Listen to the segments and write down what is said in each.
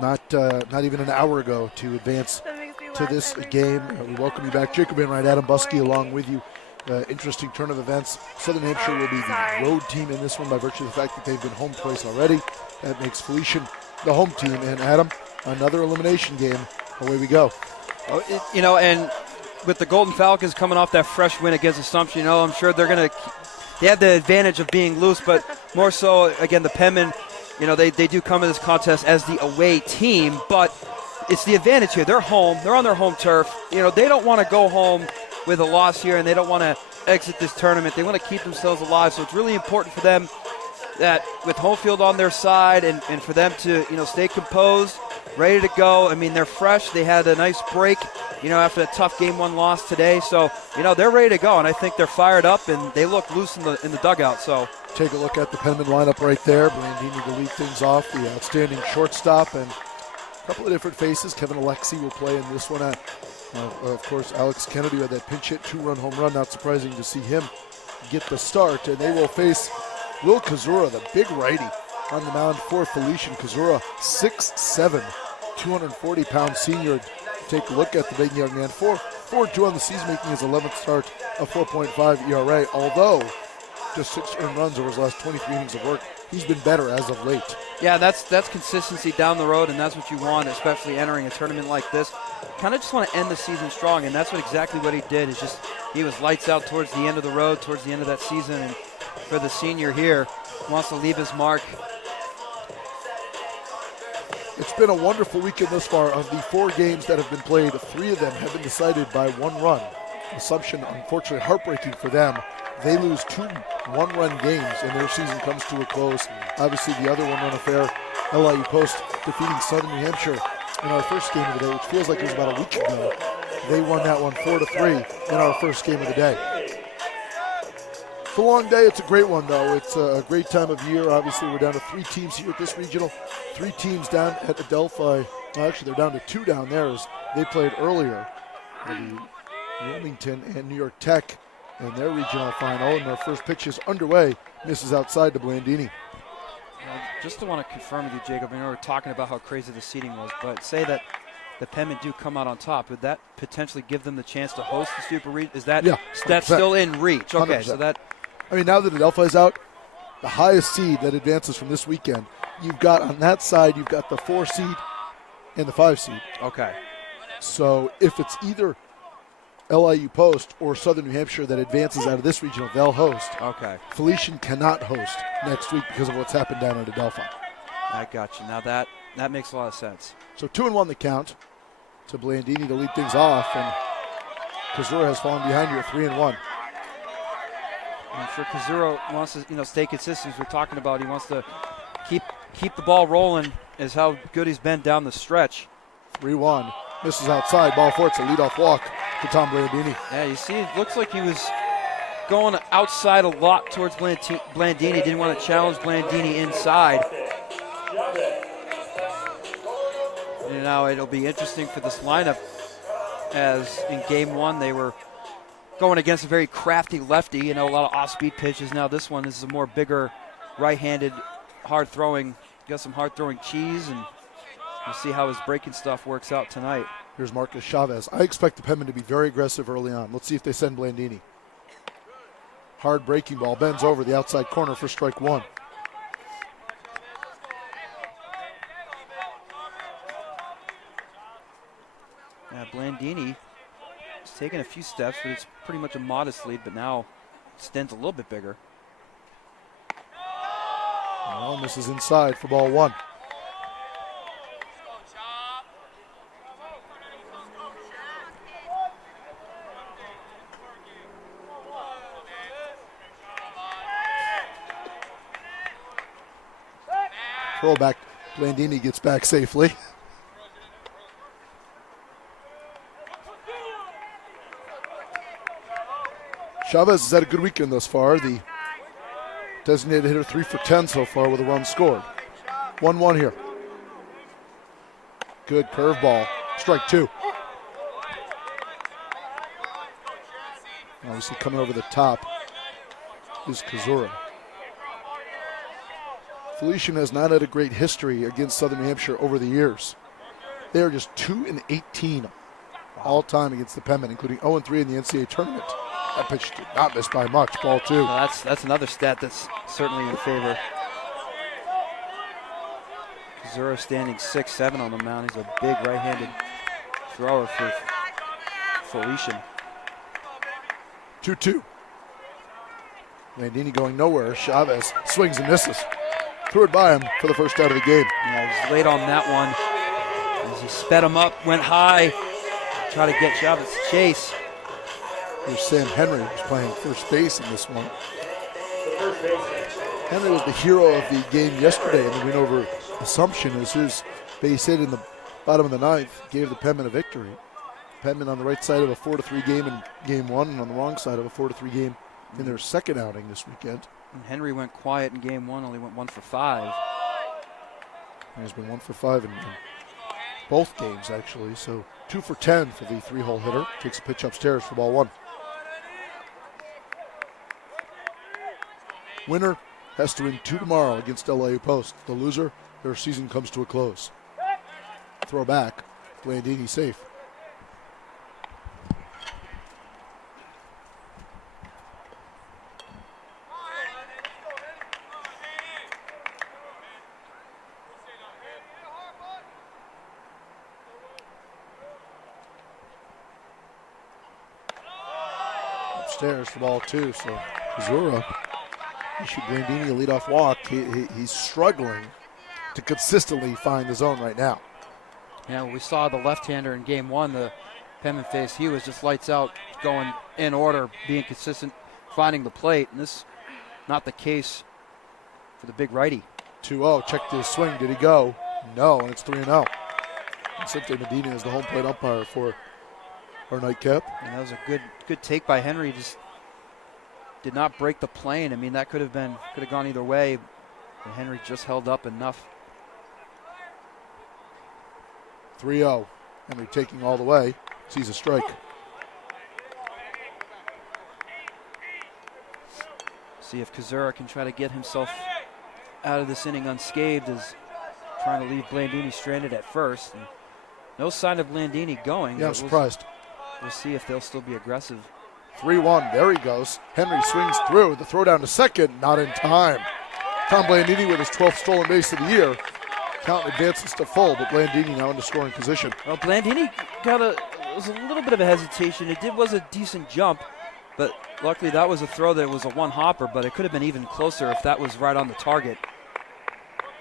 not even an hour ago to advance to this game. We welcome you back. Jacob Enright, Adam Buskey along with you. Interesting turn of events. Southern Hampshire will be the road team in this one by virtue of the fact that they've been home twice already. That makes Felician the home team. And Adam, another elimination game. Away we go. And with the Golden Falcons coming off that fresh win against Assumption, I'm sure they have the advantage of being loose, but more so, again, the Penmen, they do come to this contest as the away team, but it's the advantage here. They're home. They're on their home turf. They don't want to go home with a loss here, and they don't want to exit this tournament. They want to keep themselves alive, so it's really important for them that with home field on their side and for them to, stay composed, ready to go. I mean, they're fresh. They had a nice break, after a tough game one loss today. So, they're ready to go, and I think they're fired up, and they look loose in the dugout. So take a look at the Penman lineup right there. Blandini to lead things off, the outstanding shortstop, and a couple of different faces. Kevin Alexi will play in this one. Of course, Alex Kennedy had that pinch hit, 2-run home run. Not surprising to see him get the start, and they will face Will Kazura, the big righty, on the mound for Felician. Kazura, 6'7", 240-pound senior. Take a look at the big young man. 4-2 on the season, making his 11th start, a 4.5 ERA. Although just 6 earned runs over his last 23 innings of work, he's been better as of late. Yeah, that's consistency down the road, and that's what you want, especially entering a tournament like this. Kind of just want to end the season strong, and that's exactly what he did. He was lights out towards the end of the road, towards the end of that season, and for the senior here, wants to leave his mark. It's been a wonderful weekend thus far. Of the 4 games that have been played, 3 of them have been decided by 1 run. Assumption, unfortunately, heartbreaking for them. They lose 2 one-run games, and their season comes to a close. Obviously, the other one-run affair, LIU Post defeating Southern New Hampshire in our first game of the day, which feels like it was about a week ago. They won that one 4-3 in our first game of the day. It's a long day. It's a great one, though. It's a great time of year. Obviously, we're down to 3 teams here at this regional. 3 teams down at Adelphi. Well, actually, they're down to 2 down there as they played earlier. The Wilmington and New York Tech in their regional final, and their first pitch is underway. Misses outside to Blandini. Just to want to confirm with you, Jacob, I know we're talking about how crazy the seating was, but say that the Penmen do come out on top, would that potentially give them the chance to host the Super Region? Is that that's still in reach? Okay, 100%. So that. I mean, now that Adelphi's out, the highest seed that advances from this weekend, you've got on that side, you've got the 4 seed and the 5 seed. Okay. So if it's either LIU Post or Southern New Hampshire that advances out of this regional, they'll host. Okay. Felician cannot host next week because of what's happened down at Adelphi. I got you. Now that makes a lot of sense. So 2-1 the count to Blandini to lead things off, and Kazura has fallen behind here 3-1. I'm sure Kazura wants to stay consistent. As we're talking about, he wants to keep the ball rolling, is how good he's been down the stretch. 3-1. Misses outside. Ball 4. It's a leadoff walk to Tom Blandini. Yeah, you see, it looks like he was going outside a lot towards Blandini. Didn't want to challenge Blandini inside. And now it'll be interesting for this lineup, as in game 1 they were going against a very crafty lefty, a lot of off-speed pitches. Now this one is a more bigger right-handed, hard-throwing, got some hard-throwing cheese, and we'll see how his breaking stuff works out tonight. Here's Marcus Chavez. I expect the Penmen to be very aggressive early on. Let's see if they send Blandini. Hard breaking ball, bends over the outside corner for strike 1. Yeah, Blandini is taking a few steps, but it's pretty much a modest lead, but now stands a little bit bigger. Well, this is inside for ball 1. Throwback. Blandini gets back safely. Chavez has had a good weekend thus far. The designated hitter 3 for 10 so far with a run scored. 1-1 here. Good curveball. Strike 2. Obviously coming over the top is Kazura. Felician has not had a great history against Southern New Hampshire over the years. They are just 2-18 all time against the Penmen, including 0-3 in the NCAA tournament. That pitch did not miss by much. Ball 2. Well, that's another stat that's certainly in favor. Zero standing 6'7" on the mound. He's a big right-handed thrower for Felician. 2-2. Landini going nowhere. Chavez swings and misses. Threw it by him for the first out of the game. Yeah, he's late on that one. As he sped him up, went high, try to get Chavez to chase. Here's Sam Henry, who's playing first base in this one. Henry was the hero of the game yesterday in the win over Assumption, as his base hit in the bottom of the ninth gave the Penmen a victory. Penmen on the right side of a 4-3 game in game 1, and on the wrong side of a 4-3 game in their second outing this weekend. And Henry went quiet in game 1, only went 1 for 5. He's been 1 for 5 in both games, actually. So 2 for 10 for the 3-hole hitter. Takes a pitch upstairs for ball 1. Winner has to win 2 tomorrow against LIU Post. The loser, their season comes to a close. Throw back. Blandini safe. Upstairs for ball 2. So Kazura issued Blandini a leadoff walk. He's struggling to consistently find the zone right now. Yeah, we saw the left-hander in game 1. The Penman face, he was just lights out, going in order, being consistent, finding the plate. And this not the case for the big righty. 2-0. Checked his swing. Did he go? No, and it's 3-0. Vicente Medina is the home plate umpire for our nightcap. And that was a good take by Henry. Just did not break the plane. I mean, that could have gone either way. But Henry just held up enough. 3-0. Henry taking all the way. Sees a strike. See if Kazura can try to get himself out of this inning unscathed, as trying to leave Blandini stranded at first. And no sign of Blandini going. Yeah, I'm surprised. We'll see if they'll still be aggressive. 3-1. There he goes. Henry swings through. The throw down to second. Not in time. Tom Blandini with his 12th stolen base of the year. Count advances to full, but Blandini now in the scoring position. Well, Blandini was a little bit of a hesitation. It was a decent jump, but luckily that was a throw that was a one-hopper, but it could have been even closer if that was right on the target.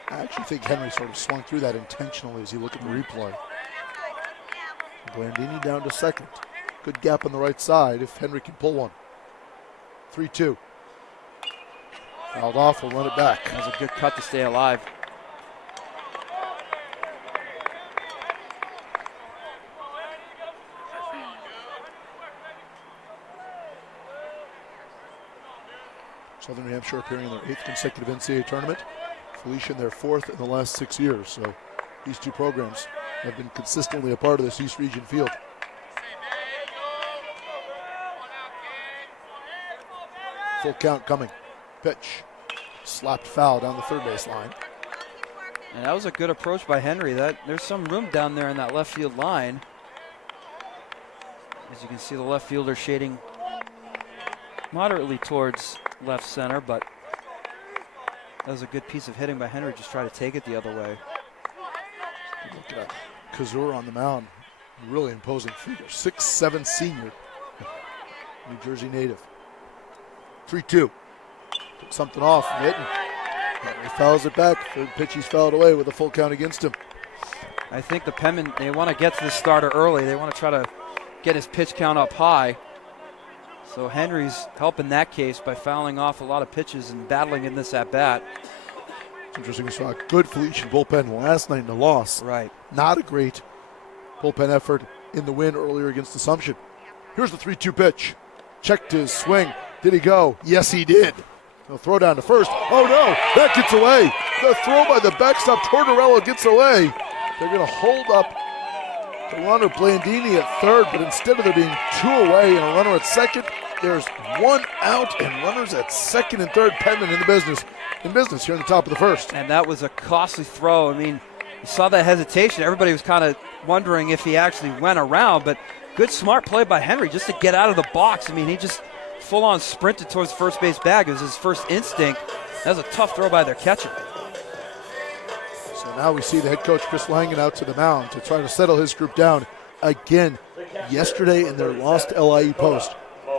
I actually think Henry sort of swung through that intentionally as you look at the replay. Blandini down to second. Good gap on the right side if Henry can pull one. 3-2. Fouled off, will run it back. That was a good cut to stay alive. Southern New Hampshire appearing in their 8th consecutive NCAA tournament. Felician their 4th in the last 6 years. So these two programs have been consistently a part of this East Region field. Full count coming. Pitch. Slapped foul down the third base line. And that was a good approach by Henry. There's some room down there in that left field line. As you can see, the left fielder shading moderately towards left center, but that was a good piece of hitting by Henry. Just try to take it the other way. Look at Kazura on the mound. Really imposing figure. 6'7" senior. New Jersey native. 3-2. Took something off. Mitten. He fouls it back. Third pitch, he's fouled away with a full count against him. I think the Penmen, they want to get to the starter early. They want to try to get his pitch count up high. So Henry's helping that case by fouling off a lot of pitches and battling in this at-bat. It's interesting, we saw a good Felician bullpen last night in the loss. Right. Not a great bullpen effort in the win earlier against Assumption. Here's the 3-2 pitch. Checked his swing. Did he go? Yes, he did. He'll throw down to first. Oh, no, that gets away. The throw by the backstop. Tortorella gets away. They're going to hold up the runner Blandini at third, but instead of there being 2 away and a runner at second, there's 1 out and runners at second and third. Penman in the business. in business here in the top of the first. And that was a costly throw. I mean, you saw that hesitation. Everybody was kind of wondering if he actually went around, but good, smart play by Henry just to get out of the box. I mean, he just full-on sprinted towards the first base bag. It was his first instinct. That was a tough throw by their catcher. So now we see the head coach, Chris Langen, out to the mound to try to settle his group down. Again, yesterday in their loss to LIE Post,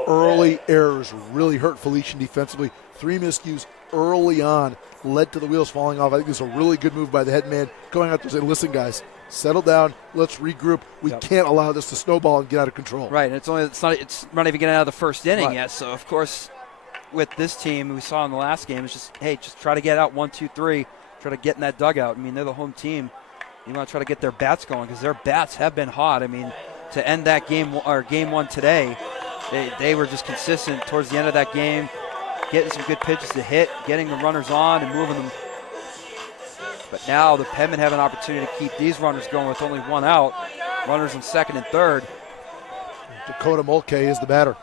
early errors really hurt Felician defensively. 3 miscues early on led to the wheels falling off. I think this is a really good move by the head man, going out there and saying, listen, guys, settle down. Let's regroup. We can't allow this to snowball and get out of control. Right, and it's not even getting out of the first inning yet. So, of course, with this team, we saw in the last game, it's just, hey, just try to get out 1, 2, 3. Try to get in that dugout. I mean, they're the home team. You want to try to get their bats going because their bats have been hot. I mean, to end that game or game 1 today, they were just consistent towards the end of that game, getting some good pitches to hit, getting the runners on and moving them. But now the Penmen have an opportunity to keep these runners going with only 1 out. Runners in second and third. Dakota Mulcahy is the batter.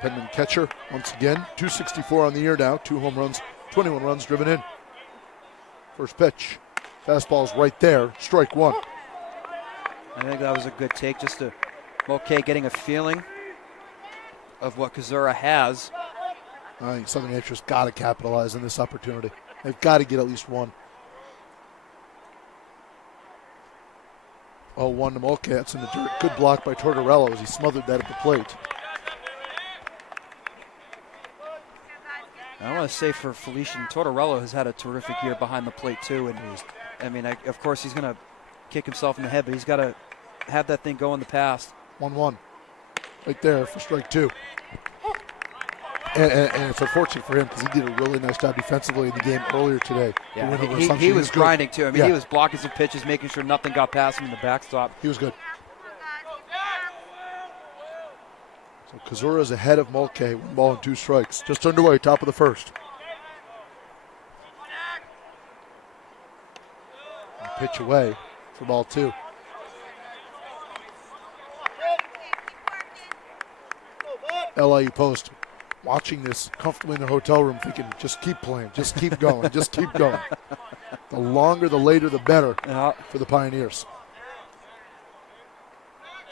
Penman catcher once again. 264 on the year now. 2 home runs, 21 runs driven in. First pitch. Fastball's right there. Strike 1. I think that was a good take, just to Mulcahy getting a feeling of what Kazura has. I think Southern New Hampshire's got to capitalize on this opportunity. They've got to get at least 1. 0-1 to Mulcahy. That's in the dirt. Good block by Tortorello as he smothered that at the plate. I want to say for Felician, Tortorello has had a terrific year behind the plate too. And I mean, of course, he's going to kick himself in the head, but he's got to have that thing go in the past. 1-1. Right there for strike 2. And it's unfortunate for him because he did a really nice job defensively in the game earlier today. Yeah, he was grinding too. I mean, he was blocking some pitches, making sure nothing got past him in the backstop. He was good. So Kazura's ahead of Mulcahy. 1 ball and 2 strikes. Just underway, top of the first. And pitch away for ball 2. LIU Post watching this comfortably in their hotel room thinking, just keep playing, just keep going, just keep going. The longer, the later, the better for the Pioneers.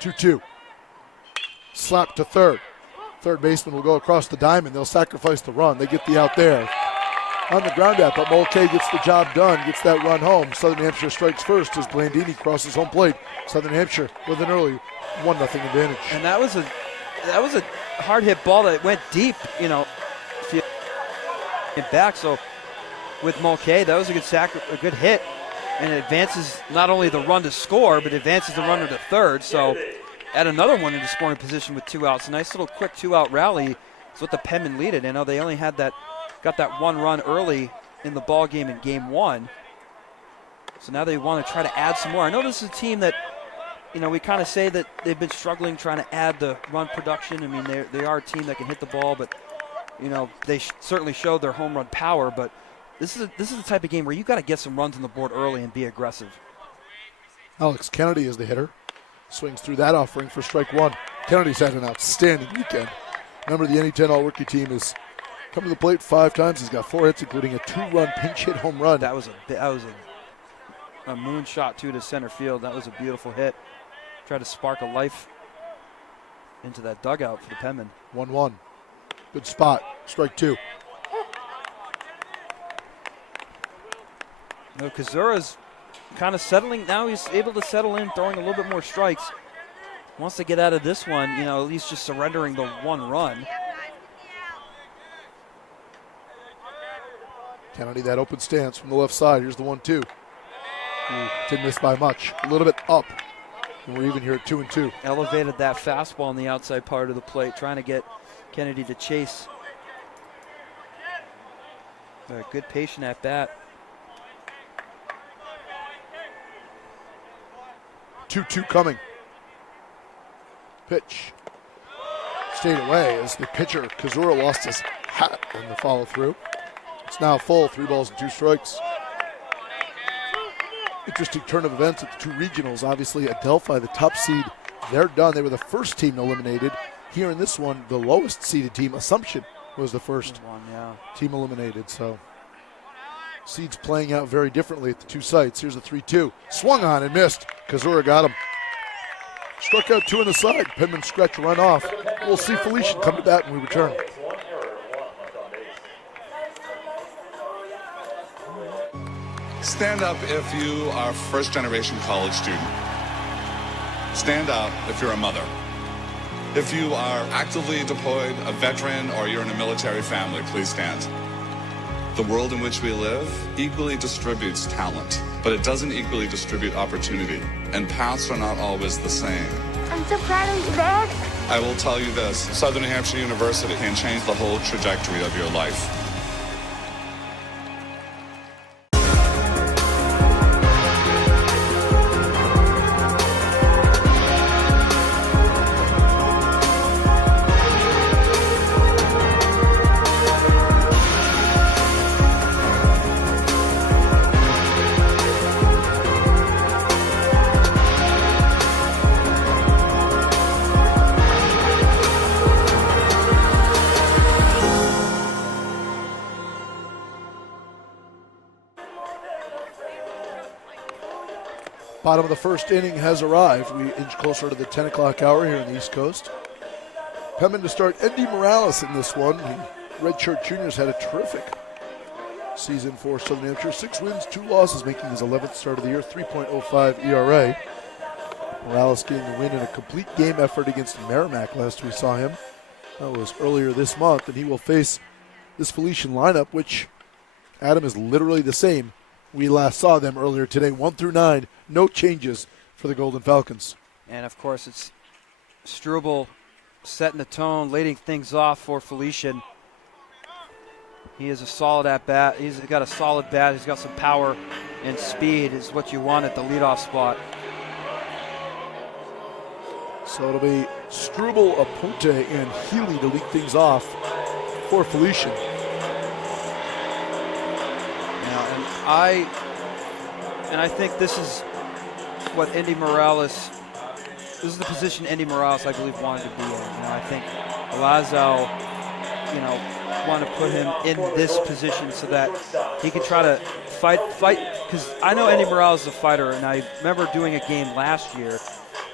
2-2. Slap to third. Third baseman will go across the diamond. They'll sacrifice the run. They get the out there. On the ground out, but Mulcahy gets the job done, gets that run home. Southern Hampshire strikes first as Blandini crosses home plate. Southern Hampshire with an early 1-0 advantage. And that was a hard hit ball that went deep, back. So with Mulcahy, that was a good hit, and it advances not only the run to score, but advances the runner to third. So add another one into scoring position with 2 outs. A nice little quick 2-out rally is what the Penmen leaded. I know they only got that 1 run early in the ball game in game 1. So now they want to try to add some more. I know this is a team that, we kind of say that they've been struggling trying to add the run production. I mean, they are a team that can hit the ball, but, they certainly showed their home run power. But this is the type of game where you got to get some runs on the board early and be aggressive. Alex Kennedy is the hitter. Swings through that offering for strike 1. Kennedy's had an outstanding weekend. Remember, the NE10 All-Rookie team has come to the plate 5 times. He's got 4 hits, including a 2-run pinch hit home run. That was a moonshot to center field. That was a beautiful hit. Tried to spark a life into that dugout for the Penmen. 1-1. Good spot. Strike 2. Kazura's kind of settling. Now he's able to settle in, throwing a little bit more strikes. Wants to get out of this one, at least just surrendering the 1 run. Kennedy, that open stance from the left side. Here's the 1-2. Didn't miss by much. A little bit up. And we're even here at 2-2. Elevated that fastball on the outside part of the plate, trying to get Kennedy to chase. A good patient at bat. 2-2 coming. Pitch. Stayed away as the pitcher, Kazura, lost his hat in the follow through. It's now full, 3 balls and 2 strikes. Interesting turn of events at the 2 regionals. Obviously, Adelphi, the top seed, they're done. They were the first team eliminated. Here in this one, the lowest seeded team, Assumption, was the first team eliminated. So seeds playing out very differently at the two sites. Here's a 3-2. Swung on and missed. Kazura got him. Struck out 2 on the side. Penman stretch run off. We'll see Felician come to bat when we return. Stand up if you are a first-generation college student. Stand up if you're a mother. If you are actively deployed, a veteran, or you're in a military family, please stand. The world in which we live equally distributes talent, but it doesn't equally distribute opportunity, and paths are not always the same. I'm so proud of you, Dad. I will tell you this, Southern New Hampshire University can change the whole trajectory of your life. Bottom of the first inning has arrived. We inch closer to the 10 o'clock hour here in the East Coast. Penman to start Andy Morales in this one. The redshirt juniors had a terrific season for Southern Hampshire. 6 wins, 2 losses, making his 11th start of the year, 3.05 ERA. Morales getting the win in a complete game effort against Merrimack last we saw him. That was earlier this month, and he will face this Felician lineup, which, Adam, is literally the same. We last saw them earlier today, 1 through 9. No changes for the Golden Falcons. And, of course, it's Struble setting the tone, leading things off for Felician. He is a solid at-bat. He's got a solid bat. He's got some power and speed is what you want at the leadoff spot. So it'll be Struble, Apunte, and Healy to lead things off for Felician. And I think this is what Andy Morales, this is the position Andy Morales, I believe, wanted to be in. I think Lazo, want to put him in this position so that he can try to fight, because I know Andy Morales is a fighter, and I remember doing a game last year.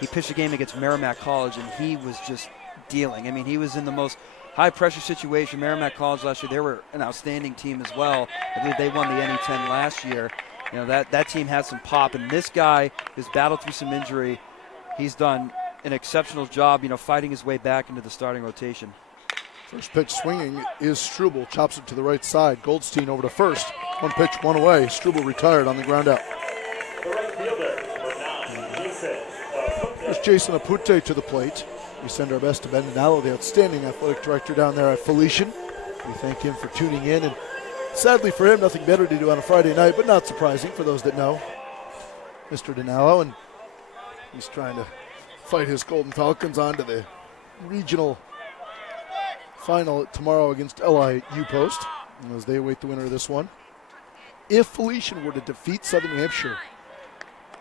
He pitched a game against Merrimack College, and he was just dealing. I mean, he was in the most high-pressure situation. Merrimack College last year, they were an outstanding team as well. I believe they won the NE10 last year. That team had some pop, and this guy has battled through some injury. He's done an exceptional job, fighting his way back into the starting rotation. First pitch swinging is Struble, chops it to the right side. Goldstein over to first. 1 pitch, 1 away. Struble retired on the ground out. Here's Jason Apunte to the plate. We send our best to Ben Dinallo, the outstanding athletic director down there at Felician. We thank him for tuning in, and sadly for him, nothing better to do on a Friday night, but not surprising for those that know Mr. Dinallo, and he's trying to fight his Golden Falcons on to the regional final tomorrow against LIU Post as they await the winner of this one. If Felician were to defeat Southern New Hampshire,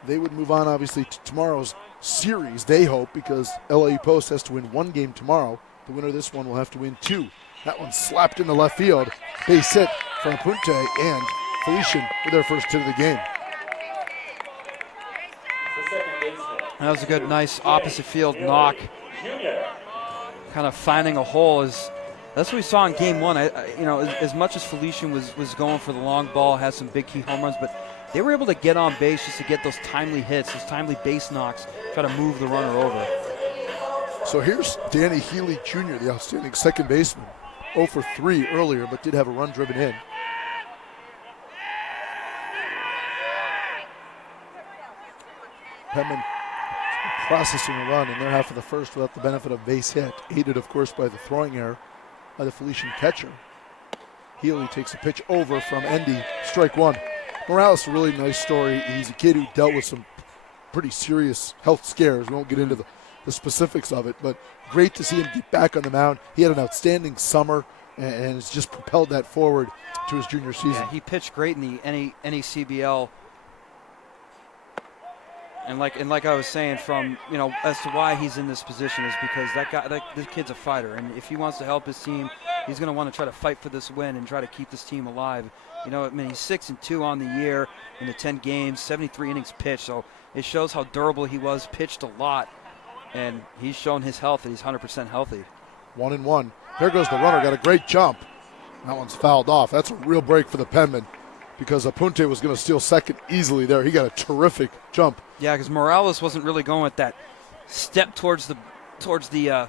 they would move on, obviously, to tomorrow's series, they hope, because LIU Post has to win 1 game tomorrow. The winner of this one will have to win 2. That one slapped into left field. Base hit from Apunte, and Felician with their first hit of the game. That was a good, nice opposite field knock. Kind of finding a hole. That's what we saw in game 1. As much as Felician was going for the long ball, has some big key home runs, but they were able to get on base just to get those timely hits, those timely base knocks, try to move the runner over. So here's Danny Healy Jr., the outstanding second baseman. 0 for 3 earlier, but did have a run driven in. Penman processing a run in their half of the first without the benefit of base hit, aided, of course, by the throwing error by the Felician catcher. Healy takes a pitch over from Endy, strike 1. Morales, a really nice story. He's a kid who dealt with some pretty serious health scares. We won't get into the specifics of it, but great to see him get back on the mound. He had an outstanding summer and has just propelled that forward to his junior season. Yeah, he pitched great in the NECBL. And like I was saying, from as to why he's in this position is because this kid's a fighter, and if he wants to help his team he's going to want to try to fight for this win and try to keep this team alive. You know, I mean, he's 6-2 on the year in the 10 games, 73 innings pitched, so it shows how durable he was, pitched a lot, and he's shown his health, and he's 100% healthy. 1-1. There goes the runner, got a great jump. That one's fouled off. That's a real break for the Penmen because Apunte was going to steal second easily there. He got a terrific jump. Yeah, because Morales wasn't really going with that step towards the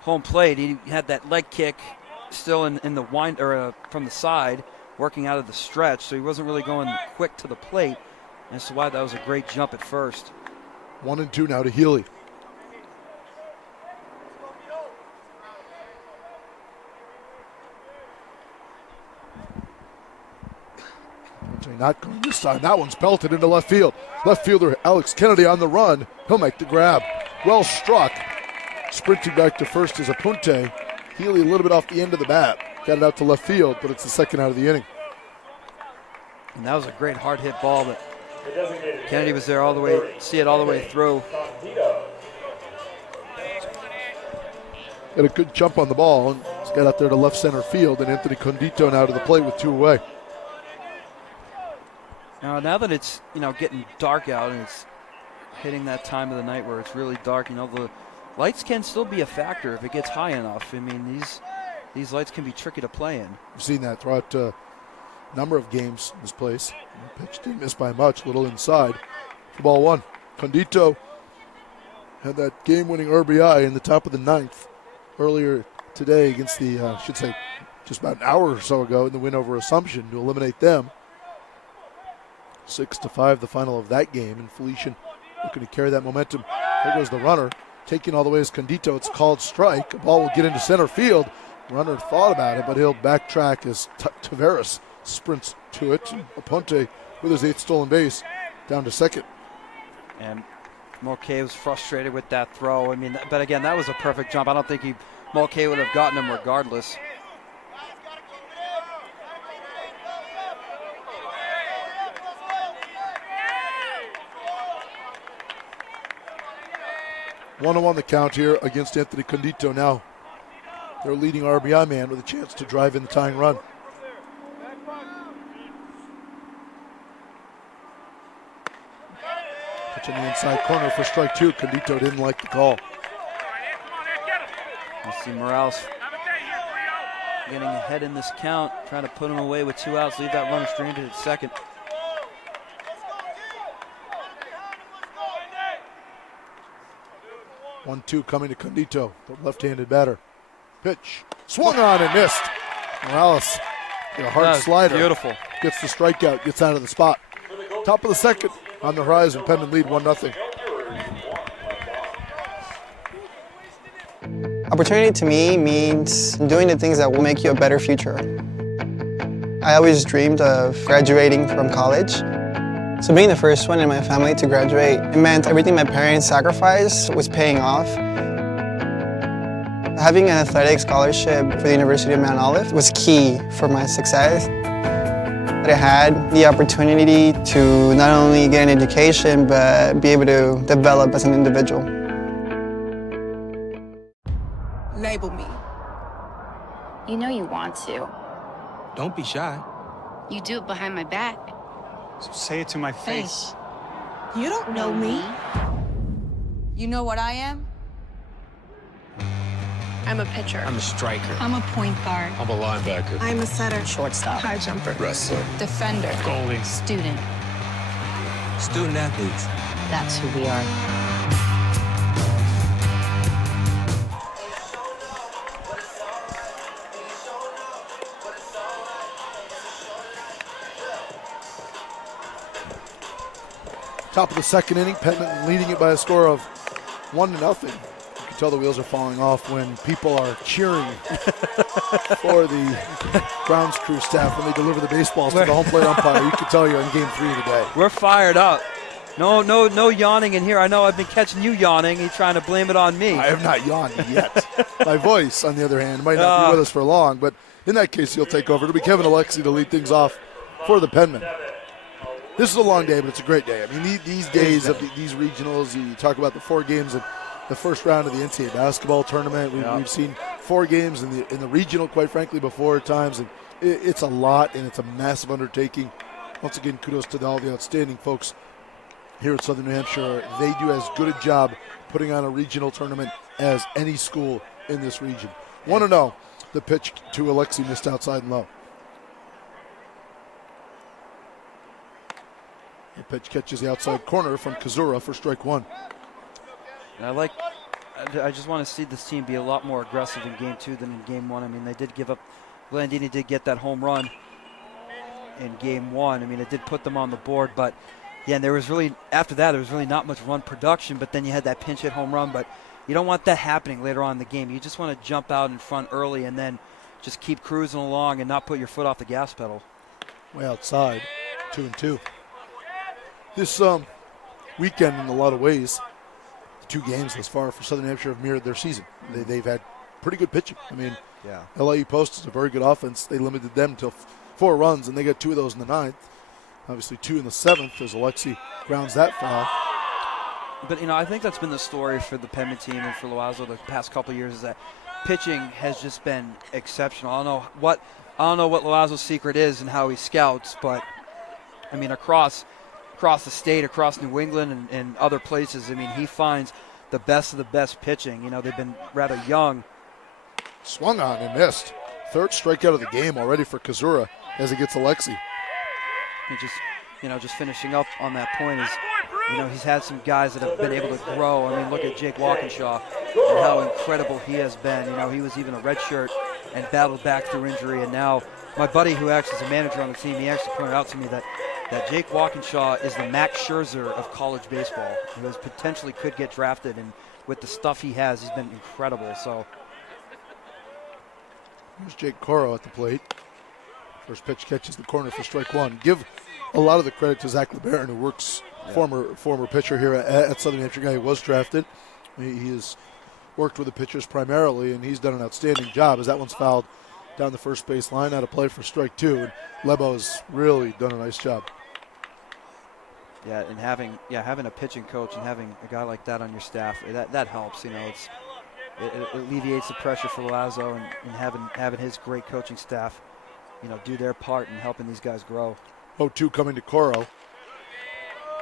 home plate. He had that leg kick still in the wind or from the side, working out of the stretch, so he wasn't really going quick to the plate. And that's why that was a great jump at first. 1-2 now to Healy. Not going this time. That one's belted into left field. Left fielder Alex Kennedy on the run. He'll make the grab. Well struck. Sprinting back to first is Apunte. Healy a little bit off the end of the bat. Got it out to left field, but it's the second out of the inning. And that was a great hard hit ball, but Kennedy was there all the way, see it all the way through. Got a good jump on the ball, and he's got out there to left center field, and Anthony Condito now to the plate with 2 away. Now that it's, getting dark out and it's hitting that time of the night where it's really dark, the lights can still be a factor if it gets high enough. I mean, these lights can be tricky to play in. We've seen that throughout a number of games in this place. Pitch didn't miss by much, little inside. For ball 1. Condito had that game-winning RBI in the top of the 9th earlier today against the, just about an hour or so ago in the win over Assumption to eliminate them. 6-5 the final of that game, and Felician looking to carry that momentum. There goes the runner, taking all the way as Condito. It's called strike. The ball will get into center field. Runner thought about it, but he'll backtrack as Taveras sprints to it. Apunte with his 8th stolen base down to second. And Mulcahy was frustrated with that throw. I mean, but again, that was a perfect jump. I don't think Mulcahy would have gotten him regardless. On the count here against Anthony Condito. Now their leading RBI man with a chance to drive in the tying run. Pitch in the inside corner for strike 2. Condito didn't like the call. You see Morales getting ahead in this count, trying to put him away with 2 outs, leave that runner stranded at second. One, 2 coming to Condito, the left-handed batter. Pitch, swung on and missed. Morales, a hard slider. Beautiful. Gets the strikeout, gets out of the spot. Top of the second on the horizon, Penman lead 1-0. Opportunity to me means doing the things that will make you a better future. I always dreamed of graduating from college. So being the first one in my family to graduate, it meant everything my parents sacrificed was paying off. Having an athletic scholarship for the University of Mount Olive was key for my success. I had the opportunity to not only get an education, but be able to develop as an individual. Label me. You know you want to. Don't be shy. You do it behind my back. So say it to my face. You don't know me. You know what I am? I'm a pitcher. I'm a striker. I'm a point guard. I'm a linebacker. I'm a setter. Shortstop. High jumper. Wrestler. Defender. Goalie. Student. Student athletes. That's who we are. Top of the second inning, Penman leading it by a score of 1-0. You can tell the wheels are falling off when people are cheering for the grounds crew staff when they deliver the baseballs to the home plate umpire. You can tell you're in game 3 today. We're fired up. No yawning in here. I know I've been catching you yawning. You're trying to blame it on me. I have not yawned yet. My voice, on the other hand, might not be with us for long, but in that case, he'll take over. It'll be Kevin Alexi to lead things off for the Penmen. This is a long day, but it's a great day. I mean, these days of these regionals, you talk about the 4 games in the first round of the NCAA basketball tournament. We've seen 4 games in the regional, quite frankly, before at times, and it's a lot, and it's a massive undertaking. Once again, kudos to all the outstanding folks here at Southern New Hampshire. They do as good a job putting on a regional tournament as any school in this region. 1-0, the pitch to Alexi missed outside and low. The pitch catches the outside corner from Kazura for strike 1. And I just want to see this team be a lot more aggressive in game 2 than in game 1. I mean, they did give up, Blandini did get that home run in game 1. I mean, it did put them on the board, but yeah, and there was really, after that, there was really not much run production, but then you had that pinch hit home run, but you don't want that happening later on in the game. You just want to jump out in front early and then just keep cruising along and not put your foot off the gas pedal. Way outside, 2-2. This weekend, in a lot of ways, the 2 games thus far for Southern Hampshire have mirrored their season. They've had pretty good pitching. I mean, yeah. LIU Post is a very good offense. They limited them to 4 runs, and they got 2 of those in the 9th. Obviously 2 in the 7th as Alexi grounds that foul. But, I think that's been the story for the Penman team and for Loazzo the past couple of years, is that pitching has just been exceptional. I don't know what Loazzo's secret is and how he scouts, but, I mean, across the state, across New England and other places, I mean, he finds the best of the best pitching. They've been rather young. Swung on and missed. 3rd strikeout of the game already for Kazura as he gets Alexi. Just finishing up on that point is, he's had some guys that have been able to grow. I mean, look at Jake Walkinshaw and how incredible he has been. He was even a redshirt and battled back through injury, and now my buddy who acts as a manager on the team, he actually pointed out to me that Jake Walkinshaw is the Max Scherzer of college baseball. He potentially could get drafted, and with the stuff he has, he's been incredible. So here's Jake Coro at the plate. First pitch catches the corner for strike 1. Give a lot of the credit to Zach LeBaron, who works, former pitcher here at Southern Hampshire. Guy who was drafted. He has worked with the pitchers primarily, and he's done an outstanding job as that one's fouled down the first base line, out of play for strike 2. And Lebo's really done a nice job. Yeah, and having a pitching coach and having a guy like that on your staff, that helps. It alleviates the pressure for Loazzo, and having his great coaching staff, do their part in helping these guys grow. 0-2 coming to Coro.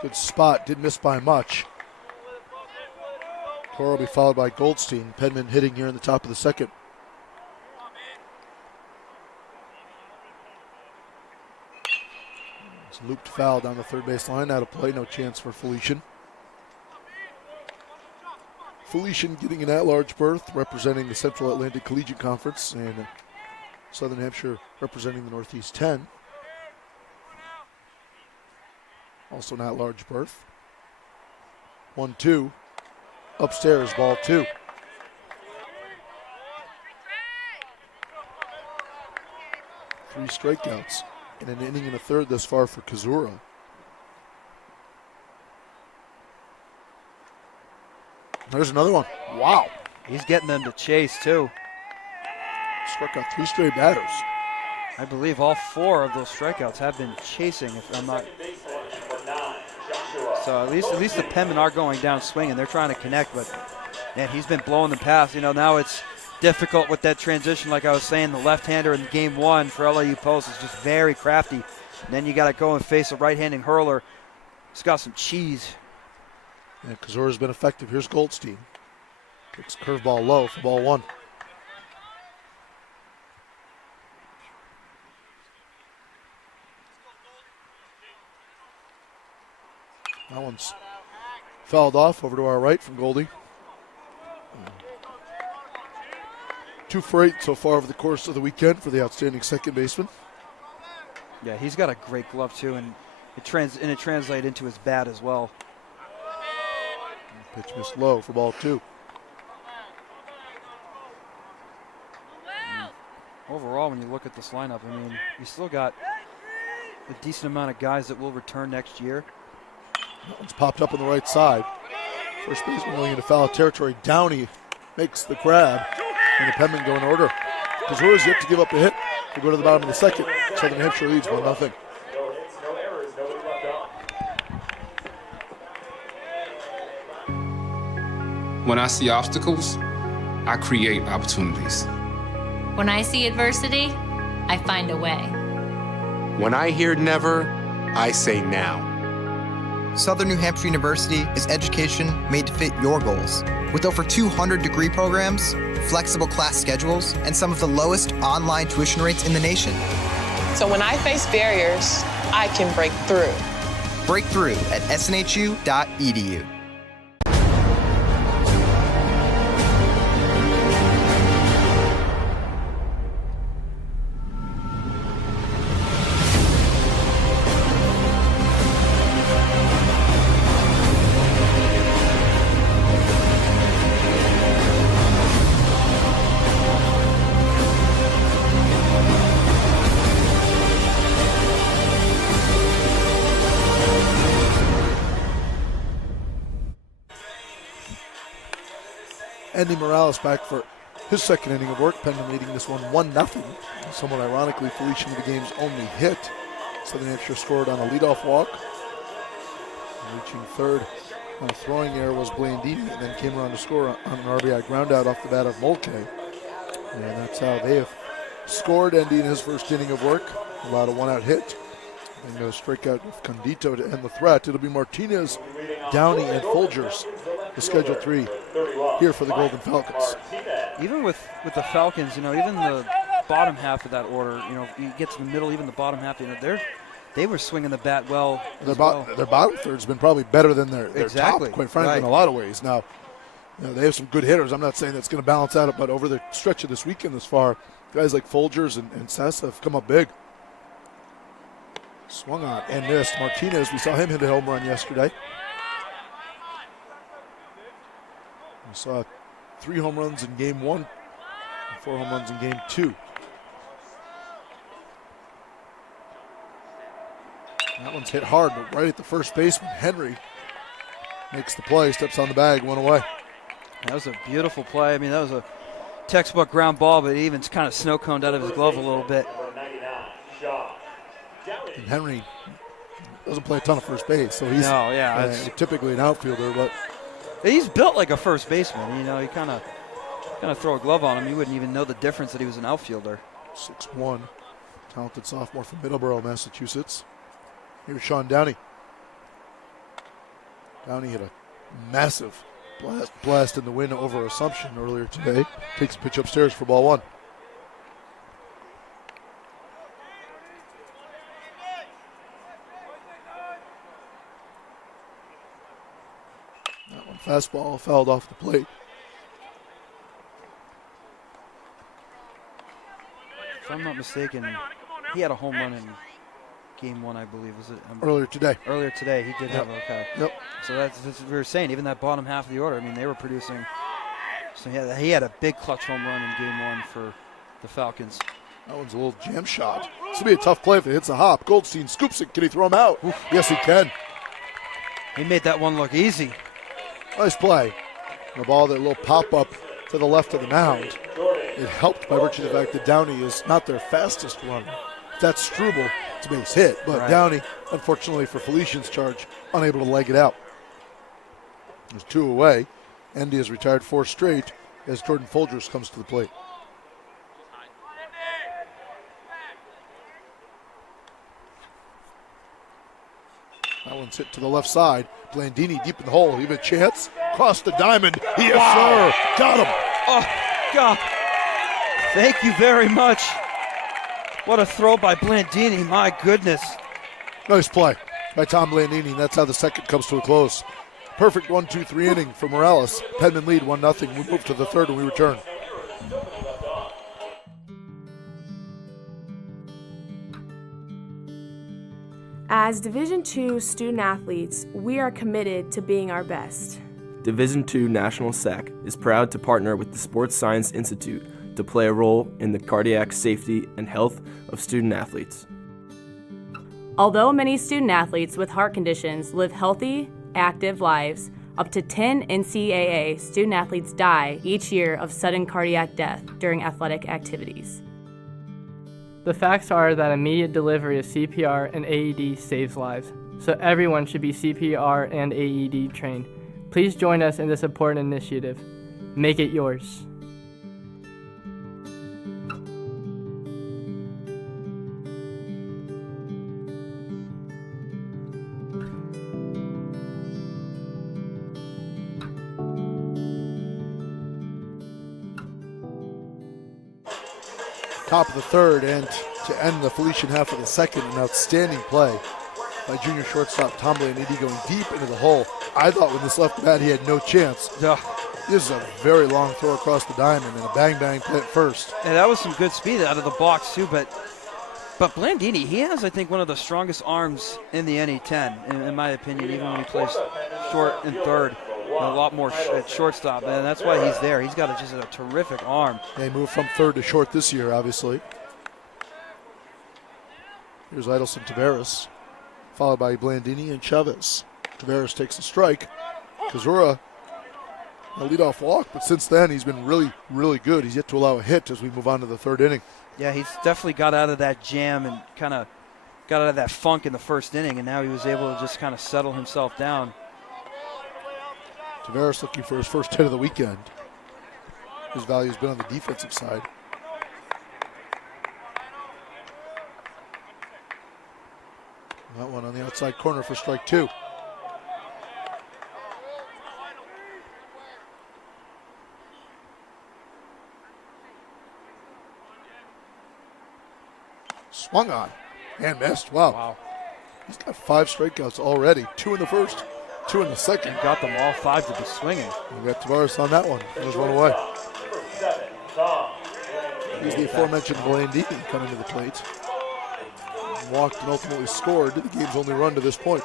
Good spot, didn't miss by much. Coro will be followed by Goldstein. Penman hitting here in the top of the 2nd. It's a looped foul down the 3rd base line, out of play, no chance for Felician. Felician getting an at-large berth, representing the Central Atlantic Collegiate Conference, and Southern Hampshire representing the Northeast 10. Also an at-large berth. 1-2. Upstairs, ball 2. Three strikeouts in an inning and a 3rd thus far for Kazura. There's another one. Wow. He's getting them to chase, too. Struck out 3 straight batters. I believe all 4 of those strikeouts have been chasing, if I'm not. So at least the Penmen are going down swinging. They're trying to connect, but man, he's been blowing them past. Now it's difficult with that transition. Like I was saying, the left-hander in game 1 for LIU Post is just very crafty. And then you got to go and face a right-handing hurler. He's got some cheese. And Kazura's been effective. Here's Goldstein. Kicks curveball low for ball 1. That one's fouled off over to our right from Goldie. 2 for 8 so far over the course of the weekend for the outstanding second baseman. Yeah, he's got a great glove too, and it translates into his bat as well. Pitch missed low for ball 2. Overall, when you look at this lineup, I mean, you still got a decent amount of guys that will return next year. That one's popped up on the right side. First baseman going into foul territory. Downey makes the grab, and the Penmen go in order. Kazura's yet to give up a hit. We'll go to the bottom of the 2nd. Southern Hampshire leads 1-0. When I see obstacles, I create opportunities. When I see adversity, I find a way. When I hear never, I say now. Southern New Hampshire University is education made to fit your goals. With over 200 degree programs, flexible class schedules, and some of the lowest online tuition rates in the nation. So when I face barriers, I can break through. Break through at snhu.edu. Andy Morales back for his second inning of work. Penman leading this one 1-0. Somewhat ironically, Felician the game's only hit. Southern Hampshire scored on a leadoff walk. Reaching third on a throwing error was Blandini, and then came around to score on an RBI groundout off the bat of Molke. And that's how they have scored. Andy in his first inning of work allowed a one-out hit. And a strikeout with Condito to end the threat. It'll be Martinez, Downey, and Folgers, the Schedule 3 here for the Golden Falcons. Even with the Falcons, even the bottom half of that order, you get to the middle, even the bottom half, they were swinging the bat well. Their bottom third's been probably better than their exactly. top, quite frankly, in a lot of ways. Now, they have some good hitters. I'm not saying that's going to balance out, but over the stretch of this weekend this far, guys like Folgers and Sessa have come up big. Swung on and missed. Martinez, we saw him hit a home run yesterday. We saw 3 home runs in game 1 and 4 home runs in game 2. That one's hit hard, but right at the first baseman. Henry makes the play, steps on the bag, one away. That was a beautiful play. I mean, that was a textbook ground ball, but he even kind of snow coned out of his glove a little bit. And Henry doesn't play a ton of first base, so he's typically an outfielder, but he's built like a first baseman. You kind of throw a glove on him, you wouldn't even know the difference that he was an outfielder. 6'1", talented sophomore from Middleborough, Massachusetts. Here's Sean Downey. Downey hit a massive blast in the wind over Assumption earlier today. Takes a pitch upstairs for ball 1. That one fastball fouled off the plate. If I'm not mistaken, he had a home run in game 1, I believe. Was it earlier today? Earlier today, he did have okay. Yep. So that's we were saying. Even that bottom half of the order, I mean, they were producing. So he had a big clutch home run in game 1 for the Falcons. That one's a little jam shot. This will be a tough play if it hits a hop. Goldstein scoops it. Can he throw him out? Oof. Yes, he can. He made that one look easy. Nice play. The ball, that little pop-up to the left of the mound. It helped by virtue of the fact that Downey is not their fastest runner. If that's Struble, it's a base hit. But right. Downey, unfortunately for Felician's charge, unable to leg it out. There's 2 away. Andy has retired 4 straight as Jordan Folgers comes to the plate. That one's hit to the left side. Blandini deep in the hole. Even a chance. Cross the diamond. Yes, sir. Got him. Oh, God. Thank you very much. What a throw by Blandini. My goodness. Nice play by Tom Blandini. That's how the second comes to a close. Perfect 1-2-3 inning for Morales. Penman lead 1-0. We move to the third when we return. As Division II student athletes, we are committed to being our best. Division II National SAC is proud to partner with the Sports Science Institute to play a role in the cardiac safety and health of student athletes. Although many student athletes with heart conditions live healthy, active lives, up to 10 NCAA student athletes die each year of sudden cardiac death during athletic activities. The facts are that immediate delivery of CPR and AED saves lives, so everyone should be CPR and AED trained. Please join us in this important initiative. Make it yours. Top of the third, and to end the Felician half of the second, an outstanding play by junior shortstop Tom Blandini going deep into the hole. I thought when this left bat he had no chance. This is a very long throw across the diamond and a bang play at first. And that was some good speed out of the box too, but Blandini, he has, I think, one of the strongest arms in the NE10, in my opinion, even when he plays short and third. A lot more at shortstop, and that's why he's there. He's got just a terrific arm. They moved from third to short this year, obviously. Here's Idelson Taveras, followed by Blandini and Chavez. Taveras takes a strike. Kazura, a leadoff walk, but since then he's been really, really good. He's yet to allow a hit as we move on to the third inning. Yeah, he's definitely got out of that jam and kind of got out of that funk in the first inning, and now he was able to just kind of settle himself down. Taveras looking for his first hit of the weekend. His value has been on the defensive side. That one on the outside corner for strike two. Swung on and missed. Wow. He's got 5 strikeouts already. 2 in the first, 2 in the second. And got them all 5 to be swinging. We got Tavares on that one. There's one away. Here's the aforementioned Blandini coming to the plate. Walked and ultimately scored the game's only run to this point.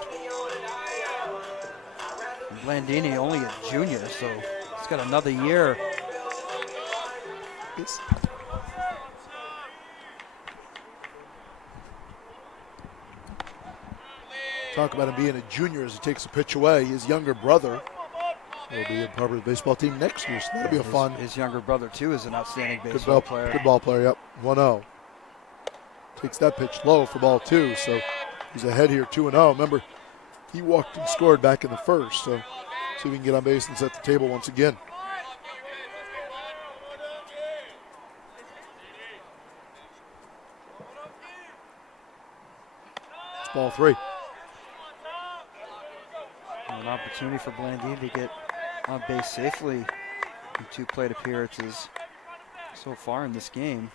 Blandini only a junior, so he's got another year. Talk about him being a junior as he takes a pitch away. His younger brother will be a part of the baseball team next year, so that'll be a fun. His younger brother, too, is an outstanding baseball player. Good ball player, yep. 1-0. Takes that pitch low for ball 2, so he's ahead here 2-0. Remember, he walked and scored back in the first, so see if we can get on base and set the table once again. It's ball 3. An opportunity for Blandini to get on base safely in 2 plate appearances so far in this game.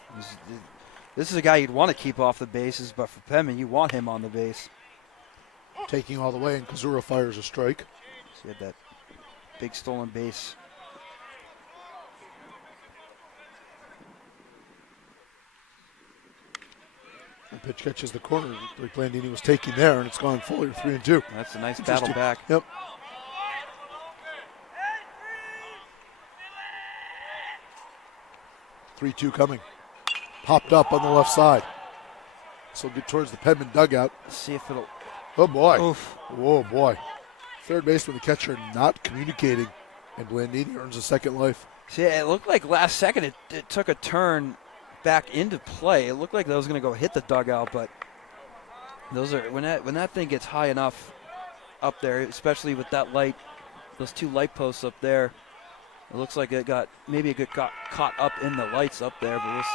This is a guy you'd want to keep off the bases, but for Penman, you want him on the base. Taking all the way, and Kazura fires a strike. So he had that big stolen base. The pitch catches the corner like Blandini was taking there, and it's gone fully 3-2. That's a nice battle back. Yep. Three-two coming. Popped up on the left side. So get towards the Penman dugout. Let's see if it'll. Oh boy. Oof. Oh boy. Third baseman, the catcher, not communicating, and Blandini earns a second life. See, it looked like last second it took a turn back into play. It looked like that was going to go hit the dugout, but those are when that thing gets high enough up there, especially with that light, those 2 light posts up there. It looks like it got caught up in the lights up there, but it's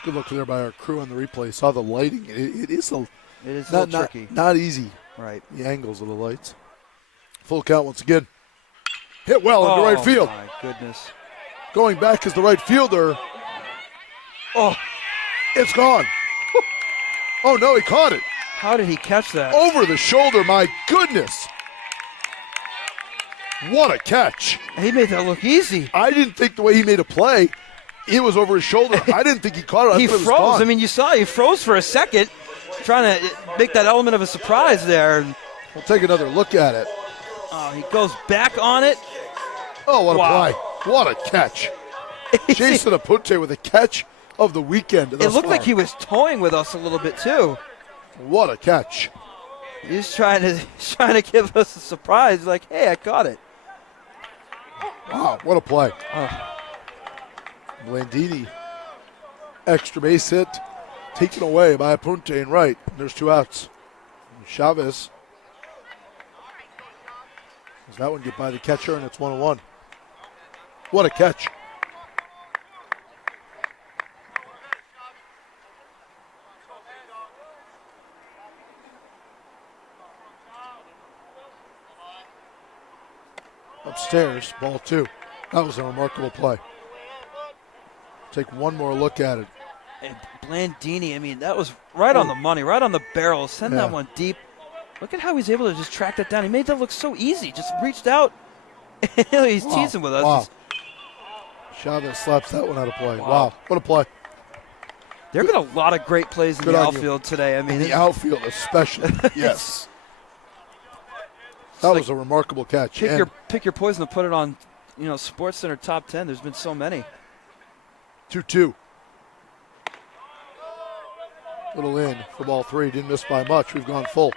a good look there by our crew on the replay. Saw the lighting. It is a little tricky. Not easy. Right. The angles of the lights. Full count once again. Hit well into right field. Oh my goodness. Going back is the right fielder. Oh, it's gone. Oh no, he caught it. How did he catch that? Over the shoulder, my goodness. What a catch. He made that look easy. I didn't think the way he made a play, it was over his shoulder. I didn't think he caught it. He froze. I mean, you saw he froze for a second, trying to make that element of a surprise there. We'll take another look at it. Oh, he goes back on it. Oh, what a play. What a catch. Jason Apunte with a catch of the weekend. It looked like he was toying with us a little bit, too. What a catch. He's trying to give us a surprise, like, hey, I caught it. Wow, what a play. Blandini, extra base hit, taken away by Apunte and right. There's 2 outs. Chavez. Does that one get by the catcher, and it's 1-1. What a catch. Upstairs, ball 2. That was a remarkable play. Take one more look at it. And Blandini, I mean, that was right on the money, right on the barrel. Send that one deep. Look at how he's able to just track that down. He made that look so easy. Just reached out. He's teasing with us. Wow. Chavez slaps that one out of play. Wow. What a play. There have been a lot of great plays in the outfield today. I mean, in the outfield especially. Yes. That was a remarkable catch. Pick your poison and put it on, Sports Center top 10. There's been so many. 2-2. Little in for ball 3. Didn't miss by much. We've gone full.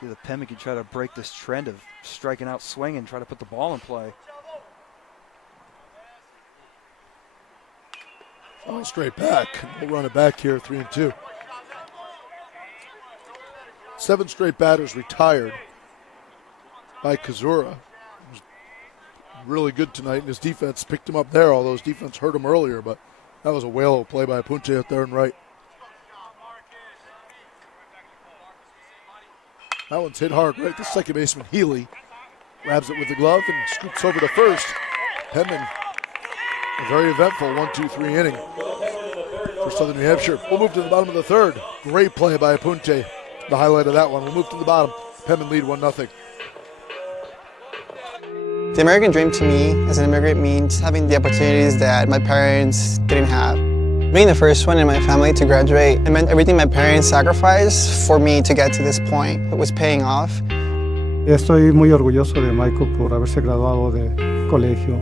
See, the Penman can try to break this trend of striking out swinging, try to put the ball in play. Oh, straight back. We'll run it back here, 3-2. 7 straight batters retired by Kazura. He was really good tonight, and his defense picked him up there, although his defense hurt him earlier, but that was a whale of play by Apunte out there and right. That one's hit hard right to second baseman Healy. Grabs it with the glove and scoops over to first. Penman, a very eventful 1-2-3 inning for Southern New Hampshire. We'll move to the bottom of the third. Great play by Apunte. The highlight of that one. We'll move to the bottom. Penman lead 1-0. The American dream to me as an immigrant means having the opportunities that my parents didn't have. Being the first one in my family to graduate, it meant everything my parents sacrificed for me to get to this point. It was paying off. Estoy muy orgulloso de Michael por haberse graduado de colegio.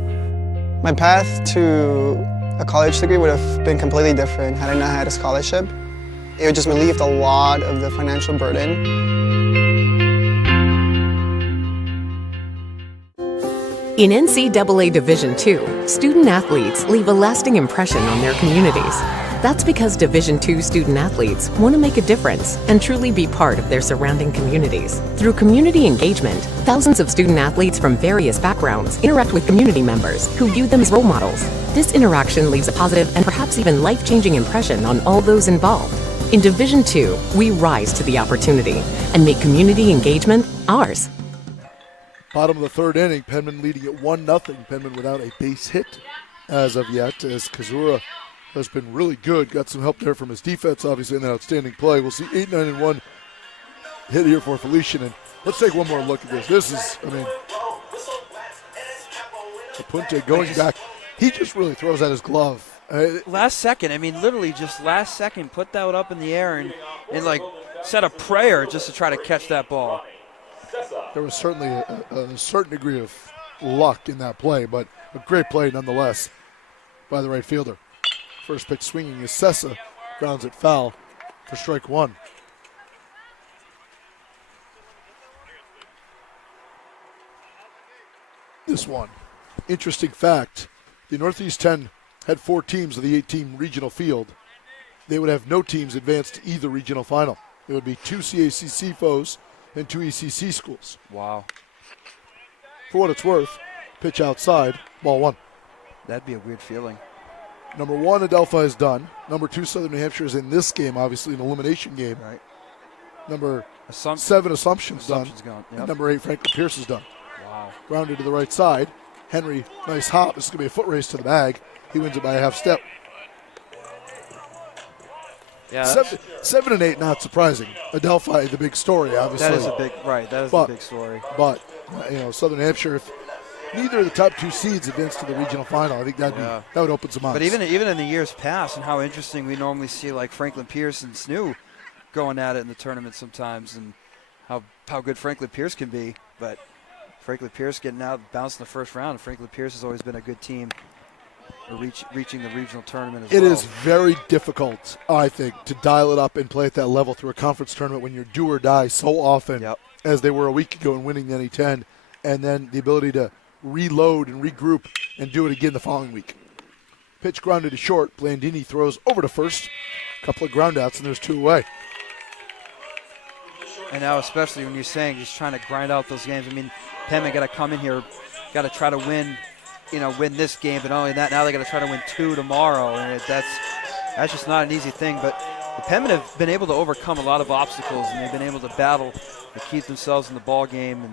My path to a college degree would have been completely different had I not had a scholarship. It just relieved a lot of the financial burden. In NCAA Division II, student athletes leave a lasting impression on their communities. That's because Division II student athletes want to make a difference and truly be part of their surrounding communities. Through community engagement, thousands of student athletes from various backgrounds interact with community members who view them as role models. This interaction leaves a positive and perhaps even life-changing impression on all those involved. In Division II, we rise to the opportunity and make community engagement ours. Bottom of the third inning, Penman leading at 1-0. Penman without a base hit as of yet, as Kazura has been really good. Got some help there from his defense, obviously, in that outstanding play. We'll see 8-9-1 hit here for Felician. And let's take one more look at this. This is, Apunte going back. He just really throws out his glove. Last second, literally just last second, put that up in the air and like said a prayer just to try to catch that ball. There was certainly a certain degree of luck in that play, but a great play nonetheless by the right fielder. First pitch swinging is Sessa, grounds it foul for strike one. This one, interesting fact, the Northeast 10 had 4 teams of the 8-team regional field. They would have no teams advance to either regional final. It would be 2 CACC foes and 2 ECC schools. Wow. For what it's worth, pitch outside, ball 1. That'd be a weird feeling. Number 1, Adelphi is done. Number 2, Southern New Hampshire is in this game, obviously an elimination game. Right. Number 7, Assumption's done. Gone. Yep. And number 8, Franklin Pierce is done. Wow. Grounded to the right side. Henry, nice hop. This is going to be a foot race to the bag. He wins it by a half step. Yeah, 7 and 8, not surprising. Adelphi, the big story, obviously. That is a big, right, that is a big story. But, Southern Hampshire, if neither of the top 2 seeds advance to the regional final, I think that would open some eyes. But even in the years past and how interesting we normally see like Franklin Pierce and SNHU going at it in the tournament sometimes and how good Franklin Pierce can be. But Franklin Pierce getting out, bounced in the first round. Franklin Pierce has always been a good team. Reaching the regional tournament as well. It is very difficult, I think, to dial it up and play at that level through a conference tournament when you're do or die so often as they were a week ago in winning the NE10, and then the ability to reload and regroup and do it again the following week. Pitch grounded to short. Blandini throws over to first. A couple of ground outs, and there's 2 away. And now especially when you're saying just trying to grind out those games. Penman got to come in here, got to try to win this game, but not only that, now they got to try to win 2 tomorrow, and that's just not an easy thing. But the Penman have been able to overcome a lot of obstacles, and they've been able to battle to keep themselves in the ball game.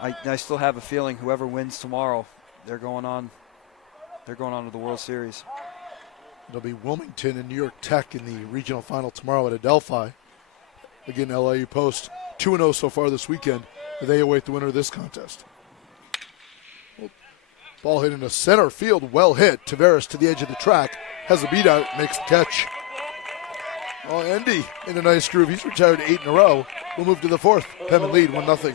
And I still have a feeling whoever wins tomorrow, they're going on. They're going on to the World Series. It'll be Wilmington and New York Tech in the regional final tomorrow at Adelphi. Again, LIU Post 2-0 so far this weekend. They await the winner of this contest. Ball hit into center field, well hit. Tavares to the edge of the track, has a beat out, makes the catch. Oh, Andy in a nice groove. He's retired 8 in a row. We'll move to the fourth. Penman lead 1-0.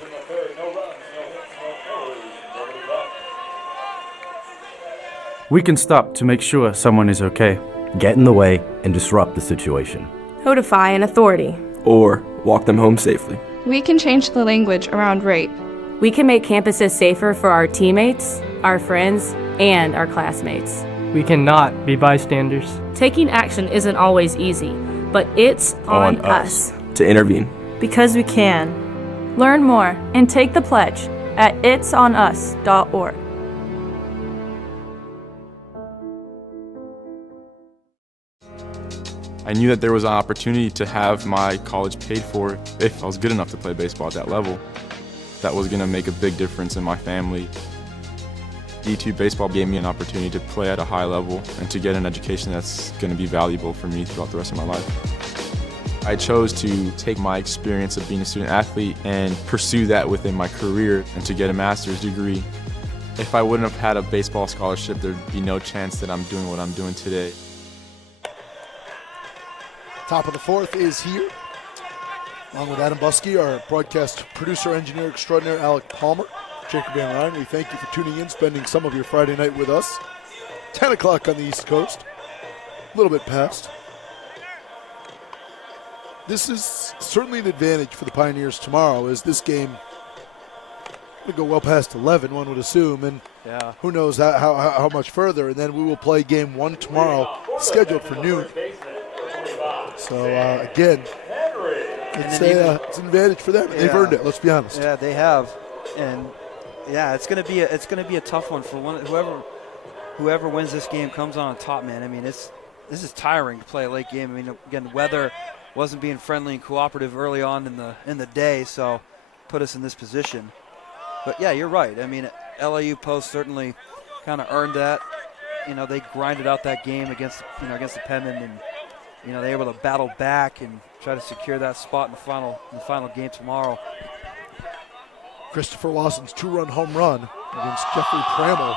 We can stop to make sure someone is okay. Get in the way and disrupt the situation. Codify an authority. Or walk them home safely. We can change the language around rape. We can make campuses safer for our teammates, our friends, and our classmates. We cannot be bystanders. Taking action isn't always easy, but it's on us to intervene. Because we can. Learn more and take the pledge at itsonus.org. I knew that there was an opportunity to have my college paid for if I was good enough to play baseball at that level. That was going to make a big difference in my family. D2 baseball gave me an opportunity to play at a high level and to get an education that's going to be valuable for me throughout the rest of my life. I chose to take my experience of being a student athlete and pursue that within my career and to get a master's degree. If I wouldn't have had a baseball scholarship, there'd be no chance that I'm doing what I'm doing today. Top of the fourth is here. Along with Adam Buskey, our broadcast producer, engineer extraordinaire, Alec Palmer, Jacob Van Ryan. We thank you for tuning in, spending some of your Friday night with us. 10 o'clock on the East Coast. A little bit past. This is certainly an advantage for the Pioneers tomorrow, as this game will go well past 11, one would assume, and who knows how much further. And then we will play game 1 tomorrow, scheduled for noon. So, again, it's an advantage for them. They've earned it, let's be honest. Yeah, they have. And, yeah, it's going to be a tough one for whoever wins this game comes on top, man. I mean, this is tiring to play a late game. I mean, again, weather wasn't being friendly and cooperative early on in the day, so put us in this position. But, yeah, you're right. I mean, LIU Post certainly kind of earned that. You know, they grinded out that game against the Penman, and they were able to battle back and try to secure that spot in the final game tomorrow. Christopher Lawson's 2-run home run against Jeffrey Pramel.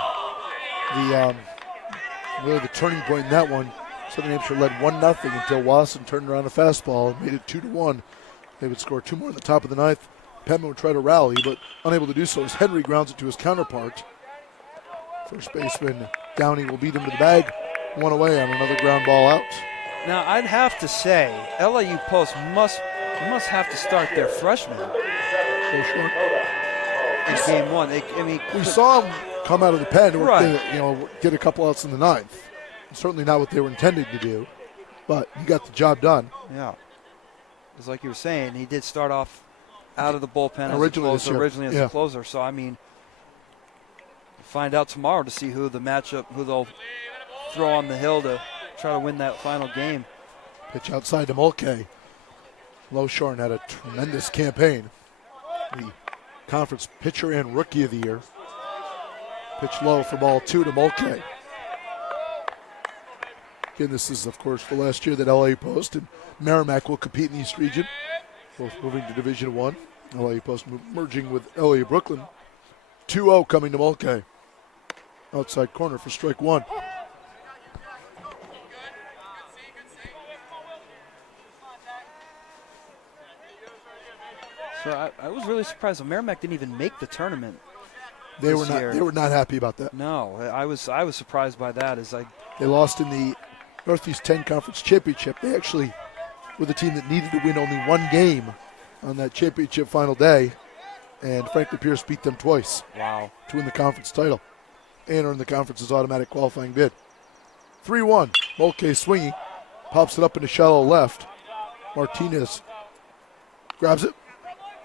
Really the turning point in that one. Southern Hampshire led 1-0 until Wasson turned around a fastball and made it 2-1. They would score 2 more in the top of the ninth. Penman would try to rally, but unable to do so as Henry grounds it to his counterpart. First baseman Downey will beat him to the bag. 1 away on another ground ball out. Now, I'd have to say, LIU Post must have to start their freshman in game 1. We saw him come out of the pen, right. Get a couple outs in the ninth. Certainly not what they were intended to do, but he got the job done. Yeah, it's like you were saying, he did start off out of the bullpen originally as a closer. So I mean, find out tomorrow to see who they'll throw on the hill to try to win that final game. Pitch outside to Mulcahy. Loshorn had a tremendous campaign. The conference pitcher and rookie of the year. Pitch low for ball 2 to Mulcahy. Again, this is, of course, the last year that LA Post and Merrimack will compete in the East Region, both moving to Division I. LA Post merging with LA Brooklyn. 2-0 coming to Mulcahy. Outside corner for strike 1. So I was really surprised. Merrimack didn't even make the tournament. They were not happy about that. No, I was surprised by that. They lost in the Northeast 10 Conference Championship. They actually were the team that needed to win only 1 game on that championship final day, and Franklin Pierce beat them twice. Wow. To win the conference title and earn the conference's automatic qualifying bid. 3-1. Mulcahy swinging, pops it up into shallow left. Martinez grabs it,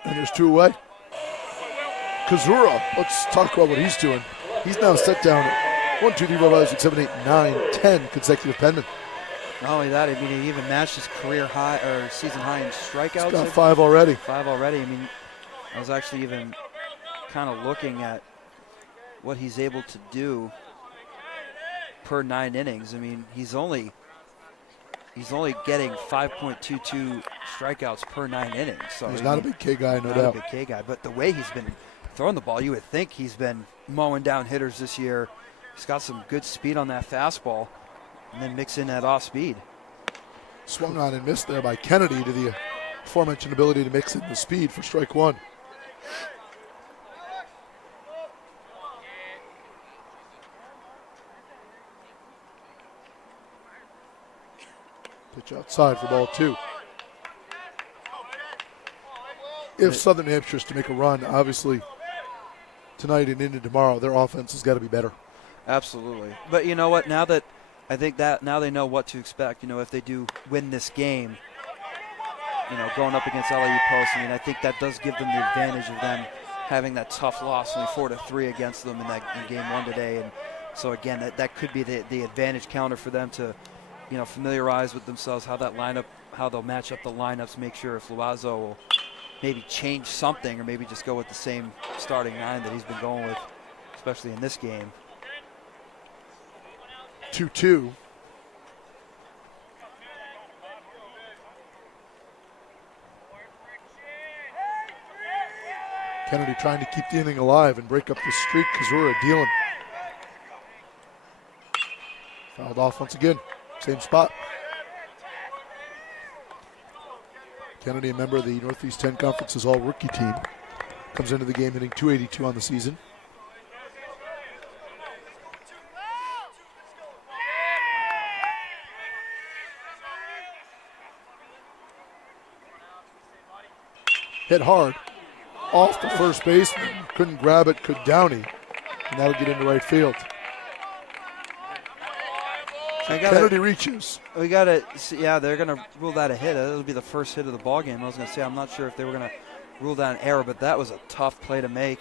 and there's 2 away. Kazura, let's talk about what he's doing. He's now set down 1, 2, 3, 4, 5, 6, 7, 8, 9, 10 consecutive penmen. Not only that, I mean, he even matched his career high or season high in strikeouts. He's got 5 already. 5 already. I mean, I was actually even kind of looking at what he's able to do per 9 innings. I mean, he's only getting 5.22 strikeouts per 9 innings. So he's not a big K guy, no doubt. Not a big K guy, but the way he's been throwing the ball, you would think he's been mowing down hitters this year. He's got some good speed on that fastball, and then mix in that off speed. Swung on and missed there by Kennedy to the aforementioned ability to mix in the speed for strike one. Pitch outside for ball two. If Southern New Hampshire is to make a run, obviously, tonight and into tomorrow, their offense has got to be better. Absolutely. But you know what? Now that I think that now they know what to expect, if they do win this game, going up against LIU Post, I think that does give them the advantage of them having that tough loss, only 4-3 against them in game one today. And so, again, that could be the advantage counter for them to, familiarize with themselves, how they'll match up the lineups, make sure if Loazo will maybe change something or maybe just go with the same starting 9 that he's been going with, especially in this game. 2-2. Kennedy trying to keep the inning alive and break up the streak. Kazura dealing. Fouled off once again. Same spot. Kennedy, a member of the Northeast 10 Conference's all-rookie team, comes into the game hitting .282 on the season. Hit hard. Off the first baseman. Couldn't grab it, could Downey. And that'll get into right field. Kennedy reaches. We got to see, they're going to rule that a hit. It'll be the first hit of the ball game. I was going to say, I'm not sure if they were going to rule that an error, but that was a tough play to make.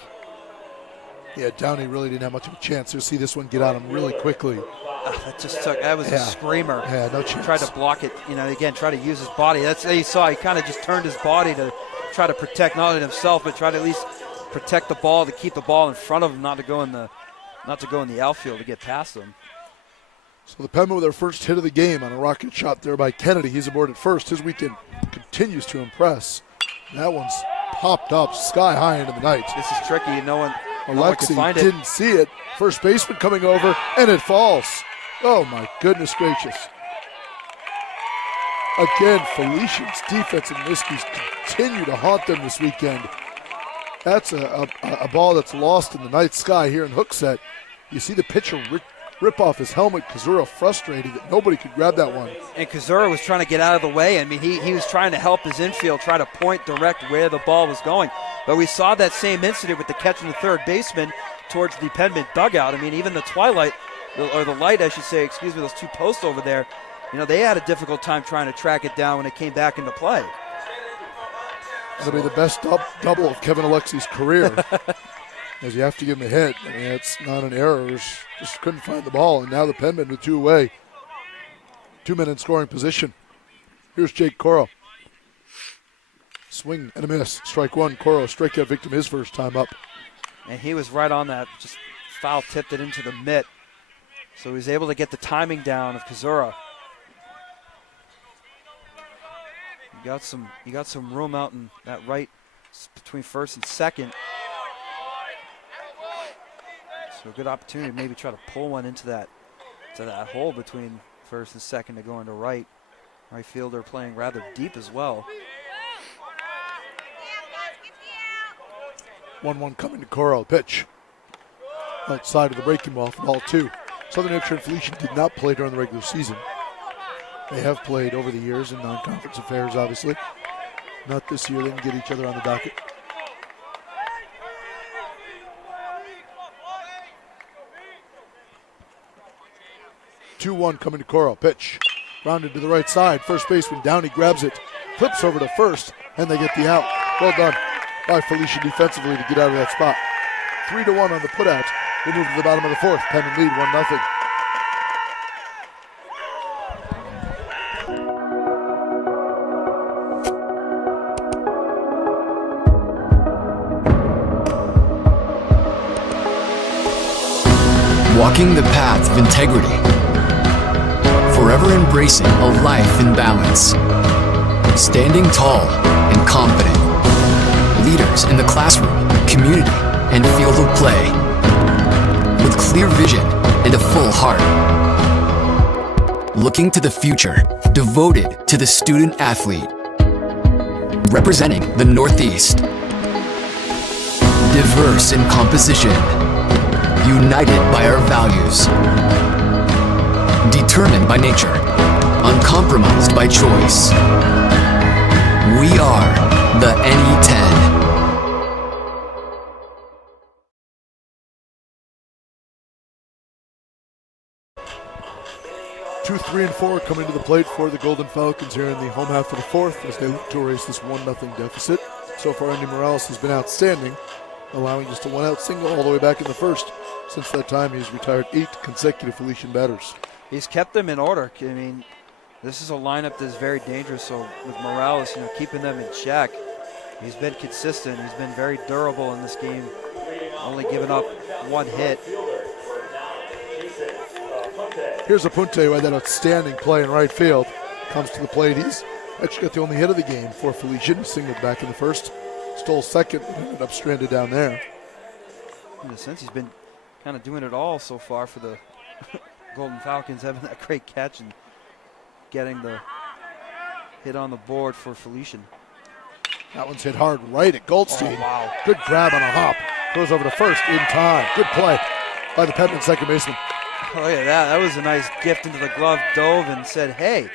Yeah, Downey really didn't have much of a chance. You'll see this one get on him really quickly. That was a screamer. Yeah, no chance. He tried to block it, again, try to use his body. That's you saw. He kind of just turned his body to try to protect not only himself, but try to at least protect the ball, to keep the ball in front of him, not to go in the outfield to get past him. So the Penmen with their first hit of the game on a rocket shot there by Kennedy. He's aboard at first. His weekend continues to impress. That one's popped up sky high into the night. This is tricky. No one can find it. Didn't see it. First baseman coming over, and it falls. Oh, my goodness gracious. Again, Felician's defensive miscues continue to haunt them this weekend. That's a ball that's lost in the night sky here in Hooksett. You see the pitcher rip off his helmet. Kazura frustrated that nobody could grab that one. And Kazura was trying to get out of the way. I mean, he was trying to help his infield, try to point direct where the ball was going. But we saw that same incident with the catch and the third baseman towards the Penman dugout. I mean, even the twilight, or the light, I should say, those two posts over there, they had a difficult time trying to track it down when it came back into play. That'll be the best double of Kevin Alexi's career. As you have to give him a hit. I mean, it's not an error. Just couldn't find the ball. And now the Penmen with 2 away. 2 men in scoring position. Here's Jake Coro. Swing and a miss. Strike one. Coro, strikeout victim his first time up. And he was right on that. Just foul tipped it into the mitt. So he was able to get the timing down of Kazura. You got some room out in that right between first and second. So a good opportunity to maybe try to pull one into that hole between first and second to go into right. Right fielder playing rather deep as well. 1-1 coming to Coro. Pitch. Outside of the breaking ball for ball 2. Southern Hampshire and Felician did not play during the regular season. They have played over the years in non-conference affairs, obviously. Not this year. They didn't get each other on the docket. Two-1 coming to Coro. Pitch. Rounded to the right side. First baseman Downey grabs it. Flips over to first, and they get the out. Well done by Felician defensively to get out of that spot. 3-1 on the putout. We'll move to the bottom of the fourth. Penman lead 1-0. walking the path of integrity, forever embracing a life in balance, standing tall and confident, leaders in the classroom, community, and field of play, with clear vision and a full heart, looking to the future, devoted to the student athlete, representing the Northeast, diverse in composition, united by our values, determined by nature, uncompromised by choice. We are the NE10. 2, 3, and 4 coming to the plate for the Golden Falcons here in the home half of the fourth as they look to erase this 1-0 deficit. So far, Andy Morales has been outstanding, allowing just a one-out single all the way back in the first. Since that time, he's retired 8 consecutive Felician batters. He's kept them in order. I mean, this is a lineup that is very dangerous. So with Morales, keeping them in check, he's been consistent. He's been very durable in this game, only giving up 1 hit. Here's Apunte, who had that outstanding play in right field. Comes to the plate. He's actually got the only hit of the game for Felician. Singled back in the first. Stole second, but ended up stranded down there. In a sense, he's been kind of doing it all so far for the Golden Falcons, having that great catch and getting the hit on the board for Felician. That one's hit hard right at Goldstein. Oh, wow. Good grab on a hop. Goes over to first in time. Good play by the Penman second baseman. Oh, look at that. That was a nice gift into the glove. Dove and said, hey,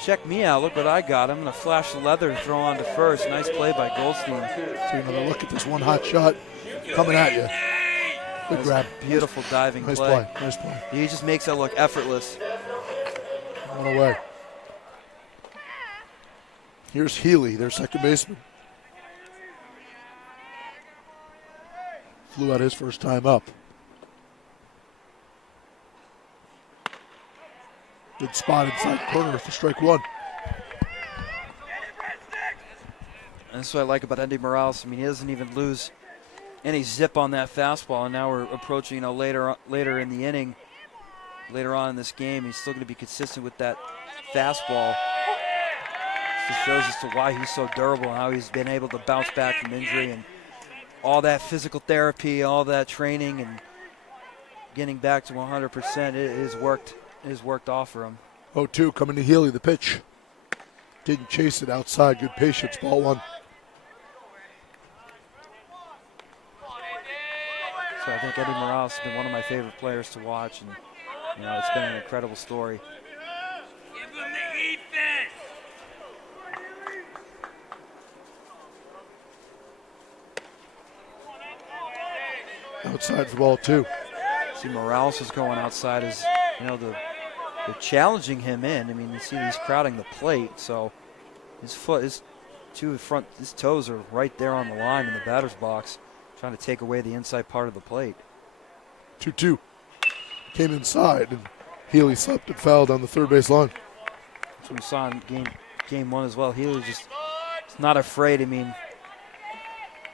check me out. Look what I got. I'm going to flash the leather and throw on to first. Nice play by Goldstein. So another look at this one hot shot coming at you. Good grab. Beautiful diving nice play. Nice play. He just makes it look effortless. One away. Here's Healy, their second baseman. Flew out his first time up. Good spot inside corner for strike 1. That's what I like about Andy Morales. I mean, he doesn't even lose any zip on that fastball, and now we're approaching, later in the inning, later on in this game, he's still going to be consistent with that fastball. Just shows as to why he's so durable and how he's been able to bounce back from injury and all that physical therapy, all that training, and getting back to 100%. It has worked off for him. 0-2 coming to Healy, the pitch. Didn't chase it outside. Good patience. Ball 1. So I think Eddie Morales has been one of my favorite players to watch, and it's been an incredible story. Outside for ball 2. See, Morales is going outside as they're challenging him in. I mean, you see he's crowding the plate, so his toes are right there on the line in the batter's box, trying to take away the inside part of the plate. 2-2. Came inside, and Healy slipped and foul down the third base line. That's what we saw in game 1 as well. Healy just is not afraid. I mean,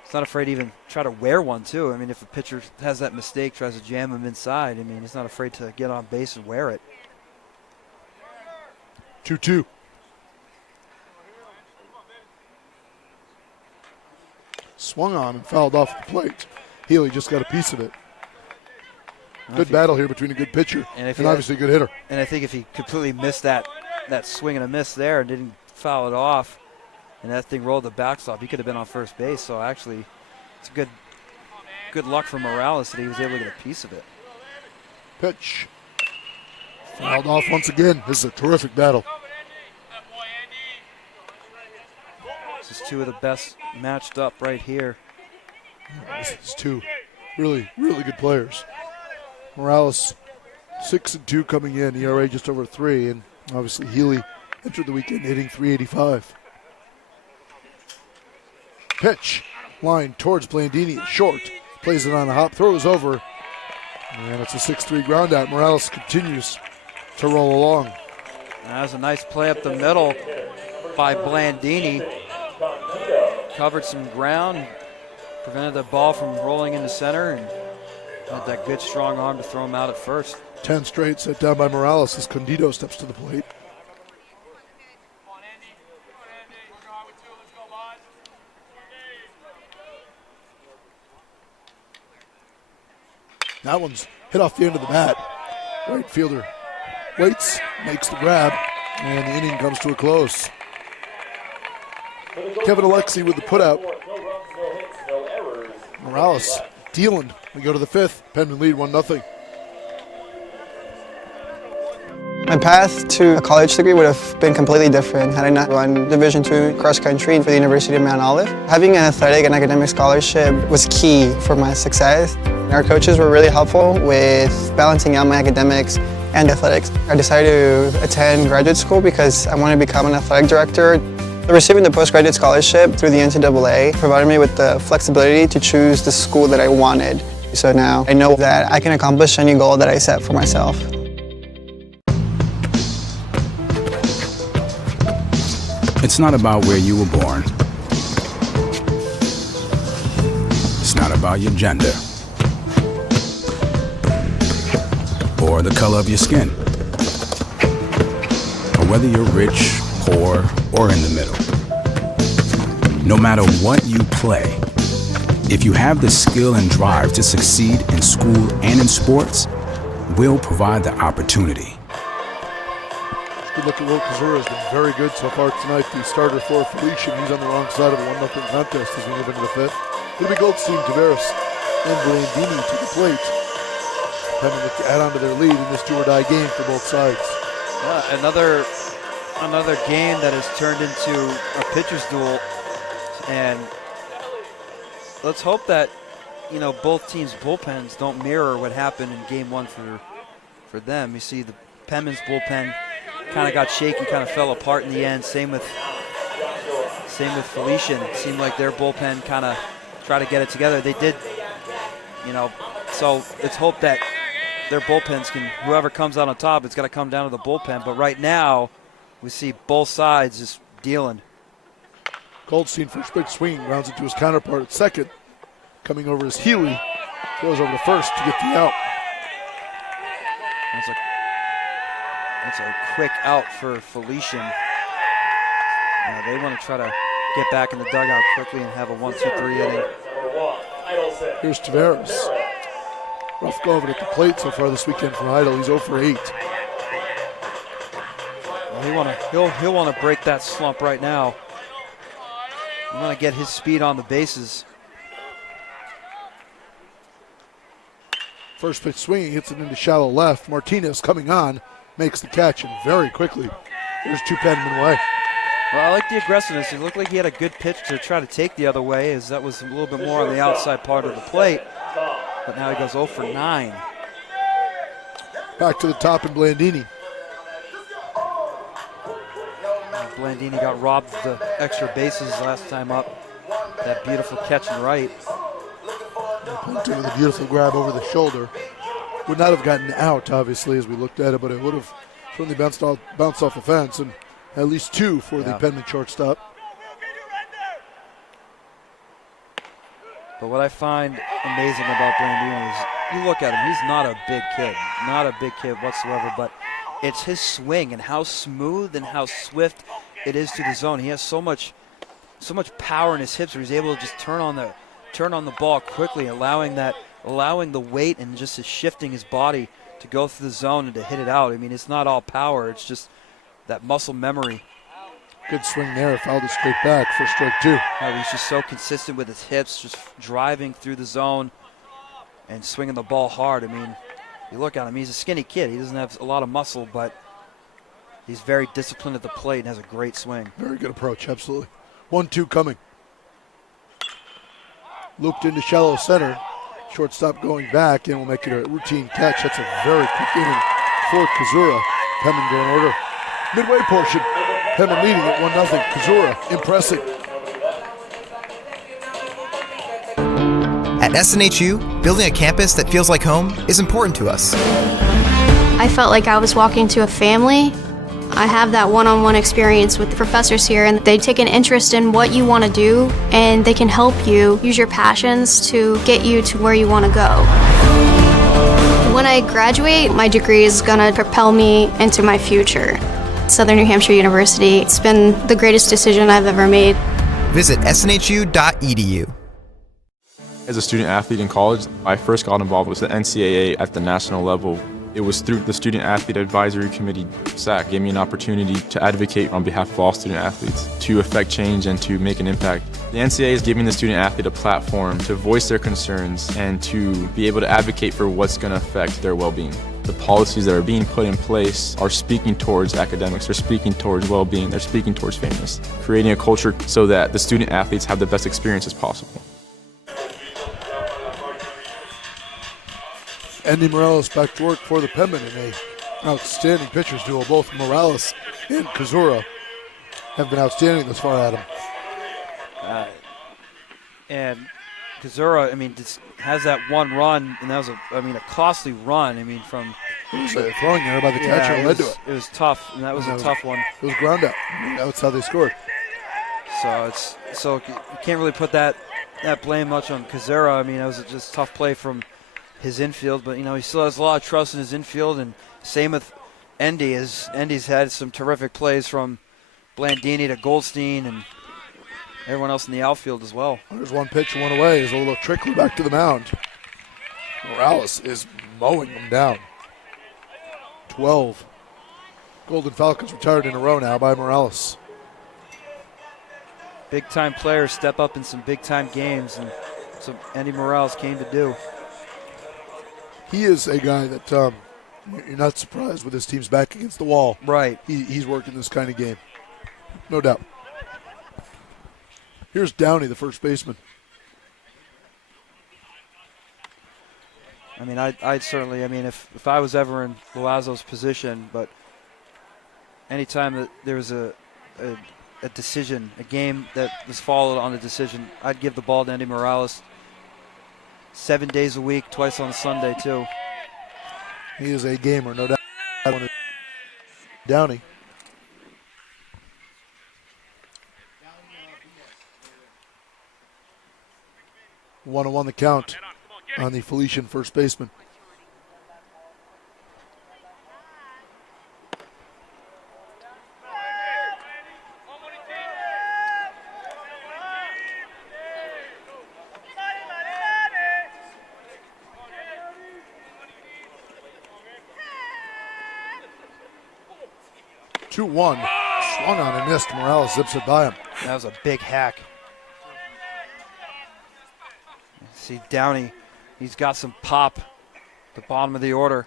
he's not afraid to even try to wear one, too. I mean, if a pitcher has that mistake, tries to jam him inside, I mean, he's not afraid to get on base and wear it. 2-2. Swung on and fouled off the plate. Healy just got a piece of it. Good battle here between a good pitcher and obviously a good hitter. And I think if he completely missed that swing and a miss there and didn't foul it off, and that thing rolled the backstop, he could have been on first base. So actually, it's good luck for Morales that he was able to get a piece of it. Pitch. Fouled off once again. This is a terrific battle. This is two of the best matched up right here. This is two really, really good players. Morales, 6-2 coming in, ERA just over 3, and obviously Healy entered the weekend hitting .385. Pitch, line towards Blandini, short, plays it on a hop, throws over, and it's a 6-3 ground out. Morales continues to roll along. That was a nice play up the middle by Blandini. Covered some ground, prevented the ball from rolling into center, and Had that good strong arm to throw him out at first. 10 straight set down by Morales as Condito steps to the plate. That one's hit off the end of the bat. Right fielder waits, makes the grab, and the inning comes to a close. Kevin Alexi with the putout. Morales dealing. We go to the fifth. Penman lead 1-0. My path to a college degree would have been completely different had I not run Division II cross country for the University of Mount Olive. Having an athletic and academic scholarship was key for my success. Our coaches were really helpful with balancing out my academics and athletics. I decided to attend graduate school because I wanted to become an athletic director. Receiving the postgraduate scholarship through the NCAA provided me with the flexibility to choose the school that I wanted. So now I know that I can accomplish any goal that I set for myself. It's not about where you were born. It's not about your gender or the color of your skin, or whether you're rich, poor, or in the middle. No matter what you play, if you have the skill and drive to succeed in school and in sports, we'll provide the opportunity. Good look at Will Kazura has been very good so far tonight. The starter for Felician, he's on the wrong side of a 1-0 contest as we move into the fifth. It'll be Goldstein, Tavares, and Blandini to the plate. Having to add on to their lead in this do-or-die game for both sides. Another game that has turned into a pitcher's duel, and let's hope that both teams' bullpens don't mirror what happened in game one for them. You see the Penman's bullpen kind of got shaky, kind of fell apart in the end. Same with Felician. It seemed like their bullpen kind of tried to get it together. They did, so let's hope that their bullpens can, whoever comes out on top, it's got to come down to the bullpen. But right now, we see both sides just dealing. Goldstein, first big swing, rounds it to his counterpart at second. Coming over is Healy, throws over to first to get the out. That's a quick out for Felician. They want to try to get back in the dugout quickly and have a 1-2-3 inning. Here's Tavares. Rough go over at the plate so far this weekend for Heidel. He's 0 for 8. Well, he'll want to break that slump right now. You want to get his speed on the bases. First pitch swinging, hits it into shallow left. Martinez coming on, makes the catch, and very quickly, there's two Penman away. Well, I like the aggressiveness. It looked like he had a good pitch to try to take the other way, as that was a little bit more on the outside part of the plate. But now he goes 0 for 9. Back to the top in Blandini. Blandini got robbed of the extra bases last time up. That beautiful catch and right. Punter with a beautiful grab over the shoulder. Would not have gotten out, obviously, as we looked at it, but it would have certainly bounced off the fence, and at least two for the Penman shortstop. But what I find amazing about Blandini is you look at him, he's not a big kid whatsoever, but it's his swing and how smooth and how swift it is to the zone. He has so much power in his hips where he's able to just turn on the ball quickly, allowing the weight and just shifting his body to go through the zone and to hit it out. I mean, it's not all power, it's just that muscle memory. Good swing there, fouled it straight back for strike 2. He's just so consistent with his hips, just driving through the zone and swinging the ball hard. I mean, you look at him, he's a skinny kid. He doesn't have a lot of muscle, but he's very disciplined at the plate and has a great swing. Very good approach, absolutely. 1-2 coming. Looped into shallow center. Shortstop going back, and will make it a routine catch. That's a very quick inning for Kazura. Penman going order. Midway portion. Penman leading at 1-0. Kazura impressive. At SNHU, building a campus that feels like home is important to us. I felt like I was walking to a family. I have that one-on-one experience with the professors here, and they take an interest in what you want to do, and they can help you use your passions to get you to where you want to go. When I graduate, my degree is going to propel me into my future. Southern New Hampshire University, it's been the greatest decision I've ever made. Visit snhu.edu. As a student athlete in college, I first got involved with the NCAA at the national level. It was through the Student Athlete Advisory Committee, SAC, gave me an opportunity to advocate on behalf of all student athletes, to affect change and to make an impact. The NCAA is giving the student athlete a platform to voice their concerns and to be able to advocate for what's going to affect their well-being. The policies that are being put in place are speaking towards academics, they're speaking towards well-being, they're speaking towards fairness, creating a culture so that the student athletes have the best experience as possible. Andy Morales back to work for the Penman in a outstanding pitchers duo. Both Morales and Kazura have been outstanding this far, Adam. And Kazura, I mean, just has that one run, and that was a costly run. I mean, from it was a throwing error by the catcher led to it. It was tough, and that was a tough one. It was ground out. That's how they scored. So you can't really put that blame much on Kazura. I mean, it was just a tough play from his infield, but he still has a lot of trust in his infield, and same with Endy. Endy's had some terrific plays from Blandini to Goldstein and everyone else in the outfield as well. There's one pitch and one away. There's a little trickle back to the mound. Morales is mowing them down. 12 Golden Falcons retired in a row now by Morales. Big-time players step up in some big-time games, and so Andy Morales came to do. He is a guy that you're not surprised with his team's back against the wall. Right. He's working this kind of game. No doubt. Here's Downey, the first baseman. I mean, I'd certainly, if I was ever in Loazzo's position, but anytime that there was a decision, a game that was followed on a decision, I'd give the ball to Andy Morales 7 days a week, twice on a Sunday, too. He is a gamer, no doubt. Downey. One the count on the Felician first baseman. Two-one, swung on and missed. Morales zips it by him. That was a big hack. See Downey, he's got some pop at the bottom of the order.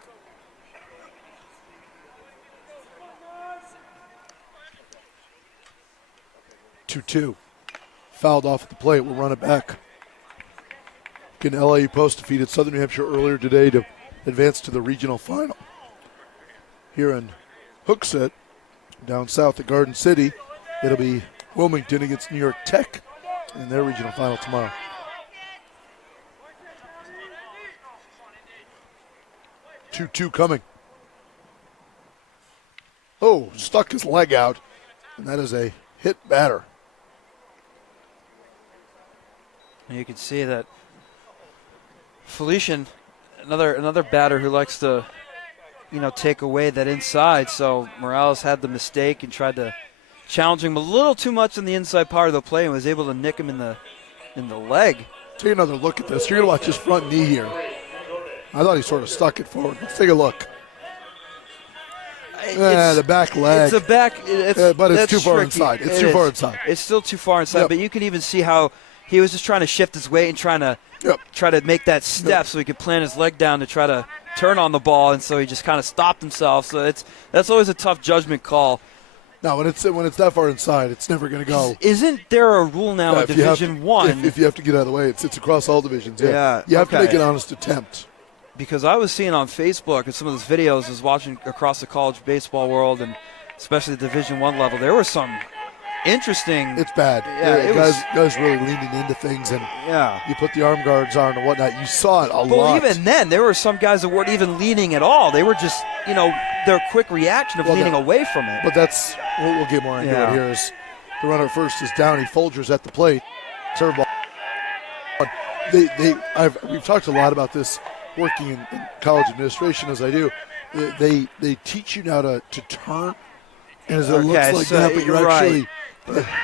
Two. Fouled off at the plate. We'll run it back. Again, LIU Post defeated Southern New Hampshire earlier today to advance to the regional final. Here in Hooksett, down south at Garden City, it'll be Wilmington against New York Tech in their regional final tomorrow. Two coming. Oh, stuck his leg out, and that is a hit batter. And you can see that Felician, another batter who likes to, take away that inside. So Morales had the mistake and tried to challenge him a little too much on the inside part of the play and was able to nick him in the leg. Take another look at this. You're gonna watch his front knee here. I thought he sort of stuck it forward. Let's take a look. The back leg. It's a back. But it's too far tricky. inside. It's too far inside. It's still too far inside. Yep. But you can even see how he was just trying to shift his weight and trying to make that step so he could plant his leg down to try to turn on the ball, and so he just kind of stopped himself. So that's always a tough judgment call. No, when it's that far inside, it's never going to go. Isn't there a rule now in Division One? If you have to get out of the way, it's across all divisions. Yeah. You have to make an honest attempt. Because I was seeing on Facebook and some of those videos, I was watching across the college baseball world, and especially the Division I level, there were some interesting. It's bad. Guys really leaning into things, and you put the arm guards on and whatnot. You saw it a lot. Well, even then, there were some guys that weren't even leaning at all. They were just, their quick reaction of leaning away from it. But that's what we'll get more into it here. Is the runner first is Downey. Folgers at the plate. Serve ball. We've talked a lot about this working in college administration as I do. They teach you now to turn, and as it looks like that, but you're actually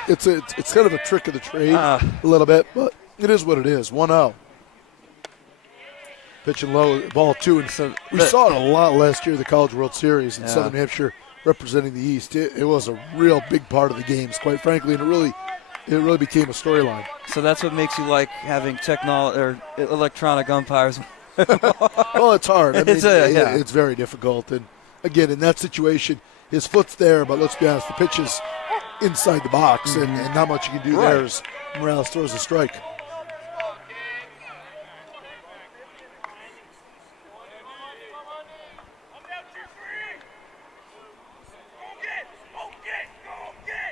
it's kind of a trick of the trade a little bit, but it is what it is. 1-0. Pitching low, ball 2, and we saw it a lot last year, the College World Series in Southern Hampshire representing the East. It was a real big part of the games, quite frankly, and it really became a storyline. So that's what makes you like having electronic umpires. Well, it's hard. I mean, it's very difficult. And again, in that situation, his foot's there, but let's be honest, the pitch is inside the box, and not much you can do there as Morales throws a strike.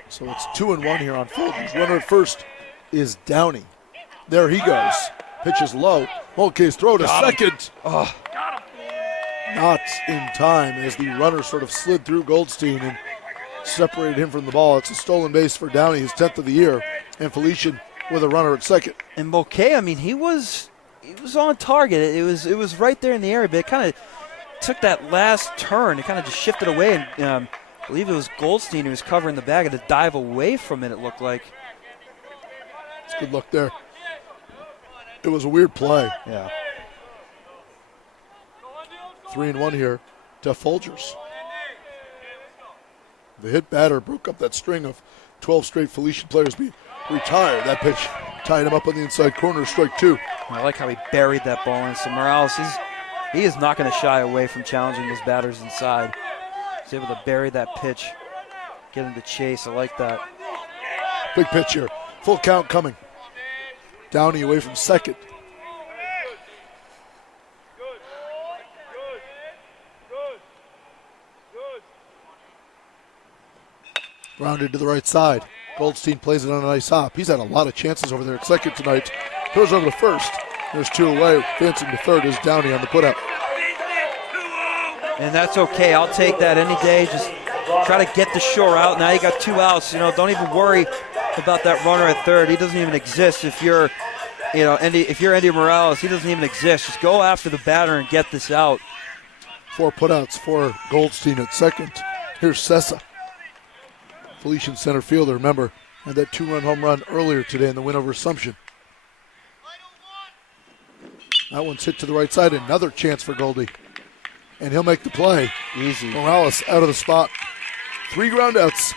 So it's 2-1 here on Folgers. Runner at first is Downey. There he goes. Pitch is low. Mulcahy's throw to second. Not in time as the runner sort of slid through Goldstein and separated him from the ball. It's a stolen base for Downey, his 10th of the year, and Felician with a runner at second. And Mulcahy, I mean, he was on target. It was right there in the area, but it kind of took that last turn. It kind of just shifted away, and I believe it was Goldstein who was covering the bag and to dive away from it, it looked like. It's good luck there. It was a weird play. Yeah. 3-1 here to Folgers. The hit batter broke up that string of 12 straight Felician players being retired. That pitch tied him up on the inside corner, strike 2. I like how he buried that ball in. So Morales, he is not going to shy away from challenging those batters inside. He's able to bury that pitch, get him to chase. I like that. Big pitch here. Full count coming. Downey away from second. Grounded to the right side. Goldstein plays it on a nice hop. He's had a lot of chances over there at second tonight. Throws over to first. There's 2 away. Advancing to third is Downey on the put-up. And that's okay. I'll take that any day. Just try to get the shore out. Now you got 2 outs. Don't even worry about that runner at third. He doesn't even exist. If you're Andy Morales, he doesn't even exist. Just go after the batter and get this out. 4 putouts for Goldstein at second. Here's Sessa. Felician center fielder, remember, had that 2-run home run earlier today in the win over Assumption. That one's hit to the right side. Another chance for Goldie. And he'll make the play. Easy. Morales out of the spot. 3 groundouts.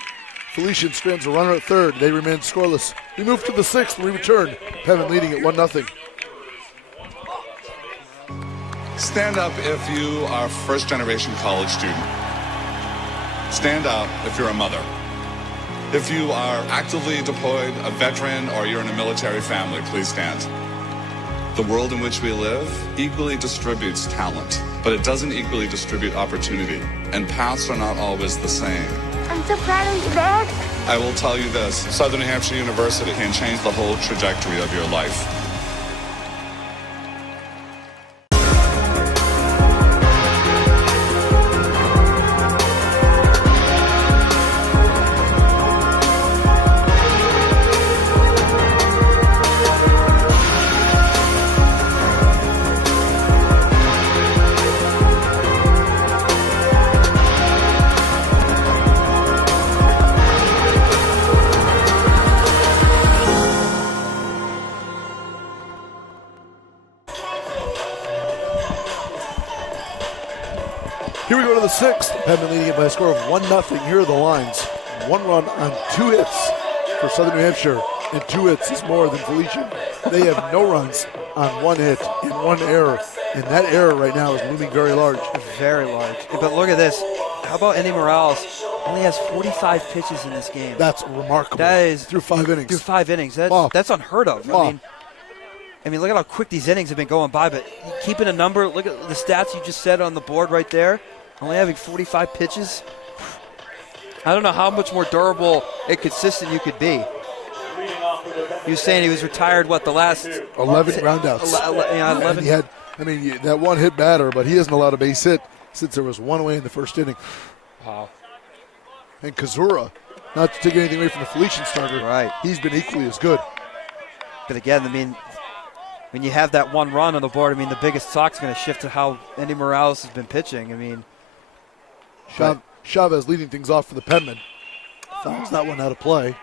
Felician strands a runner at third. They remain scoreless. We move to the 6th. We return. Pevin leading at 1-0. Stand up if you are a first-generation college student. Stand up if you're a mother. If you are actively deployed, a veteran, or you're in a military family, please stand. The world in which we live equally distributes talent, but it doesn't equally distribute opportunity, and paths are not always the same. I'm so proud of you, Dad. I will tell you this, Southern New Hampshire University can change the whole trajectory of your life. Here we go to the 6th. Pevin leading it by a score of 1-0. Here are the lines. 1 run on 2 hits for Southern New Hampshire, and 2 hits is more than Felician. They have no runs on 1 hit and 1 error, and that error right now is looming very large. Very large. But look at this. How about Andy Morales? Only has 45 pitches in this game. That's remarkable. That is through 5 innings. Through 5 innings. That's unheard of. I mean, look at how quick these innings have been going by, but keeping a number, look at the stats you just said on the board right there, only having 45 pitches. I don't know how much more durable and consistent you could be. He was saying he was retired, the last 11 groundouts. 11. And he had, that one hit batter, but he hasn't allowed a base hit since there was one away in the first inning. Wow. And Kazura, not to take anything away from the Felician starter, right? He's been equally as good. But again, when you have that one run on the board, the biggest talk's going to shift to how Andy Morales has been pitching. Chavez leading things off for the Penmen. Fouls that one out of play.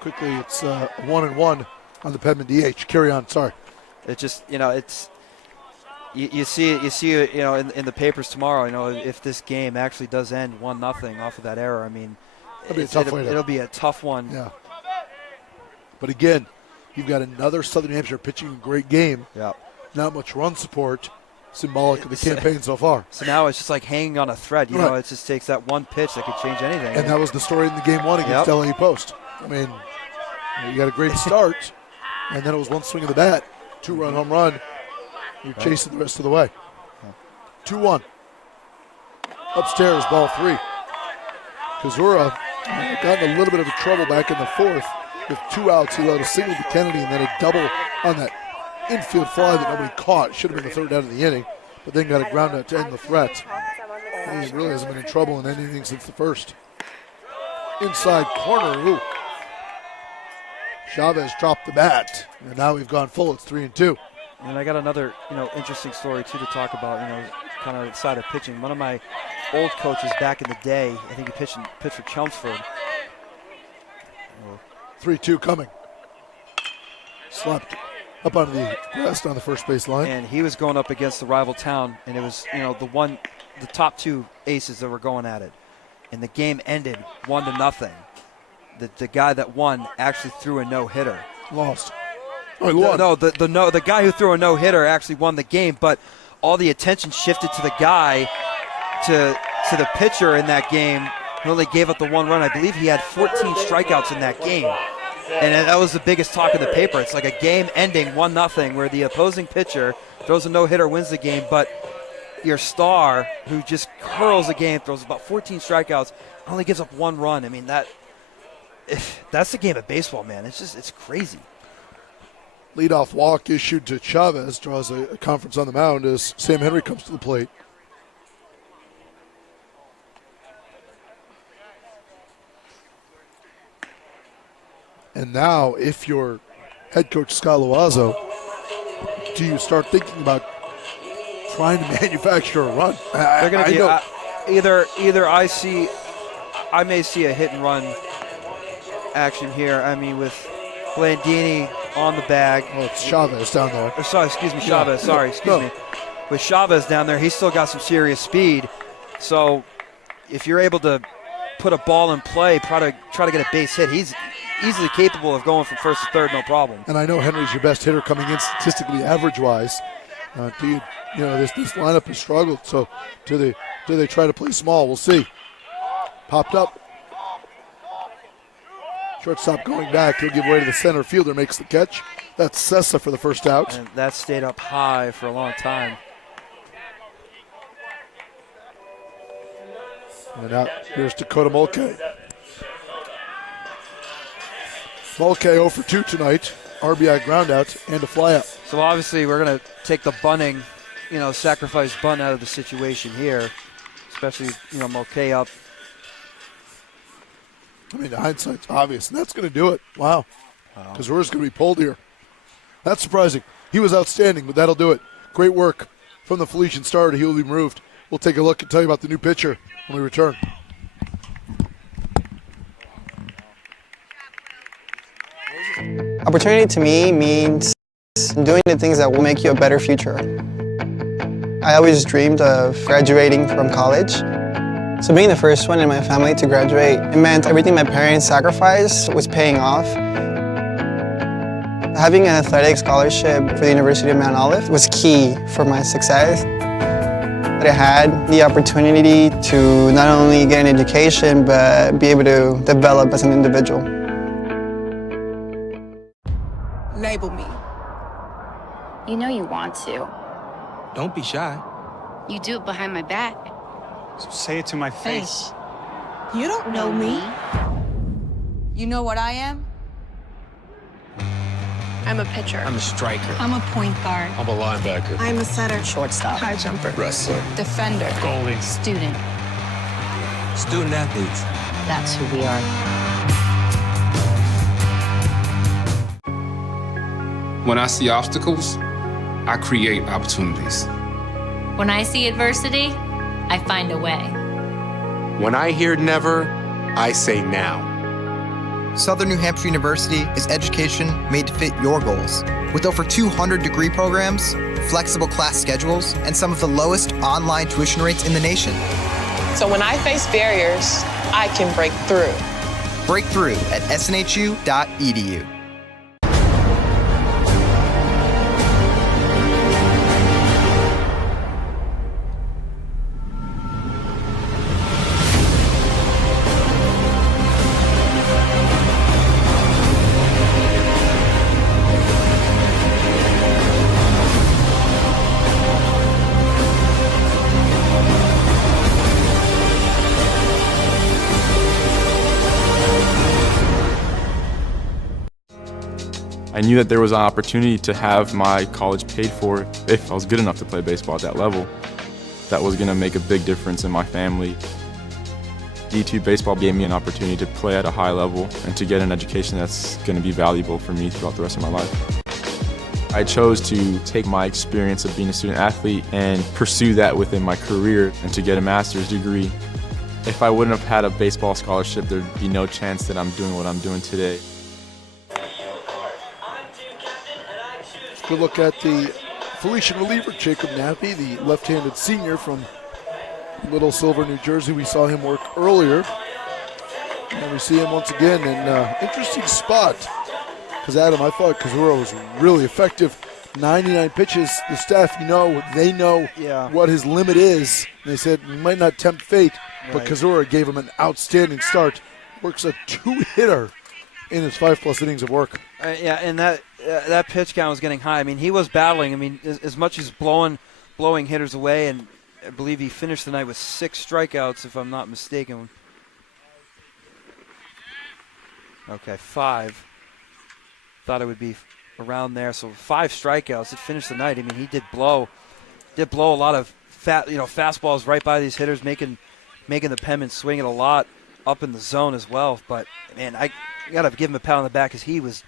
Quickly, it's 1-1 on the Penman DH. Carry on. Sorry. It just, it's you see it, in the papers tomorrow. If this game actually does end 1-0 off of that error, it'll be a tough one. Yeah. But again, you've got another Southern New Hampshire pitching a great game. Yeah. Not much run support. Symbolic of the campaign so far. So now it's just like hanging on a thread. It just takes that one pitch that could change anything. And that was the story in the game one against LA Post. You got a great start, and then it was one swing of the bat, 2-run home run. You're chasing the rest of the way. 2-1. Upstairs, ball 3. Kazura got in a little bit of trouble back in the fourth. With 2 outs, he allowed a single to Kennedy and then a double on that infield fly that nobody caught. Should have been the third out of the inning, but then got a ground out to end the threat. He really hasn't been in trouble in anything since the first. Inside corner, ooh. Chavez dropped the bat, and now we've gone full. It's 3-2. And I got another, interesting story too to talk about. Kind of side of pitching. One of my old coaches back in the day, I think he pitched for Chelmsford. 3-2 coming. Slapped up onto the rest on the first base line. And he was going up against the rival town, and it was, the top 2 aces that were going at it. And the game ended 1-0. The guy that won actually threw a no-hitter. Lost. The guy who threw a no-hitter actually won the game, but all the attention shifted to the guy, to the pitcher in that game who only gave up the 1 run. I believe he had 14 strikeouts in that game. And that was the biggest talk in the paper. It's like a game ending 1-0 where the opposing pitcher throws a no-hitter, wins the game, but your star who just curls the game, throws about 14 strikeouts, only gives up 1 run. That's the game of baseball, man. It's crazy. Leadoff walk issued to Chavez, draws a conference on the mound as Sam Henry comes to the plate. And now, if you're head coach Scott Loazzo, do you start thinking about trying to manufacture a run? They're going to be either I may see a hit and run action here. With Blandini on the bag. Oh, it's Chavez down there. Chavez. Sorry, excuse me. With Chavez down there, he's still got some serious speed. So if you're able to put a ball in play, try to get a base hit, he's easily capable of going from first to third, no problem. And I know Henry's your best hitter coming in statistically average-wise. This lineup has struggled. So do they try to play small? We'll see. Popped up. Shortstop going back. He'll give way to the center fielder. Makes the catch. That's Sessa for the first out. And that stayed up high for a long time. And out here's Dakota Mulcahy. Mulcahy 0 for 2 tonight. RBI groundout and a flyout. So obviously we're going to take the bunting, sacrifice bunt out of the situation here, especially, Mulcahy up. The hindsight's obvious, and that's going to do it. Wow. Because we're just going to be pulled here. That's surprising. He was outstanding, but that'll do it. Great work from the Felician starter. He will be moved. We'll take a look and tell you about the new pitcher when we return. Opportunity to me means doing the things that will make you a better future. I always dreamed of graduating from college. So being the first one in my family to graduate, it meant everything my parents sacrificed was paying off. Having an athletic scholarship for the University of Mount Olive was key for my success. I had the opportunity to not only get an education, but be able to develop as an individual. Label me. You know you want to. Don't be shy. You do it behind my back. So say it to my face. You don't know me. You know what I am? I'm a pitcher. I'm a striker. I'm a point guard. I'm a linebacker. I'm a setter. Shortstop. High jumper. Wrestler. Defender. Goalie. Student. Student athletes. That's who we are. When I see obstacles, I create opportunities. When I see adversity, I find a way. When I hear never, I say now. Southern New Hampshire University is education made to fit your goals. With over 200 degree programs, flexible class schedules, and some of the lowest online tuition rates in the nation. So when I face barriers, I can break through. Break through at snhu.edu. I knew that there was an opportunity to have my college paid for if I was good enough to play baseball at that level. That was going to make a big difference in my family. D2 baseball gave me an opportunity to play at a high level and to get an education that's going to be valuable for me throughout the rest of my life. I chose to take my experience of being a student athlete and pursue that within my career and to get a master's degree. If I wouldn't have had a baseball scholarship, there'd be no chance that I'm doing what I'm doing today. Good look at the Felician reliever, Jacob Nappy, the left-handed senior from Little Silver, New Jersey. We saw him work earlier, and we see him once again in an interesting spot. Because, Adam, I thought Kazura was really effective. 99 pitches. The staff, they know what his limit is. They said he might not tempt fate, but Kazura gave him an outstanding start. Works a two-hitter in his 5+ innings of work. And that pitch count was getting high. I mean, he was battling. I mean, as much as blowing hitters away, and I believe he finished the night with 6 strikeouts, if I'm not mistaken. Okay, 5. Thought it would be around there. So 5 strikeouts. It finished the night. I mean, he did blow a lot of fastballs right by these hitters, making the Penmen swing it a lot up in the zone as well. But man, I gotta give him a pat on the back because he was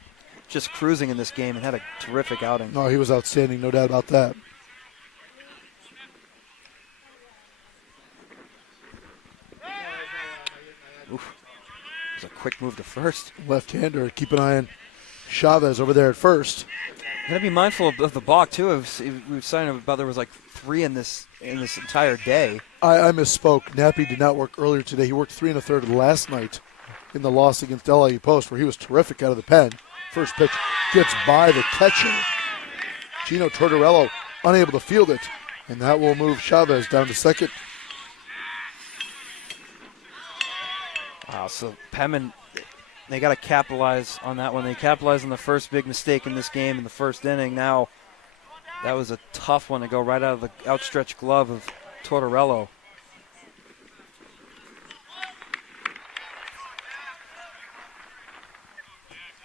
just cruising in this game and had a terrific outing. No, he was outstanding, no doubt about that. Oof. It was a quick move to first. Left-hander, keep an eye on Chavez over there at first. Got to be mindful of the balk too. We were saying about there was like 3 in this entire day. I misspoke. Nappy did not work earlier today. He worked 3 1/3 last night in the loss against LIU Post, where he was terrific out of the pen. First pitch gets by the catcher. Gino Tortorello unable to field it, and that will move Chavez down to second. Wow, so Penman, they got to capitalize on that one. They capitalized on the first big mistake in this game in the first inning. Now, that was a tough one to go right out of the outstretched glove of Tortorello.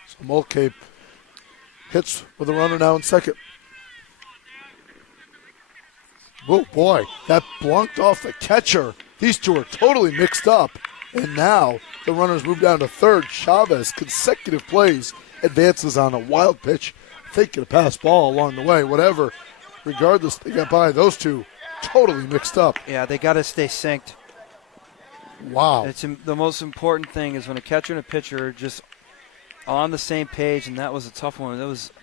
So Mulcahy hits with a runner now in second. Oh boy, that blunked off the catcher. These two are totally mixed up. And now the runners move down to third. Chavez, consecutive plays, advances on a wild pitch. Thinking a pass ball along the way, whatever. Regardless, they got by. Those two totally mixed up. Yeah, they got to stay synced. Wow. The most important thing is when a catcher and a pitcher are just on the same page, and that was a tough one.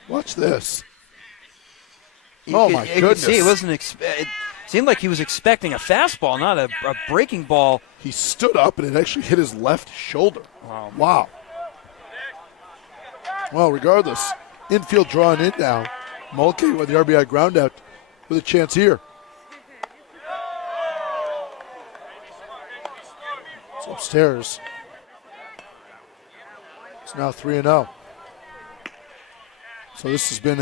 Watch this. My goodness. You could see it seemed like he was expecting a fastball, not a breaking ball. He stood up, and it actually hit his left shoulder. Wow. Well, regardless, infield drawn in now. Mulcahy with the RBI ground out with a chance here. It's upstairs. It's now 3-0. So this has been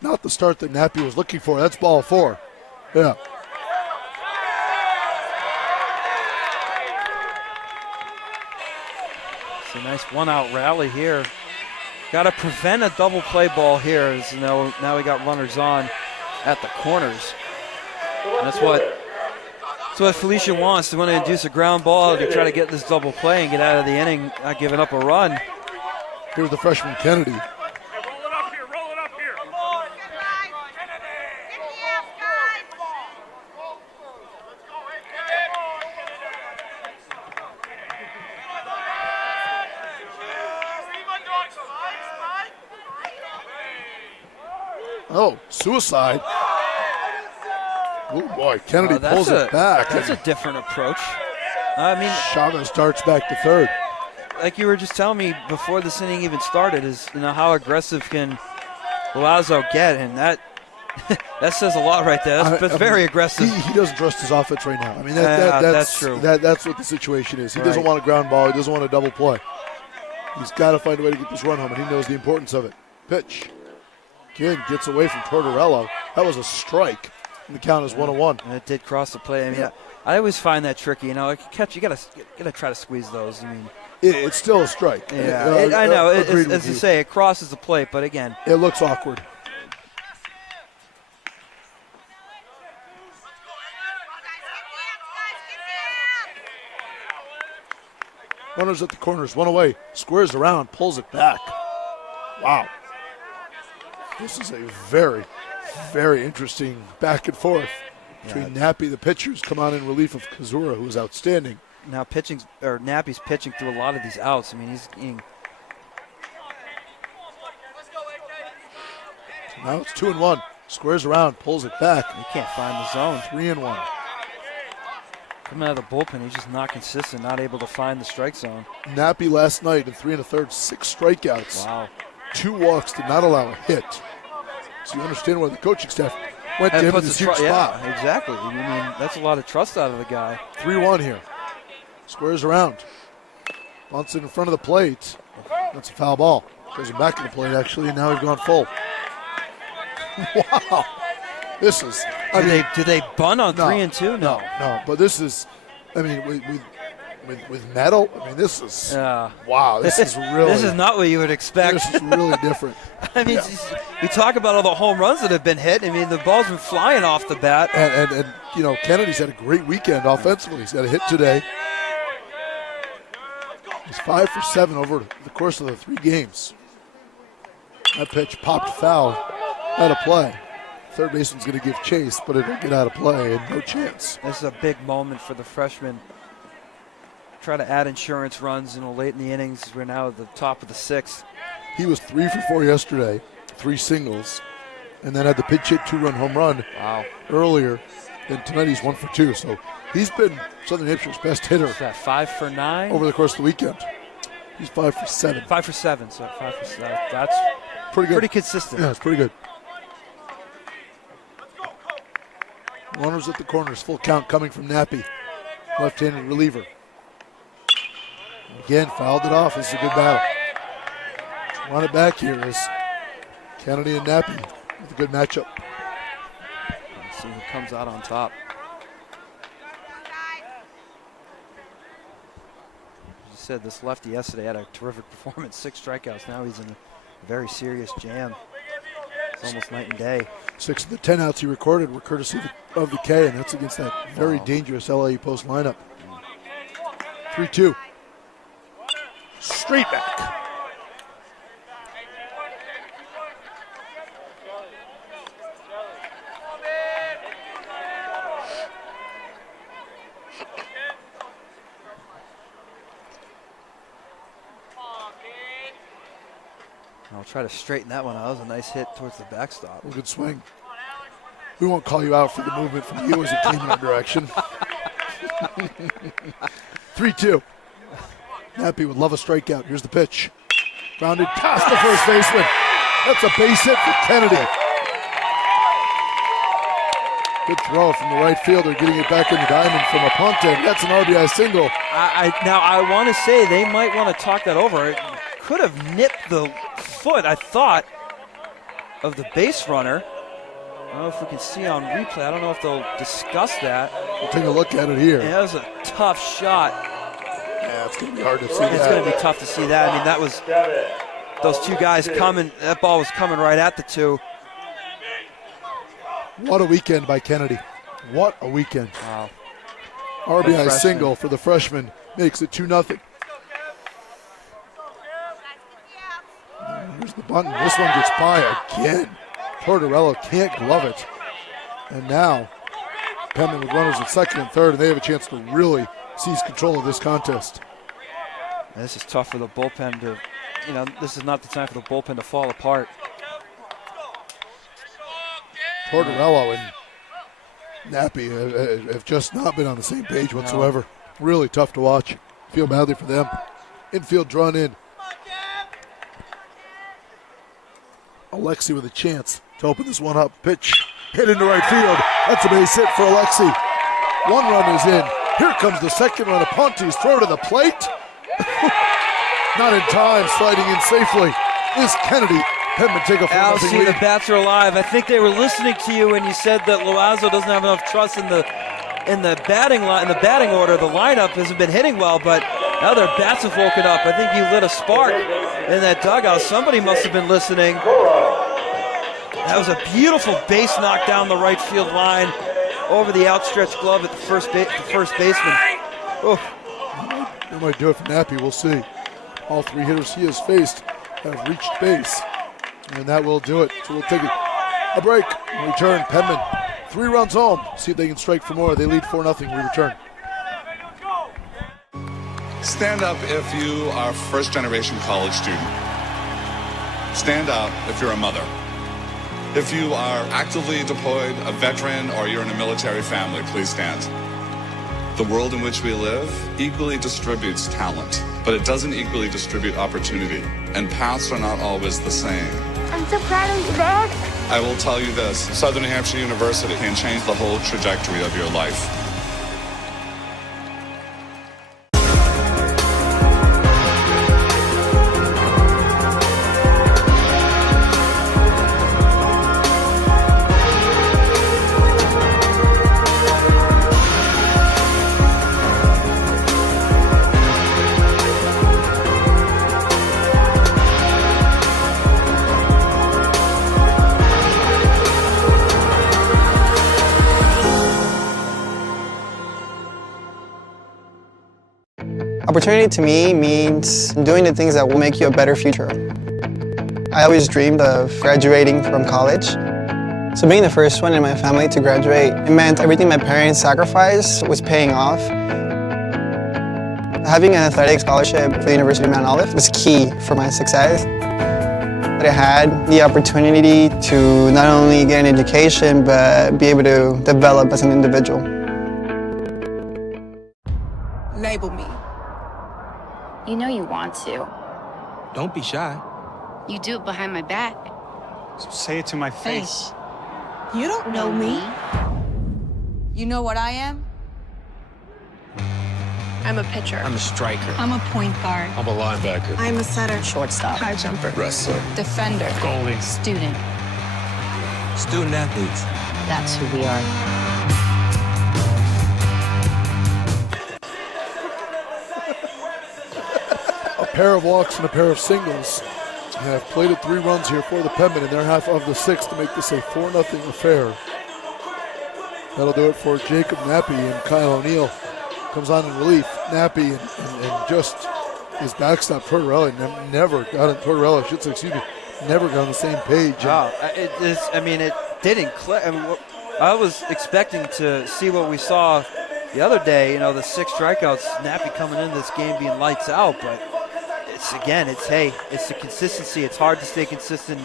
not the start that Nappy was looking for. That's ball 4. Yeah. So nice one-out rally here. Got to prevent a double play ball here. As you know, now we got runners on at the corners. And that's what Felician wants. They want to induce a ground ball to try to get this double play and get out of the inning, not giving up a run. Here's the freshman Kennedy. Oh, suicide. Oh, boy. Kennedy pulls it back. That's a different approach. I mean, Chavez starts back to third. Like you were just telling me before this inning even started, is how aggressive can Milazzo get, and that that says a lot right there. That's very aggressive. He doesn't trust his offense right now. I mean, that's true. That's what the situation is. He doesn't want a ground ball. He doesn't want a double play. He's got to find a way to get this run home, and he knows the importance of it. Pitch. King gets away from Tortorello. That was a strike, and the count is 1-1. And it did cross the play. I mean, I always find that tricky. Like a catch, you gotta try to squeeze those. I mean, it's still a strike. Yeah, I know. As you say, it crosses the plate, but again, it looks awkward. Runners at the corners, one away, squares around, pulls it back. Wow. This is a very, very interesting back and forth between Nappy. The pitchers come on in relief of Kazura, who is outstanding. Now Nappy's pitching through a lot of these outs. I mean, he's getting. So now it's 2-1. Squares around, pulls it back. He can't find the zone. 3-1. Coming out of the bullpen, he's just not consistent, not able to find the strike zone. Nappy last night in 3 1/3, 6 strikeouts. Wow. 2 walks, did not allow a hit. So you understand why the coaching staff went to him in this huge spot. Yeah, exactly. I mean, that's a lot of trust out of the guy. 3-1 here. Squares around. Bunts it in front of the plate. That's a foul ball. Goes him back to the plate, actually, and now he's gone full. Wow. This is... Do they bunt on 3-2? No. But this is... I mean, with metal, I mean, this is... wow, this is really... This is not what you would expect. This is really different. I mean, we talk about all the home runs that have been hit. I mean, the ball's been flying off the bat. And Kennedy's had a great weekend offensively. He's got a hit today. He's 5 for 7 over the course of the 3 games. That pitch popped foul out of play. Third baseman's going to give chase, but it'll get out of play and no chance. This is a big moment for the freshman. Try to add insurance runs, late in the innings. We're now at the top of the 6th. He was 3 for 4 yesterday, 3 singles, and then had the pitch hit 2-run home run earlier. Then tonight he's 1 for 2. So he's been Southern Hampshire's best hitter. Is that 5 for 9? Over the course of the weekend. He's 5 for 7. 5 for 7, so 5 for 7. That's pretty good. Pretty consistent. Yeah, it's pretty good. Runners at the corners, full count coming from Nappy. Left-handed reliever. Again, fouled it off. This is a good battle. Let's run it back here is Kennedy and Nappy with a good matchup. Let's see who comes out on top. As you said, this lefty yesterday had a terrific performance, 6 strikeouts. Now he's in a very serious jam. It's almost night and day. 6 of the 10 outs he recorded were courtesy of the K, and that's against that very dangerous LA Post lineup. 3-2. Straight back. I'll try to straighten that one out. That was a nice hit towards the backstop. A good swing. We won't call you out for the movement from you as it came in our direction. 3-2. Nappy would love a strikeout. Here's the pitch. Grounded past the first baseman. That's a base hit for Kennedy. Good throw from the right fielder, getting it back in the diamond from Aponte. That's an RBI single. Now, I want to say they might want to talk that over. It could have nipped the foot, I thought, of the base runner. I don't know if we can see on replay. I don't know if they'll discuss that. We'll take a look at it here. Yeah, that was a tough shot. Yeah, it's going to be hard to see It's that. going to be tough to see that. I mean, that was those two guys coming. That ball was coming right at the two. What a weekend by Kennedy. What a weekend. Wow. RBI single for the freshman makes it 2-0. Here's the button. This one gets by again. Tortorella can't glove it. And now Penman with runners at second and third, and they have a chance to really seize control of this contest. And this is tough for the bullpen to, this is not the time for the bullpen to fall apart. Tortorella and Nappy have just not been on the same page whatsoever. No. Really tough to watch. Feel badly for them. Infield drawn in. Alexi with a chance to open this one up. Pitch hit into right field. That's a base hit for Alexi. One run is in. Here comes the second run. Aponte's throw to the plate. Not in time, sliding in safely is Kennedy. Penman take a 4-0 lead. The bats are alive. I think they were listening to you when you said that Loazzo doesn't have enough trust in the batting order. The lineup hasn't been hitting well, but now their bats have woken up. I think you lit a spark in that dugout. Somebody must have been listening. That was a beautiful base knock down the right field line over the outstretched glove at the first baseman. Oh. That might do it for Nappy. We'll see. All three hitters he has faced have reached base. And that will do it. So we'll take a break. In return, Penman 3 runs home. See if they can strike for more. They lead 4-0. We return. Stand up if you are a first-generation college student. Stand up if you're a mother. If you are actively deployed, a veteran, or you're in a military family, please stand. The world in which we live equally distributes talent, but it doesn't equally distribute opportunity, and paths are not always the same. I'm so proud of you, Dad. I will tell you this, Southern New Hampshire University can change the whole trajectory of your life. Opportunity to me means doing the things that will make you a better future. I always dreamed of graduating from college. So being the first one in my family to graduate, it meant everything my parents sacrificed was paying off. Having an athletic scholarship for the University of Mount Olive was key for my success. I had the opportunity to not only get an education, but be able to develop as an individual. Label me. You know you want to. Don't be shy. You do it behind my back. So say it to my face. Hey, you don't know me. You know what I am? I'm a pitcher. I'm a striker. I'm a point guard. I'm a linebacker. I'm a setter. Shortstop. High jumper. Wrestler. Defender. Goalie. Student. Student athletes. That's who we are. A pair of walks and a pair of singles have plated 3 runs here for the Penman in their half of the 6th to make this a 4-0 affair. That'll do it for Jacob Nappy, and Kyle O'Neill comes on in relief. Nappy and just his backstop, Tortorella, never got it. Tortorella, never got on the same page. Wow, it didn't click. I was expecting to see what we saw the other day, the 6 strikeouts, Nappy coming into this game being lights out, but it's the consistency. It's hard to stay consistent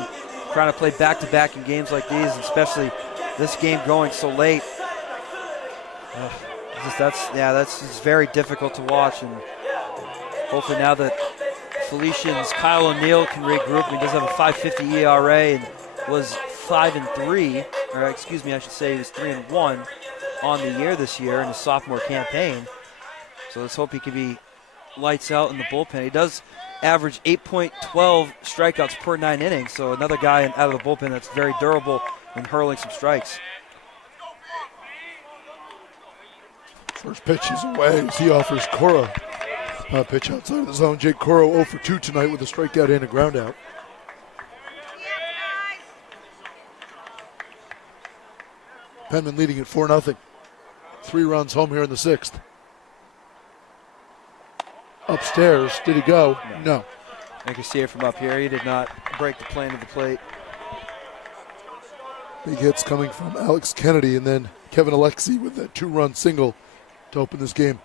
trying to play back-to-back in games like these, especially this game going so late. That's just very difficult to watch, and hopefully now that Felician's Kyle O'Neill can regroup. He does have a 5.50 ERA and was 5-3, or excuse me, I should say he was 3-1 on the year this year in his sophomore campaign. So let's hope he can be lights out in the bullpen. He does average 8.12 strikeouts per 9 innings, so another guy out of the bullpen that's very durable in hurling some strikes. First pitch is away as he offers Cora Pitch outside of the zone. Jake Coro 0 for 2 tonight with a strikeout and a ground out. Penman leading at 4-0. 3 runs home here in the 6th. Upstairs, did he go? No. You can see it from up here. He did not break the plane of the plate. Big hits coming from Alex Kennedy and then Kevin Alexi with that 2-run single to open this game.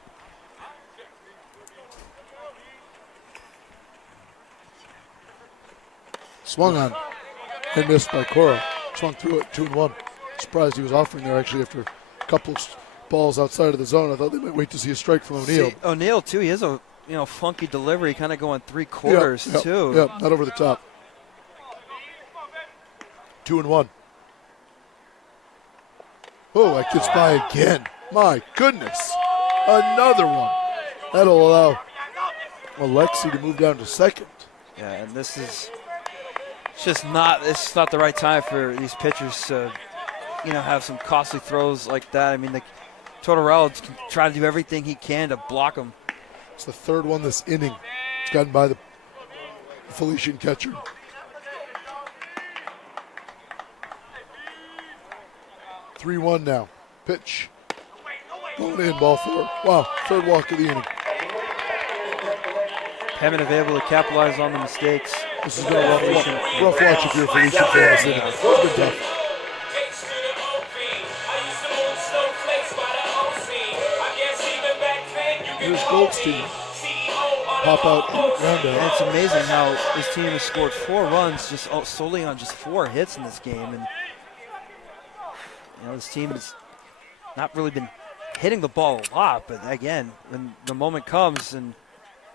Swung on and missed by Coro. Swung through it, 2-1. Surprised he was offering there actually after a couple of balls outside of the zone. I thought they might wait to see a strike from O'Neill. O'Neill too. He has a funky delivery, kind of going 3/4 too. Yeah, not over the top. 2-1. Oh, that gets by again. My goodness. Another one. That'll allow Alexi to move down to second. Yeah, and this is just not the right time for these pitchers to, have some costly throws like that. I mean, Tortorella can try to do everything he can to block them. It's the 3rd one this inning. It's gotten by the Felician catcher. Three 3-1 now. Pitch. Going in, ball 4. Wow, 3rd walk of the inning. Haven't been able to capitalize on the mistakes. This has been a rough watch if you're a Felician fan this inning. It's been tough. Here's Goldstein. Pop out round out. And it's amazing how this team has scored 4 runs just solely on just 4 hits in this game. And this team has not really been hitting the ball a lot, but again, when the moment comes and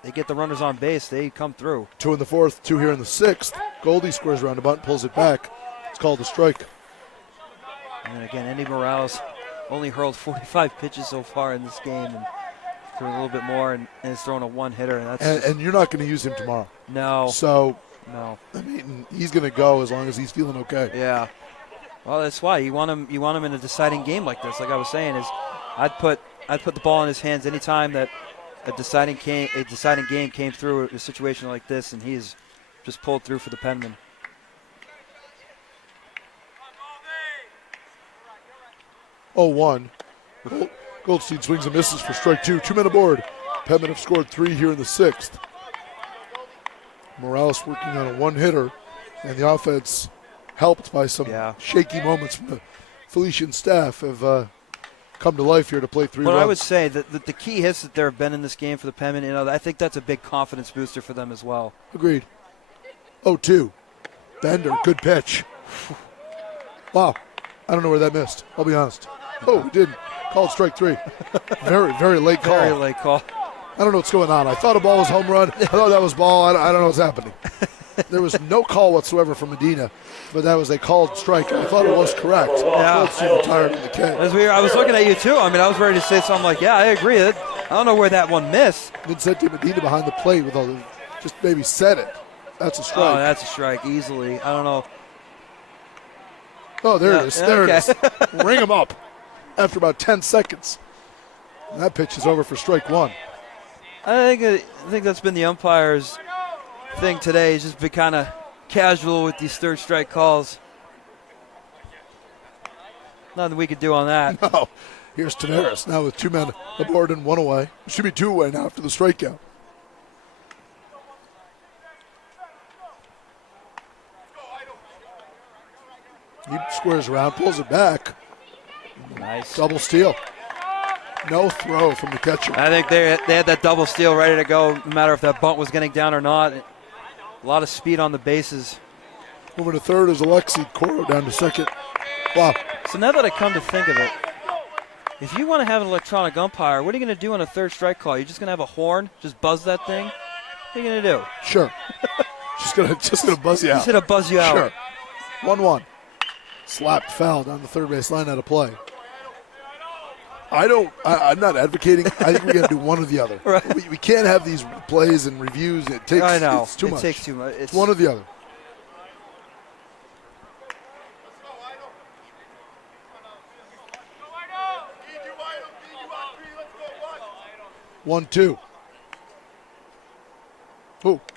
they get the runners on base, they come through. 2 in the 4th, 2 here in the 6th. Goldie squares around about and pulls it back. It's called a strike. And again, Andy Morales only hurled 45 pitches so far in this game and threw a little bit more and is throwing a 1-hitter. And you're not going to use him tomorrow. No. So, no. I mean, he's going to go as long as he's feeling okay. Yeah. Well, that's why you want him in a deciding game like this. Like I was saying, is I'd put the ball in his hands anytime that a deciding game came through a situation like this, and he's just pulled through for the Penman. Oh, 1. Goldstein swings and misses for strike 2. 2 men aboard. Penman have scored 3 here in the 6th. Morales working on a 1-hitter, and the offense, helped by some shaky moments from the Felician staff, have come to life here to play 3 runs. But I would say that the key hits that there have been in this game for the Penman, I think that's a big confidence booster for them as well. Agreed. 0-2. Bender, good pitch. Wow. I don't know where that missed. I'll be honest. Oh, it didn't. Called strike 3. Very, very late call. Very late call. I don't know what's going on. I thought a ball was home run. I thought that was ball. I don't know what's happening. There was no call whatsoever from Medina, but that was a called strike. I thought it was correct. Yeah. Retired in the K. That's weird. I was looking at you too. I mean, I was ready to say something like, "Yeah, I agree." I don't know where that one missed. Vincente Medina behind the plate with all the, just maybe said it. That's a strike. Oh, that's a strike easily. I don't know. Oh, there it is. There it is. Ring him up after about 10 seconds. And that pitch is over for strike 1. I think that's been the umpire's thing today. Is just be kind of casual with these third strike calls. Nothing we could do on that. No. Here's Tavares now with 2 men aboard and 1 away. It should be 2 away now after the strikeout. He squares around, pulls it back. Nice. Double steal. No throw from the catcher. I think they had that double steal ready to go, no matter if that bunt was getting down or not. A lot of speed on the bases. Moving to third is Alexi. Coro down to second. Wow. So now that I come to think of it, if you want to have an electronic umpire, what are you going to do on a third strike call? You're just going to have a horn, just buzz that thing? What are you going to do? Sure. just gonna buzz you out. Just going to buzz you out. Sure. 1-1. Slapped foul down the third base line out of play. I'm not advocating. I think we got to do one or the other. Right. We can't have these plays and reviews. It takes. I know. It's too much. It takes too much. It's one or the other.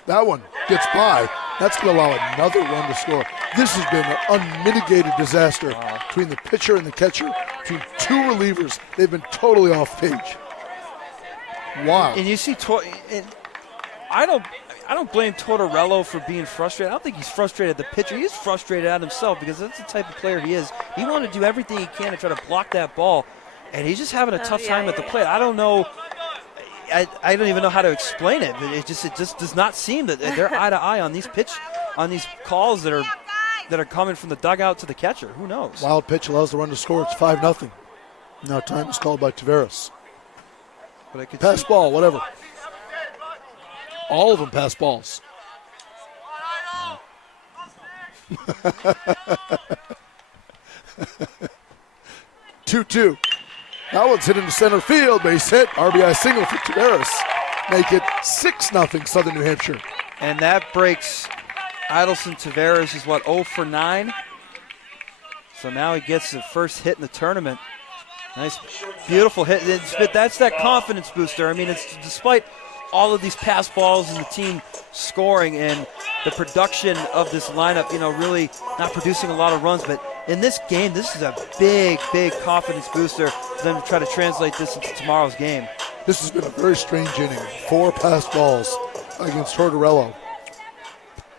That one gets by. That's going to allow another run to score. This has been an unmitigated disaster between the pitcher and the catcher, between two relievers. They've been totally off page. Wow. And you see, I don't blame Tortorello for being frustrated. I don't think he's frustrated at the pitcher. He's frustrated at himself because that's the type of player he is. He wanted to do everything he can to try to block that ball, and he's just having a tough time at the plate. I don't know. I don't even know how to explain it. But it just does not seem that they're eye to eye on these calls that are coming from the dugout to the catcher. Who knows? Wild pitch allows the run to score. It's 5-0. Now time is called by Taveras. Pass ball, whatever. All of them pass balls. 2-2. That one's hit into center field. Base hit. RBI single for Taveras. Make it 6-0 Southern New Hampshire. And that breaks Idelson Taveras is 0 for 9. So now he gets the first hit in the tournament. Nice, beautiful hit. That's that confidence booster. I mean, it's despite all of these pass balls and the team scoring and the production of this lineup, really not producing a lot of runs. But in this game, this is a big, big confidence booster for them to try to translate this into tomorrow's game. This has been a very strange inning. 4 pass balls against Tortorello.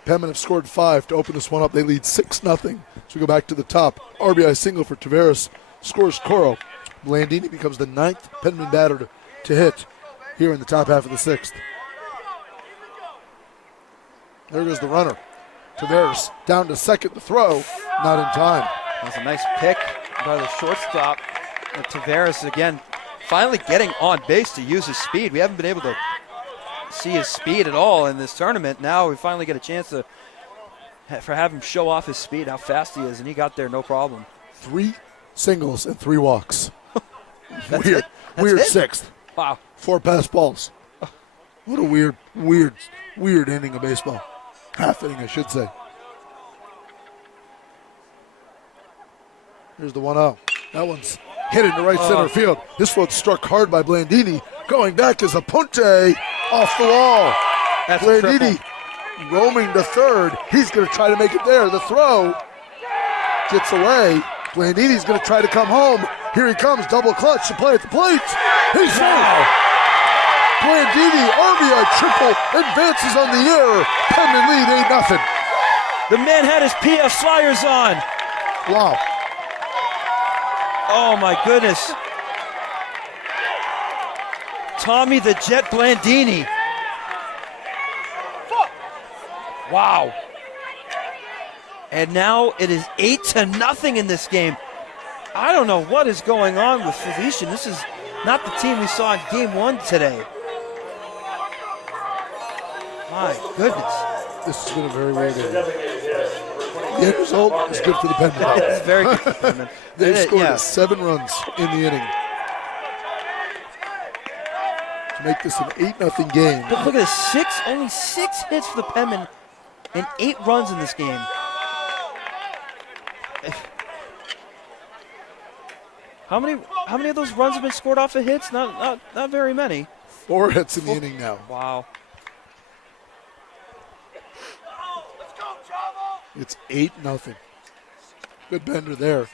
Penman have scored 5 to open this one up. They lead 6-0. So we go back to the top. RBI single for Taveras. Scores Coro. Blandini becomes the 9th Penman batter to hit here in the top half of the 6th. There goes the runner. Taveras down to second. The throw, not in time. That's a nice pick by the shortstop. Taveras again finally getting on base to use his speed. We haven't been able to see his speed at all in this tournament. Now we finally get a chance to have him show off his speed, how fast he is, and he got there no problem. 3 singles and 3 walks. Weird it? 6th. Wow. 4 pass balls. What a weird inning of baseball. Half inning, I should say. Here's the 1-0. That one's hit into right center field. This one's struck hard by Blandini. Going back is Aponte off the wall. That's Blandini roaming to third. He's going to try to make it there. The throw gets away. Blandini's going to try to come home. Here he comes, double clutch to play at the plate. He's safe. Blandini, RBI triple, advances on the air. Penman lead 8-0. The man had his PF Flyers on. Wow. Oh my goodness. Tommy the Jet Blandini. Wow. And now it is 8-0 in this game. I don't know what is going on with Felician. This is not the team we saw in game 1 today. My goodness. This has been a very weird inning. The end result is good for the Penman. It's very good for the Penman. They scored 7 runs in the inning to make this an 8-0 game. But look at this, only 6 hits for the Penman and 8 runs in this game. How many of those runs have been scored off of hits? Not very many. 4 hits in the inning now. Wow. It's 8-0. Good bender there.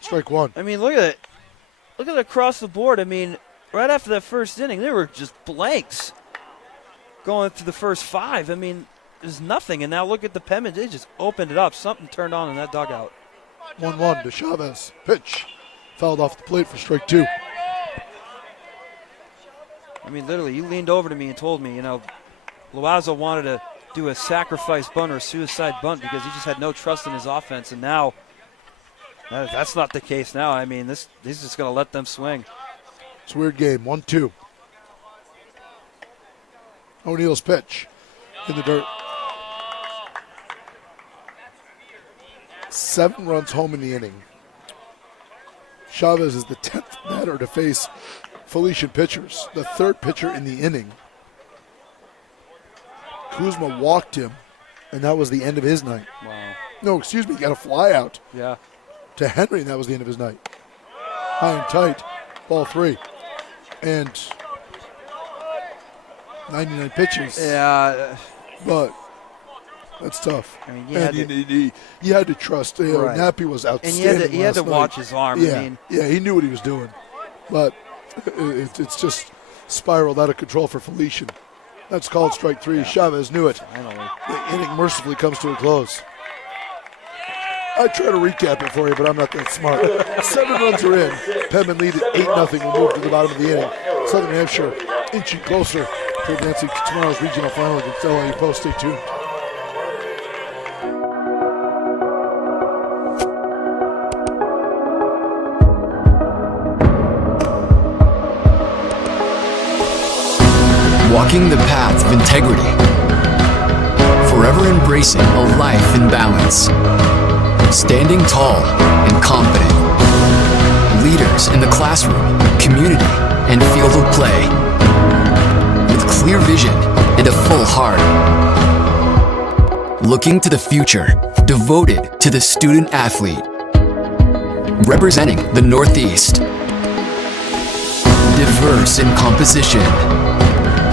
Strike 1. I mean, look at it. Look at it across the board. I mean, right after that first inning, there were just blanks going through the first 5. I mean, there's nothing. And now look at the Penman. They just opened it up. Something turned on in that dugout. 1-1 to Chavez. Pitch. Fouled off the plate for strike 2. I mean, literally, you leaned over to me and told me, Loazo wanted to do a sacrifice bunt or a suicide bunt because he just had no trust in his offense. And now that's not the case now. I mean, he's just going to let them swing. It's a weird game. 1-2. O'Neill's pitch in the dirt. 7 runs home in the inning. Chavez is the 10th batter to face Felician pitchers, the 3rd pitcher in the inning. Kuzma walked him, and that was the end of his night. Wow. No, excuse me, he got a fly out. Yeah. To Henry, and that was the end of his night. High and tight, ball 3. And 99 pitches. Yeah. But that's tough. I mean, you had to trust. Right. Nappy was outstanding. And he had to last watch night. his arm. Yeah, I mean, he knew what he was doing. But it's just spiraled out of control for Felician. That's called strike 3. Chavez knew it. Finally. The inning mercifully comes to a close. I try to recap it for you, but I'm not that smart. 7 runs are in. Penman lead at 8-0. We'll move to the bottom of the inning. Southern New Hampshire inching closer to advancing to tomorrow's regional final against LIU Post. Stay tuned. Walking the path of integrity, forever embracing a life in balance, standing tall and confident, leaders in the classroom, community, and field of play, with clear vision and a full heart, looking to the future, devoted to the student athlete, representing the Northeast, diverse in composition,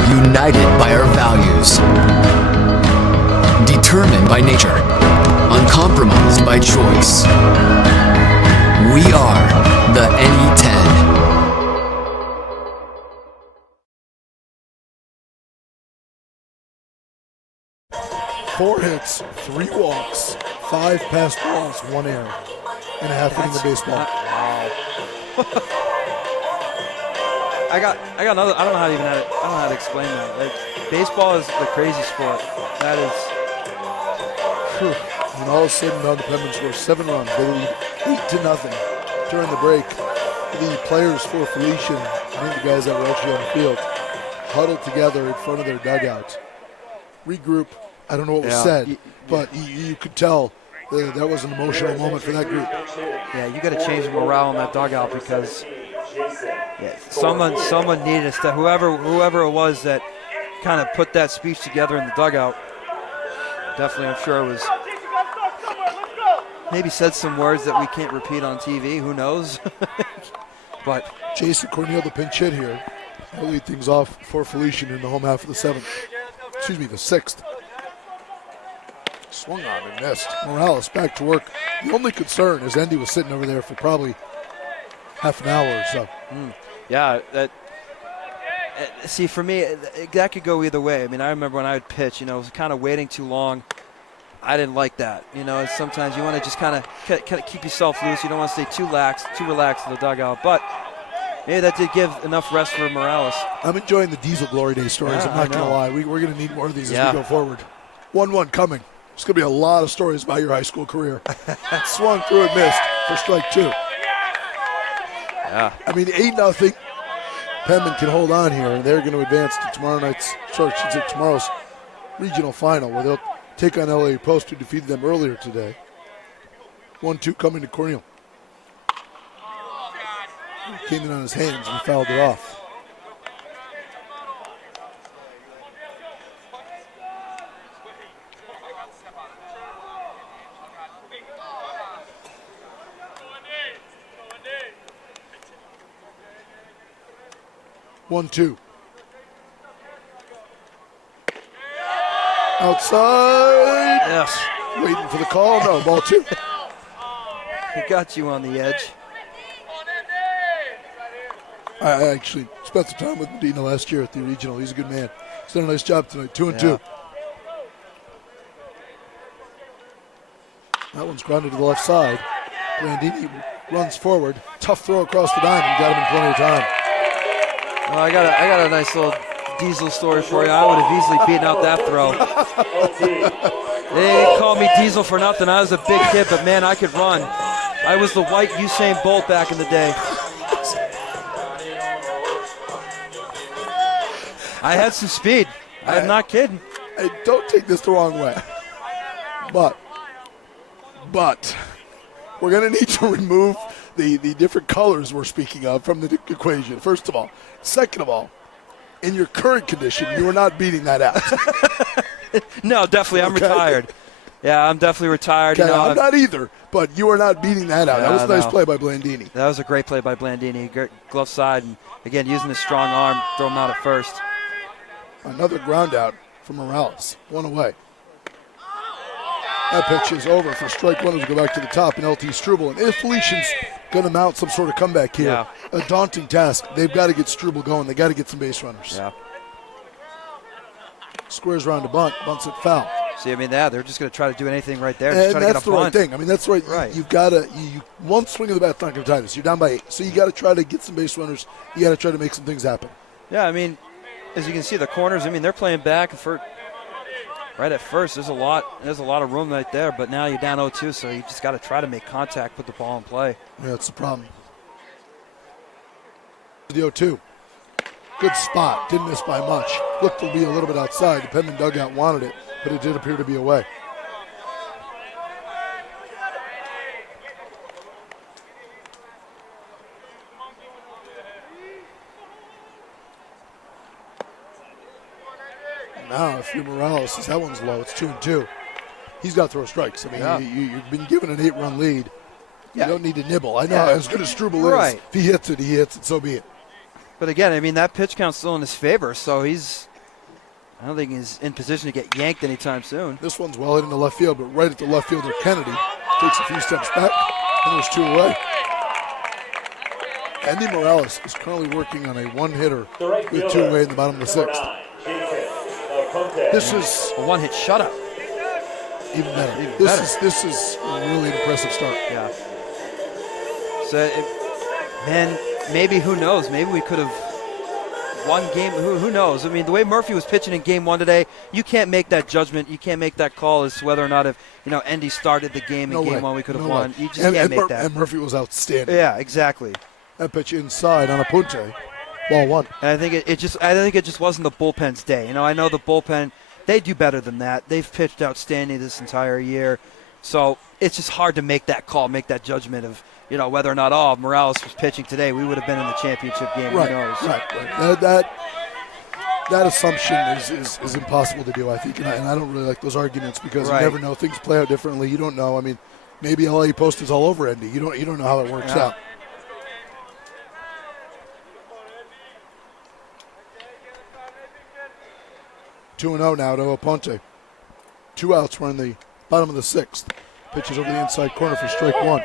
united by our values, determined by nature, uncompromised by choice. We are the NE10. Four hits, 3 walks, 5 passed balls, 1 error, and a half inning of baseball. Wow. I got another. I don't know how to explain that. Like, baseball is a crazy sport. That is. Whew. And all of a sudden, the Penman scores 7 runs. They lead 8-0 during the break. The players for Felician, I think the guys that were actually on the field, huddled together in front of their dugouts. Regroup. I don't know what was said, but you could tell that was an emotional moment for that group. Yeah, you got to change the morale in that dugout because someone needed us to. Whoever it was that kind of put that speech together in the dugout. Definitely, I'm sure it was. Maybe said some words that we can't repeat on TV. Who knows? But Jason Cornell, the pinch hit here, will lead things off for Felician in the home half of the 7th. Excuse me, the 6th. Swung on and missed. Morales back to work. The only concern is Andy was sitting over there for probably half an hour or so. Yeah, see, for me, that could go either way. I mean, I remember when I would pitch, it was kind of waiting too long. I didn't like that. Sometimes you want to just kind of keep yourself loose. You don't want to stay too relaxed in the dugout. But maybe that did give enough rest for Morales. I'm enjoying the Diesel Glory Day stories. Yeah, I'm not going to lie. We're going to need more of these as we go forward. 1-1 coming. There's going to be a lot of stories about your high school career. Swung through and missed for strike 2. Yeah. I mean, 8-0. Penman can hold on here, and they're going to advance to tomorrow's regional final, where they'll take on LA Post, who defeated them earlier today. 1-2 coming to Cornell. Came in on his hands and fouled it off. One-two. Outside. Yes. Waiting for the call. No, ball 2. He got you on the edge. I actually spent some time with Medina last year at the regional. He's a good man. He's done a nice job tonight. 2-2. That one's grounded to the left side. Blandini runs forward. Tough throw across the diamond. Got him in plenty of time. Well, I got a nice little Diesel story for you. I would have easily beaten out that throw. They called me Diesel for nothing. I was a big kid, but man, I could run. I was the white Usain Bolt back in the day. I had some speed. I'm not kidding. Don't take this the wrong way. But we're going to need to remove the different colors we're speaking of from the equation, first of all. Second of all, in your current condition, you are not beating that out. No, definitely. I'm retired. Yeah, I'm definitely retired. Okay, I'm not either, but you are not beating that out. That was a nice play by Blandini. That was a great play by Blandini. Glove side, and again, using his strong arm, throw him out at first. Another ground out for Morales. One away. That pitch is over for strike one as we go back to the top in LT Struble. And if Felician's going to mount some sort of comeback here, a daunting task, they've got to get Struble going. They've got to get some base runners. Yeah. Squares around to bunt, bunts it foul. See, I mean, they're just going to try to do anything right there. And just try to that's get a the bunt. right thing. I mean, that's right. You've got to, one swing of the bat's not going to tie this. You're down by 8. So you got to try to get some base runners. You got to try to make some things happen. Yeah, I mean, as you can see, the corners, I mean, they're playing back for right at first. There's a lot of room right there, but now you're down 0-2, so you just got to try to make contact, put the ball in play. Yeah, that's the problem. The 0-2. Good spot. Didn't miss by much. Looked to be a little bit outside. The Penman dugout wanted it, but it did appear to be away. Now, if you're Morales, that one's low. It's 2-2. He's got to throw strikes. I mean, you've been given an 8-run lead. You don't need to nibble. I know as good as Struble is. If he hits it, he hits it. So be it. But again, I mean, that pitch count's still in his favor, so I don't think he's in position to get yanked anytime soon. This one's well hit into left field, but right at the left fielder, Kennedy takes a few steps back, and there's 2 away. Andy Morales is currently working on a one-hitter with 2 away in the bottom of the 6th. This is a one-hit shutout. Even better. This is a really impressive start. Yeah. So, man, maybe, who knows? Maybe we could have won game. Who knows? I mean, the way Murphy was pitching in game 1 today, you can't make that judgment. You can't make that call as to whether or not if Endy started the game in game 1, we could have won. You just can't make that. And Murphy was outstanding. Yeah, exactly. That pitch inside on a punte, ball 1. And I think it just wasn't the bullpen's day. I know the bullpen, they do better than that. They've pitched outstanding this entire year, so it's just hard to make that call, make that judgment of whether or not if Morales was pitching today, we would have been in the championship game. Right, who knows? Right. That assumption is impossible to do, I think, and I don't really like those arguments because you never know. Things play out differently. You don't know. I mean, maybe LA Post is all over Endy. You don't know how it works out. Two 2-0 now to Aponte. 2 outs. We're in the bottom of the 6th. Pitches over the inside corner for strike 1.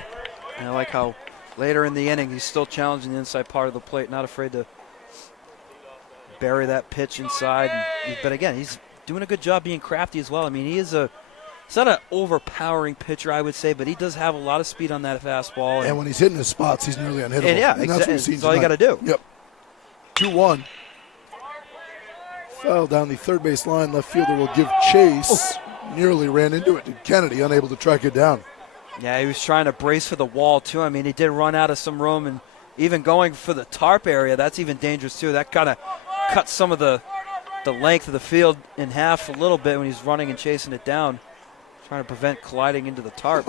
And I like how later in the inning he's still challenging the inside part of the plate, not afraid to bury that pitch inside. But again, he's doing a good job being crafty as well. I mean, he's not an overpowering pitcher, I would say, but he does have a lot of speed on that fastball. And when he's hitting his spots, he's nearly unhittable. And that's what we've seen that's all you got to do. Yep. 2-1. Foul down the third base line. Left fielder will give chase. Nearly ran into it. Kennedy unable to track it down. Yeah, he was trying to brace for the wall, too. I mean, he did run out of some room, and even going for the tarp area, that's even dangerous, too. That kind of cut some of the length of the field in half a little bit when he's running and chasing it down, trying to prevent colliding into the tarp.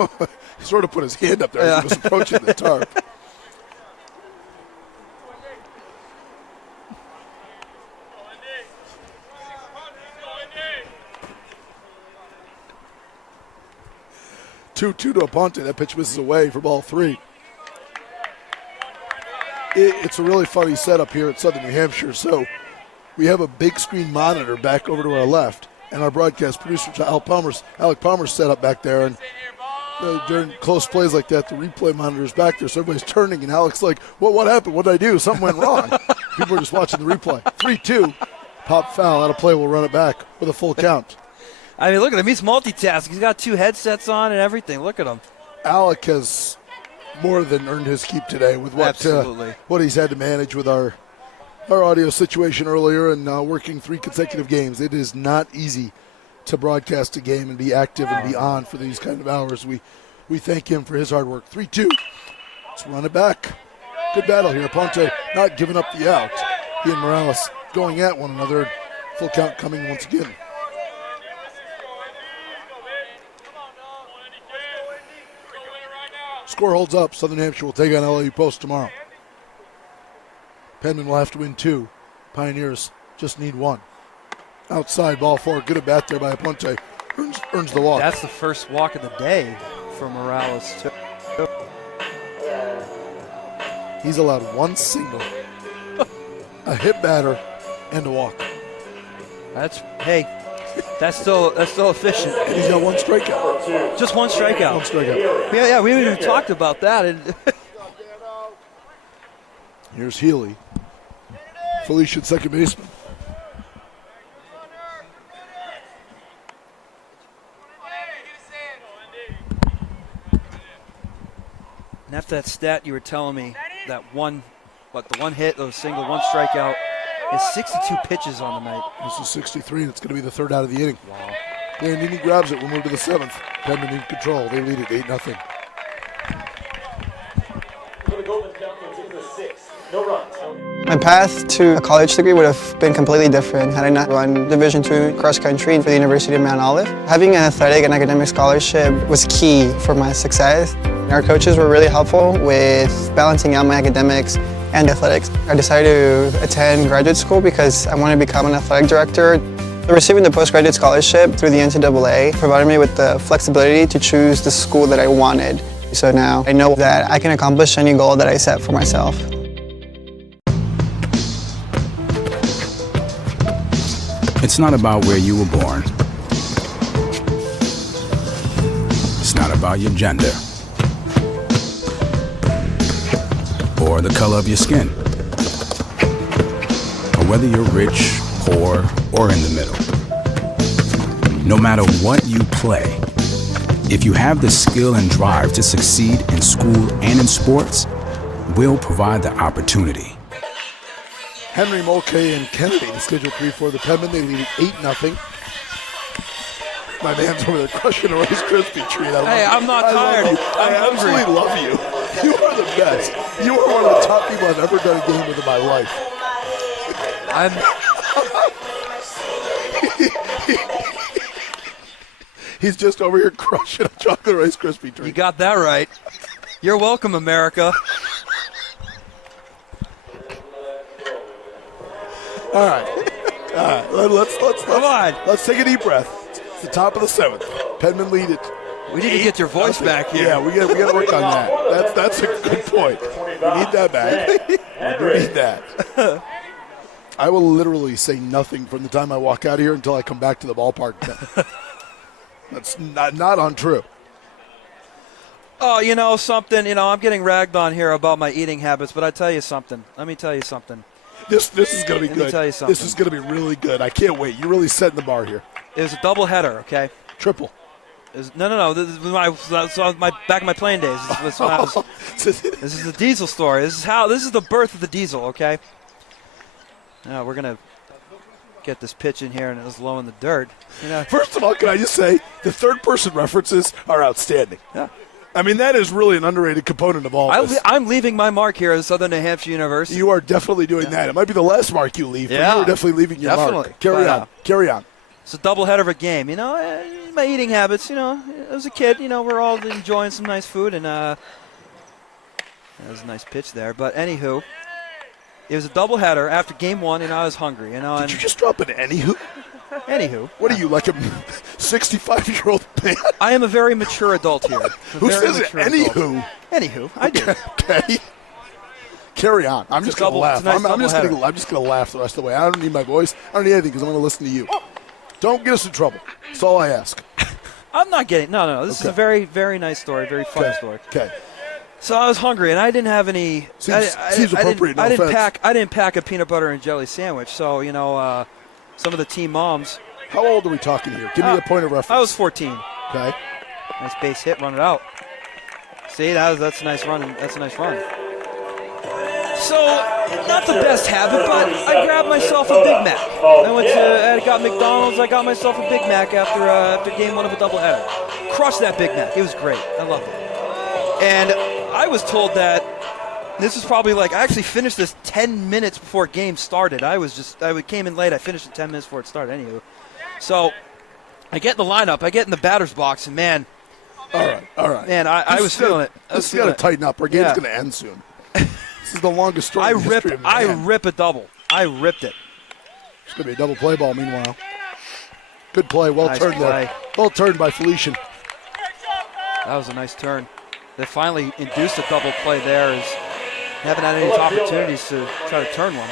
He sort of put his hand up there as he was approaching the tarp. Two to Aponte. That pitch misses away for ball 3. It's a really funny setup here at Southern New Hampshire. So we have a big screen monitor back over to our left, and our broadcast producer Alec Palmer's set up back there. And during close plays like that, the replay monitor's back there, so everybody's turning, and Alec's like, what happened? What did I do? Something went wrong. People are just watching the replay. 3-2, pop foul, out of play. We'll run it back with a full count. I mean, look at him. He's multitasking. He's got 2 headsets on and everything. Look at him. Alec has more than earned his keep today with what he's had to manage with our audio situation earlier and working 3 consecutive games. It is not easy to broadcast a game and be active and be on for these kind of hours. We thank him for his hard work. 3-2. Let's run it back. Good battle here. Aponte not giving up the out. He and Morales going at one another. Full count coming once again. Score holds up. Southern Hampshire will take on LA Post tomorrow. Penman will have to win 2. Pioneers just need 1. Outside, ball 4. Good at bat there by Aponte. Earns the walk. That's the first walk of the day for Morales, too. He's allowed 1 single, a hit batter, and a walk. Hey, That's still efficient. And he's got one strikeout. Just one strikeout. One strikeout. Yeah, we haven't even talked about that. And here's Healy. Felician, second baseman. And after that stat you were telling me, that the one hit, the single, one strikeout, is 62 pitches on the night. This is 63, and it's going to be the third out of the inning. Wow. Landini grabs it. We'll move to the seventh. Penman in control. They lead it 8-0. My path to a college degree would have been completely different had I not run Division II cross country for the University of Mount Olive. Having an athletic and academic scholarship was key for my success. Our coaches were really helpful with balancing out my academics and athletics. I decided to attend graduate school because I wanted to become an athletic director. Receiving the postgraduate scholarship through the NCAA provided me with the flexibility to choose the school that I wanted. So now I know that I can accomplish any goal that I set for myself. It's not about where you were born. It's not about your gender or the color of your skin, or whether you're rich, poor, or in the middle. No matter what you play, if you have the skill and drive to succeed in school and in sports, we'll provide the opportunity. Henry, Mulcahy, and Kennedy, the schedule 3 for the Penman. They lead it 8-0. My man's over there crushing a Rice Krispie treat. I'm not tired. I absolutely love you. You are the best. You are one of the top people I've ever done a game with in my life. He's just over here crushing a chocolate Rice Krispie treat. You got that right. You're welcome, America. All right. Let's take a deep breath. It's the top of the seventh. Penman lead it. We need to get your voice back here. Yeah, we got to work on that. That's a good point. We need that back. We do need that. I will literally say nothing from the time I walk out of here until I come back to the ballpark. That's not untrue. Oh, you know something? I'm getting ragged on here about my eating habits, but I tell you something. Let me tell you something. This is going to be good. Let me tell you something. This is going to be really good. I can't wait. You're really setting the bar here. It was a doubleheader, okay? Triple. No. This was my back in my playing days. This is the diesel story. This is the birth of the diesel, okay? Now we're gonna get this pitch in here, and it was low in the dirt. First of all, can I just say the third-person references are outstanding. Yeah. I mean, that is really an underrated component of all this. I'm leaving my mark here at Southern New Hampshire University. You are definitely doing that. It might be the last mark you leave, but you are definitely leaving your mark. Carry on. It's a doubleheader of a game. My eating habits, as a kid, we're all enjoying some nice food, and that was a nice pitch there. But anywho, it was a doubleheader after game one, and I was hungry. Did you just drop an anywho? Anywho. What are you, like a 65-year-old man? I am a very mature adult here. Who says it? Anywho? Anywho, I do. Okay. Carry on. I'm just going to laugh. Nice I'm just going to laugh the rest of the way. I don't need my voice. I don't need anything because I'm going to listen to you. Don't get us in trouble. That's all I ask. I'm not getting. No. This is a very, very nice story. Very fun story. Okay. So I was hungry, and I didn't have any. Seems appropriate. I didn't pack a peanut butter and jelly sandwich. So some of the team moms. How old are we talking here? Give me a point of reference. I was 14. Okay. Nice base hit, run it out. See, that's a nice run. That's a nice run. So, not the best habit, but I grabbed myself a Big Mac. I got McDonald's. I got myself a Big Mac after game one of a doubleheader. Crushed that Big Mac. It was great. I loved it. And I was told that this was probably I actually finished this 10 minutes before game started. I came in late. I finished it 10 minutes before it started. Anywho, so I get in the lineup. I get in the batter's box, and man. All right. Man, I was feeling it. This has got to tighten up. Our game's going to end soon. This is the longest story in the history of man. I rip a double. I ripped it. It's going to be a double play ball meanwhile. Good play. Well turned there. Well turned by Felician. That was a nice turn. They finally induced a double play there. Haven't had any opportunities to try to turn one.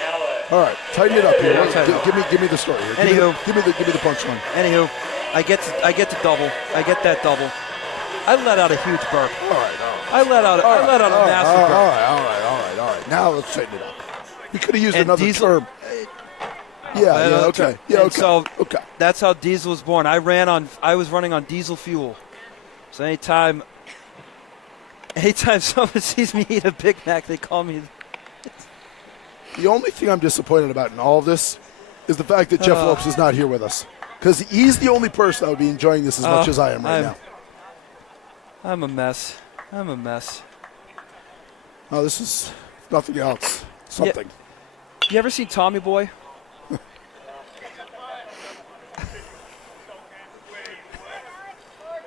All right, tighten it up here. Yeah, tighten it up. Give me the story here. Anywho. Give me the punchline. Anywho, I get to double. I get that double. I let out a huge burp. All right. I let out a massive burp. All right. Now let's tighten it up. You could have used And another Diesel- term. Okay. Yeah, And okay. So okay. that's how Diesel was born. I was running on diesel fuel. So anytime someone sees me eat a Big Mac, they call me. The only thing I'm disappointed about in all of this is the fact that Jeff Lopes is not here with us. Because he's the only person that would be enjoying this as much as I am right now. I'm a mess. Oh, this is nothing else. Something. You ever seen Tommy Boy?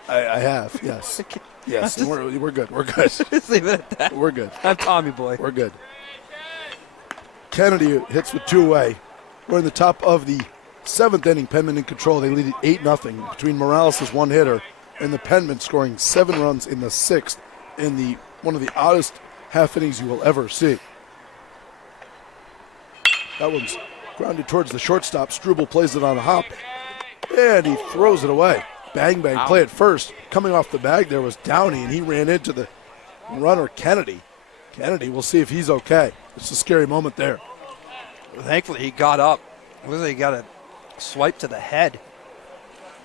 I have, yes. Yes, and we're good. We're good. Just leave it at that. We're good. I'm Tommy Boy. We're good. Kennedy hits with 2 away. We're in the top of the 7th inning. Penman in control. They lead it 8-0 between Morales' one hitter and the Penman scoring 7 runs in the 6th in one of the oddest half innings you will ever see. That one's grounded towards the shortstop. Struble plays it on a hop, and he throws it away. Bang, bang, play at first. Coming off the bag there was Downey, and he ran into the runner, Kennedy. Kennedy, we'll see if he's okay. It's a scary moment there. Thankfully, he got up. He got a swipe to the head.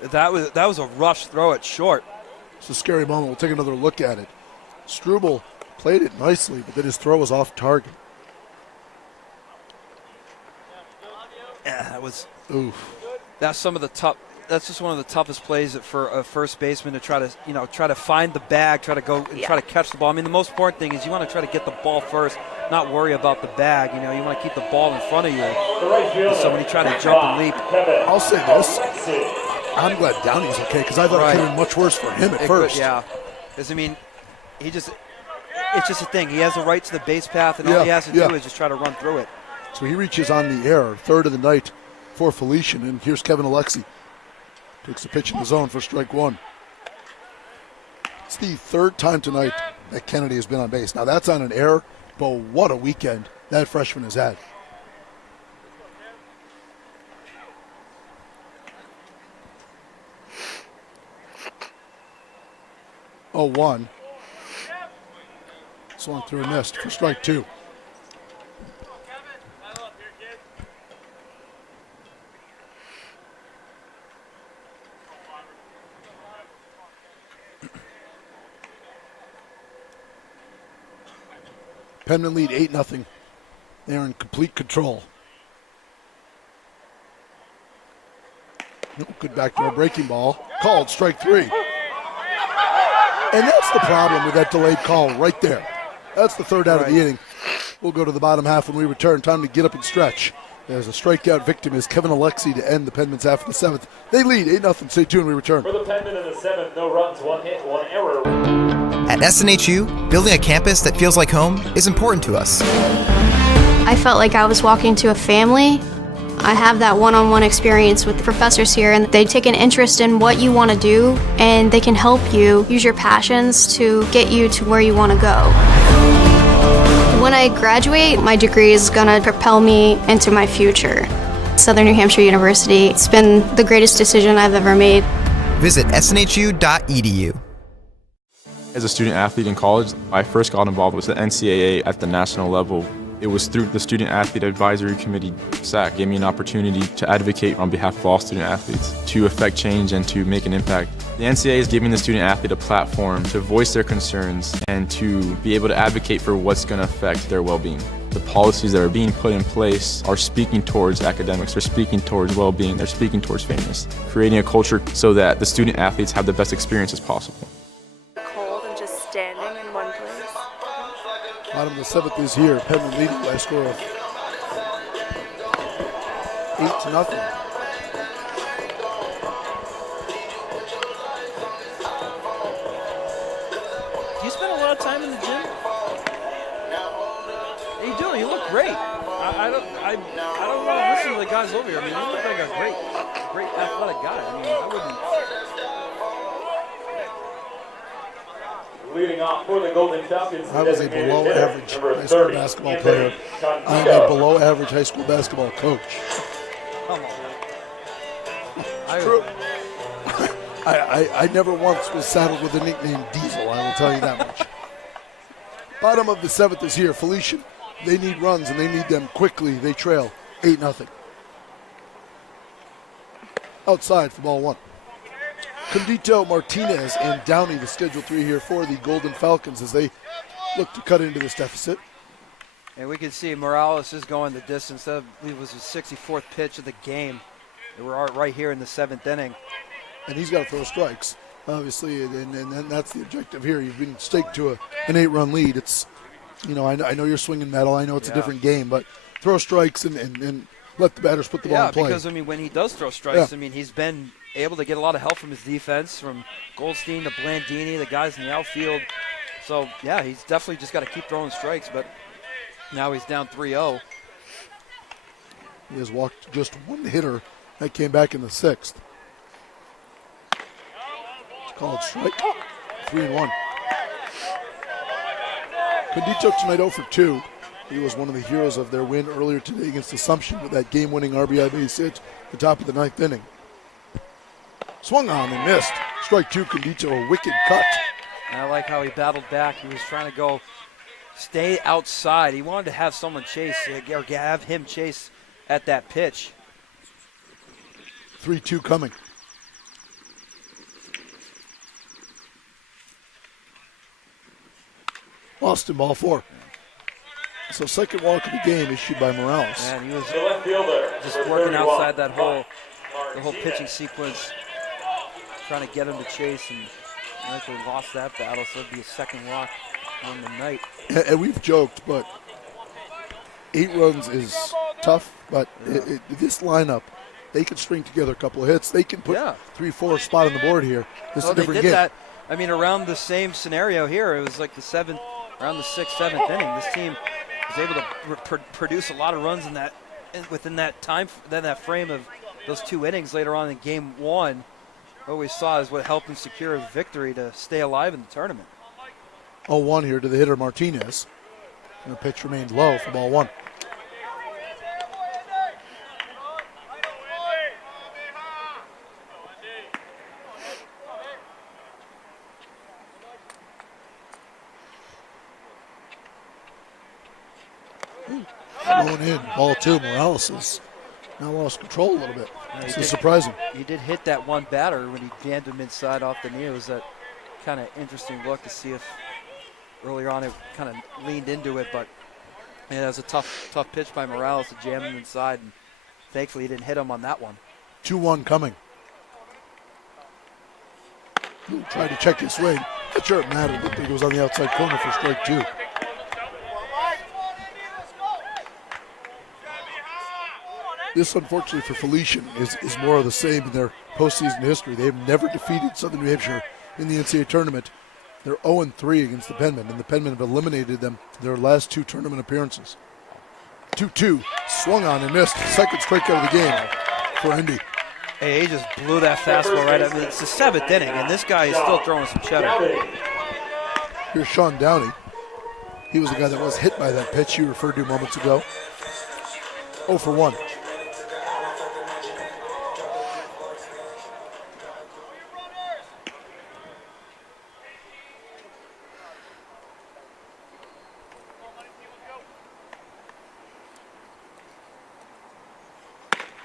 That was a rush throw at short. It's a scary moment. We'll take another look at it. Struble played it nicely, but then his throw was off target. Yeah, that was. Oof. That's just one of the toughest plays for a first baseman to try to find the bag, try to go and try to catch the ball. I mean, the most important thing is you want to try to get the ball first, not worry about the bag. You want to keep the ball in front of you. So when you try to jump and leap, I'll say this: I'm glad Downey's okay because I thought it could have been much worse for him at first. Yeah, because it's just a thing. He has the right to the base path, and all he has to do is just try to run through it. So he reaches on the air, third of the night for Felician, and here's Kevin Alexi. Takes the pitch in the zone for strike one. It's the third time tonight that Kennedy has been on base. Now that's on an error, but what a weekend that freshman has had. Oh, 1. Swung through and missed for strike two. Penman lead 8-0. They're in complete control. Good backdoor breaking ball. Called strike 3. And that's the problem with that delayed call right there. That's the third out of the inning. We'll go to the bottom half when we return. Time to get up and stretch. There's a strikeout victim is Kevin Alexi to end the Penman's half of the 7th. They lead 8-0. Stay tuned. We return. For the Penman in the 7th, no runs, 1 hit, 1 error. At SNHU, building a campus that feels like home is important to us. I felt like I was walking to a family. I have that one-on-one experience with the professors here, and they take an interest in what you want to do, and they can help you use your passions to get you to where you want to go. When I graduate, my degree is going to propel me into my future. Southern New Hampshire University, it's been the greatest decision I've ever made. Visit snhu.edu. As a student athlete in college, I first got involved with the NCAA at the national level. It was through the Student Athlete Advisory Committee, SAC, gave me an opportunity to advocate on behalf of all student athletes, to affect change and to make an impact. The NCAA is giving the student athlete a platform to voice their concerns and to be able to advocate for what's going to affect their well-being. The policies that are being put in place are speaking towards academics, they're speaking towards well-being, they're speaking towards fairness, creating a culture so that the student athletes have the best experiences possible. Standing in one place. Bottom of the 7th is here. Penman leading by a score of 8-0. Do you spend a lot of time in the gym? How you doing? You look great. I don't want to listen to the guys over here. I mean, you look like a great athletic guy. I mean, I wouldn't. Leading off for the Golden Falcons. I was a below average high school basketball player. I'm a below average high school basketball coach. Come on. True. I never once was saddled with the nickname Diesel, I will tell you that much. Bottom of the 7th is here. Felician, they need runs, and they need them quickly. They trail 8-0. Outside for ball 1. Condito, Martinez, and Downey, the Schedule 3 here for the Golden Falcons as they look to cut into this deficit. And we can see Morales is going the distance. That was his 64th pitch of the game. They were right here in the 7th inning. And he's got to throw strikes, obviously, and that's the objective here. You've been staked to an 8-run lead. It's, I know you're swinging metal. I know it's a different game, but throw strikes and let the batters put the ball in play. Yeah, because, when he does throw strikes, he's been able to get a lot of help from his defense, from Goldstein to Blandini, the guys in the outfield. So, yeah, he's definitely just got to keep throwing strikes, but now he's down 3-0. He has walked just one hitter that came back in the 6th. Called strike. 3-1. Condito tonight 0 for 2. He was one of the heroes of their win earlier today against Assumption with that game-winning RBI base hit at the top of the 9th inning. Swung on and missed. Strike 2, Condito, a wicked cut. And I like how he battled back. He was trying to stay outside. He wanted to have someone chase, or have him chase at that pitch. 3-2 coming. Austin, ball 4. So second walk of the game issued by Morales. And he was just working outside that the whole pitching sequence, trying to get him to chase, and actually lost that battle, so it'd be a second walk on the night. And we've joked, but 8 runs is tough, but this lineup, they can string together a couple of hits. They can put 3-4 spot on the board here. This is a different game. That. Around the same scenario here, it was like around the 6th, 7th inning. This team was able to produce a lot of runs within that frame of those 2 innings later on in game 1. What we saw is what helped them secure a victory to stay alive in the tournament. 0-1 here to the hitter Martinez. And the pitch remained low for ball 1. Going in, ball 2. Morales has now lost control a little bit. This is surprising. He did hit that one batter when he jammed him inside off the knee. It was that kind of interesting look to see if earlier on it kind of leaned into it, but it was a tough pitch by Morales to jam him inside, and thankfully he didn't hit him on that one. 2-1 coming. He'll try to check his swing. Not sure it mattered. I think it was on the outside corner for strike 2. This, unfortunately for Felician, is more of the same in their postseason history. They have never defeated Southern New Hampshire in the NCAA tournament. They're 0-3 against the Penmen, and the Penmen have eliminated them in their last 2 tournament appearances. 2-2, swung on and missed. Second strikeout of the game for Indy. Hey, he just blew that fastball right. It's the 7th inning, and this guy is still throwing some cheddar. Here's Sean Downey. He was the guy that was hit by that pitch you referred to moments ago. 0 for 1.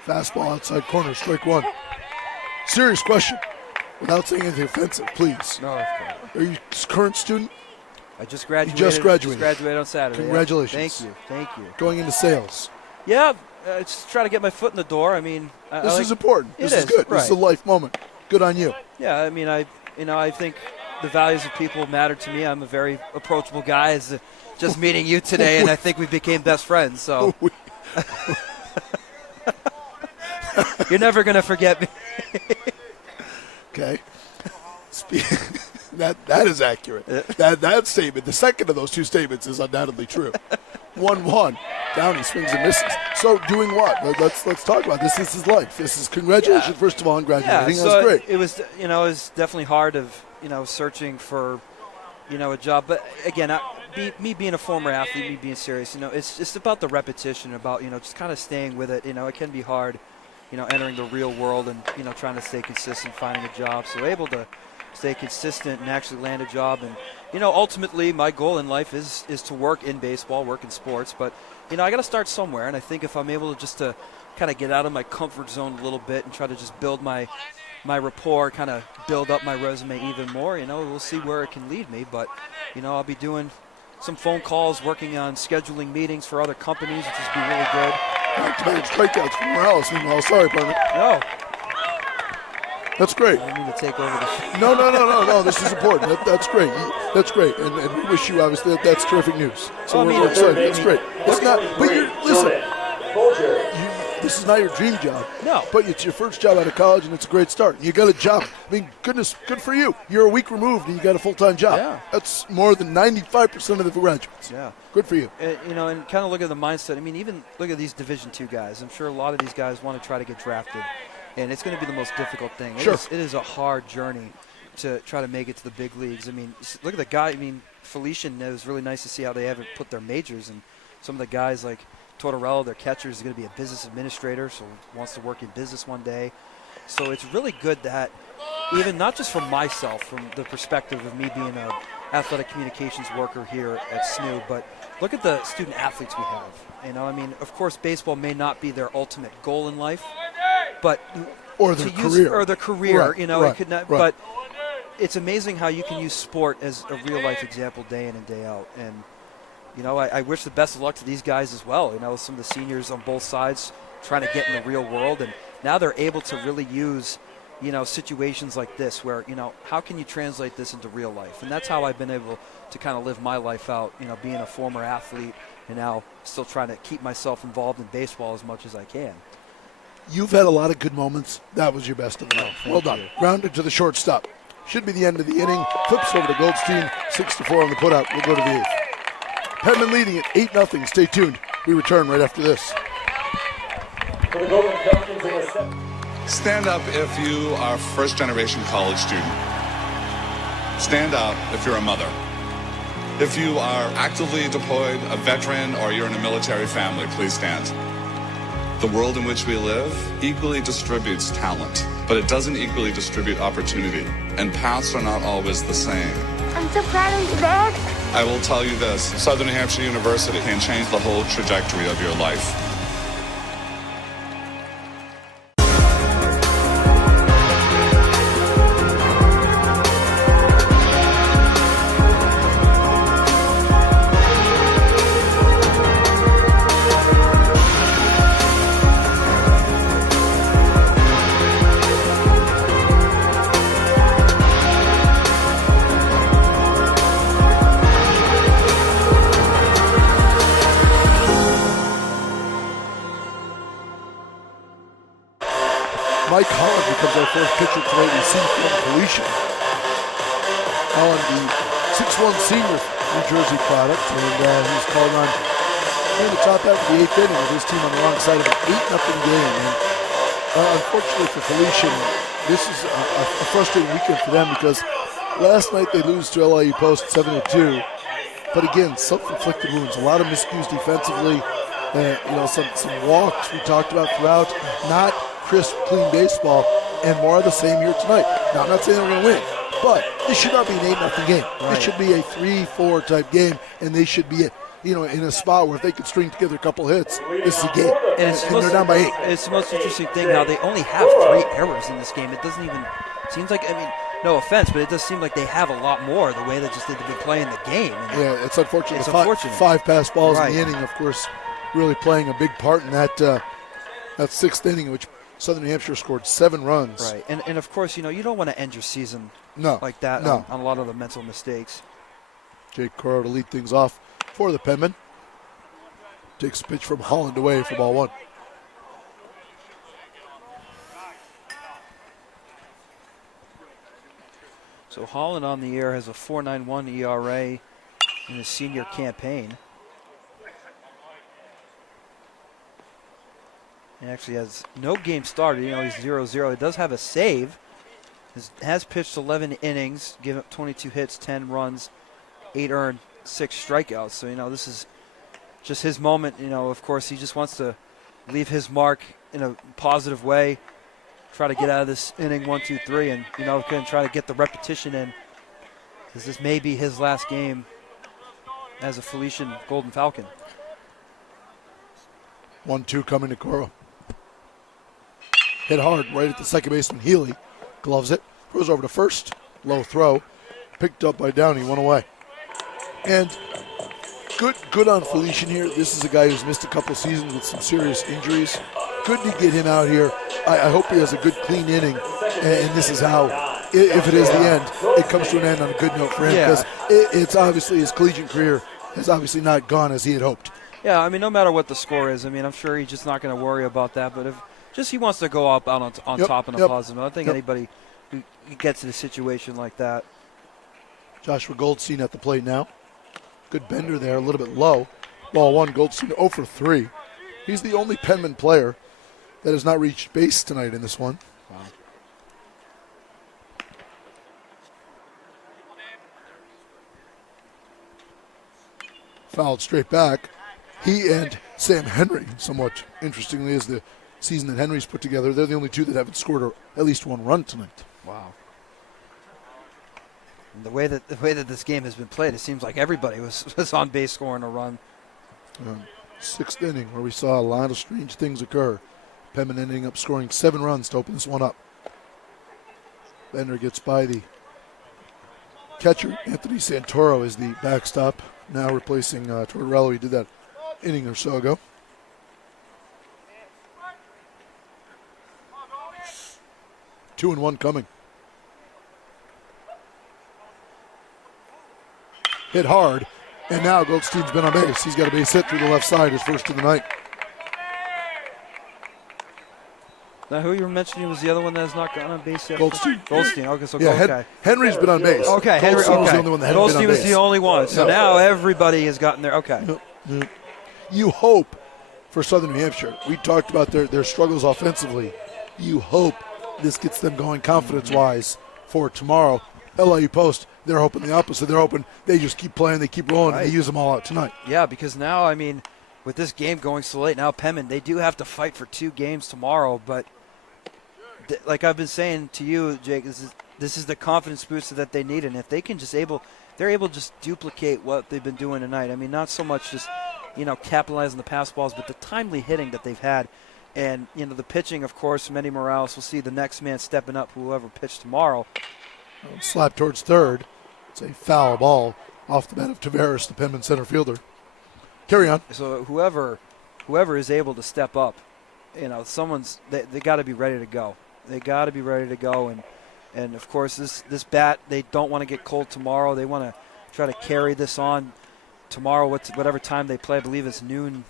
Fastball outside corner, strike 1. Serious question, without saying anything offensive, please. No, of course. Are you a current student? I just graduated. You just graduated. Just graduated on Saturday. Congratulations. Yeah. Thank you. Going into sales. Yeah, just trying to get my foot in the door. This is important. This is good. Right. This is a life moment. Good on you. Yeah, I think the values of people matter to me. I'm a very approachable guy. It's just meeting you today, and I think we became best friends. So. You're never going to forget me. Okay. That is accurate. That statement, the second of those 2 statements is undoubtedly true. 1-1. Downey swings and misses. So doing what? Let's talk about this. This is life. This is congratulations, first of all, on graduating. Yeah, That's great. It was, it was definitely hard of, searching for, a job. But again, me being a former athlete, me being serious, it's just about the repetition, about, just kind of staying with it. It can be hard, entering the real world and, trying to stay consistent, finding a job. So able to stay consistent and actually land a job. And, ultimately my goal in life is to work in baseball, work in sports. But, I got to start somewhere. And I think if I'm able to just to kind of get out of my comfort zone a little bit and try to just build my rapport, kind of build up my resume even more, we'll see where it can lead me. But, I'll be doing some phone calls, working on scheduling meetings for other companies, which has been really good. Activated strikeouts from Morales. Meanwhile, sorry, partner. No. That's great. I didn't mean to take over the No. This is important. That's great. That's great. And we wish you, obviously, that's terrific news. So we're excited. That's great. It's not, but listen, this is not your dream job. No. But it's your first job out of college, and it's a great start. You got a job. I mean, goodness, good for you. You're a week removed, and you got a full-time job. Yeah. That's more than 95% of the graduates. Yeah. Good for you. And kind of look at the mindset. I mean, even look at these Division II guys. I'm sure a lot of these guys want to try to get drafted, and it's going to be the most difficult thing. Sure. It is a hard journey to try to make it to the big leagues. I mean, look at the guy. I mean, Felician, it was really nice to see how they haven't put their majors, and some of the guys like Tortorella, their catcher, is going to be a business administrator, so wants to work in business one day. So it's really good that even not just from myself, from the perspective of me being an athletic communications worker here at SNHU, but look at the student athletes we have. I mean, of course, baseball may not be their ultimate goal in life, but or their career. Right, it could not. But it's amazing how you can use sport as a real life example day in and day out. And I wish the best of luck to these guys as well. Some of the seniors on both sides trying to get in the real world, and now they're able to really use, situations like this where, how can you translate this into real life? And that's how I've been able to kind of live my life out, being a former athlete and now still trying to keep myself involved in baseball as much as I can. You've had a lot of good moments. That was your best of them. Well done. Grounded to the shortstop. Should be the end of the inning. Flips over to Goldstein. 6-4 on the putout. We'll go to the eighth. Penman leading at 8-0. Stay tuned. We return right after this. Stand up if you are a first-generation college student. Stand up if you're a mother. If you are actively deployed, a veteran, or you're in a military family, please stand. The world in which we live equally distributes talent, but it doesn't equally distribute opportunity, and paths are not always the same. I'm so proud of you, Dad. I will tell you this, Southern New Hampshire University can change the whole trajectory of your life. Mike Holland becomes our fourth pitcher tonight. We see from Felician. Holland, the 6'1 senior New Jersey product, and he's called on in the top half of the eighth inning with his team on the wrong side of an 8-0 game. And unfortunately for Felician, this is a frustrating weekend for them because last night they lose to LIU Post 7-2. But again, self-inflicted wounds, a lot of miscues defensively, some walks we talked about throughout, not crisp, clean baseball, and more of the same here tonight. Now, I'm not saying they're going to win, but this should not be an 8-0 game. Right. It should be a 3-4 type game, and they should be, in a spot where if they could string together a couple hits, this is a game. And they're down by 8. It's the most interesting thing how they only have 3 errors in this game. It doesn't even seems like, no offense, but it does seem like they have a lot more the way that just they've been playing the game. And yeah, it's unfortunate. It's unfortunate. Five pass balls in the inning, of course, really playing a big part in that sixth inning, which Southern New Hampshire scored 7 runs. Right, and of course, you don't want to end your season like that No. on a lot of the mental mistakes. Jake Coro to lead things off for the Penman. Takes a pitch from Holland away for ball 1. So Holland on the year has a 4.91 ERA in his senior campaign. He actually has no game started. He's 0-0. He does have a save. Has pitched 11 innings, given up 22 hits, 10 runs, 8 earned, 6 strikeouts. So, this is just his moment. Of course, he just wants to leave his mark in a positive way, try to get out of this inning 1, 2, 3, and, can try to get the repetition in, because this may be his last game as a Felician Golden Falcon. 1-2 coming to Coro. Hit hard right at the second baseman. Healy gloves it, throws over to first. Low throw, picked up by Downey, one away. And good on Felician here. This is a guy who's missed a couple seasons with some serious injuries. Good to get him out here. I hope he has a good, clean inning. And this is how, if it is the end, it comes to an end on a good note for him. Because it's obviously his collegiate career has obviously not gone as he had hoped. Yeah, no matter what the score is, I'm sure he's just not going to worry about that. But if just he wants to go out on top in a positive note, I think anybody who gets in a situation like that. Joshua Goldstein at the plate now. Good bender there, a little bit low. Ball 1, Goldstein 0 for 3. He's the only Penman player that has not reached base tonight in this one. Wow. Fouled straight back. He and Sam Henry, somewhat interestingly, is the season that Henry's put together. They're the only two that haven't scored at least 1 run tonight. Wow. And the way that this game has been played, it seems like everybody was on base scoring a run. 6th inning, where we saw a lot of strange things occur. Penman ending up scoring 7 runs to open this one up. Bender gets by the catcher. Anthony Santoro is the backstop, now replacing Tortorello. He did that inning or so ago. Two and one coming. Hit hard, and now Goldstein's been on base. He's got a base hit through the left side, his first of the night. Now, who you were mentioning was the other one that has not gotten on base yet? Goldstein. Goldstein. Okay, so okay. Henry's been on base. Okay, Henry. Goldstein was the only one that hadn't Goldstein been on was base. the only one. So now everybody has gotten there. Okay. You hope for Southern New Hampshire. We talked about their struggles offensively. You hope this gets them going confidence-wise for tomorrow. LIU Post, they're hoping the opposite. They're hoping they just keep playing, they keep rolling, and they use them all out tonight. Yeah, because now, with this game going so late, now Penman, they do have to fight for 2 games tomorrow, but like I've been saying to you, Jake, this is the confidence booster that they need, and if they can they're able to just duplicate what they've been doing tonight. Not so much just, capitalizing the pass balls, but the timely hitting that they've had. And, the pitching, of course, Manny Morales will see the next man stepping up, whoever pitched tomorrow. Slap towards third. It's a foul ball off the bat of Tavares, the Penman center fielder. Carry on. So whoever is able to step up, they got to be ready to go. They got to be ready to go. And of course, this bat, they don't want to get cold tomorrow. They want to try to carry this on tomorrow, whatever time they play. I believe it's noon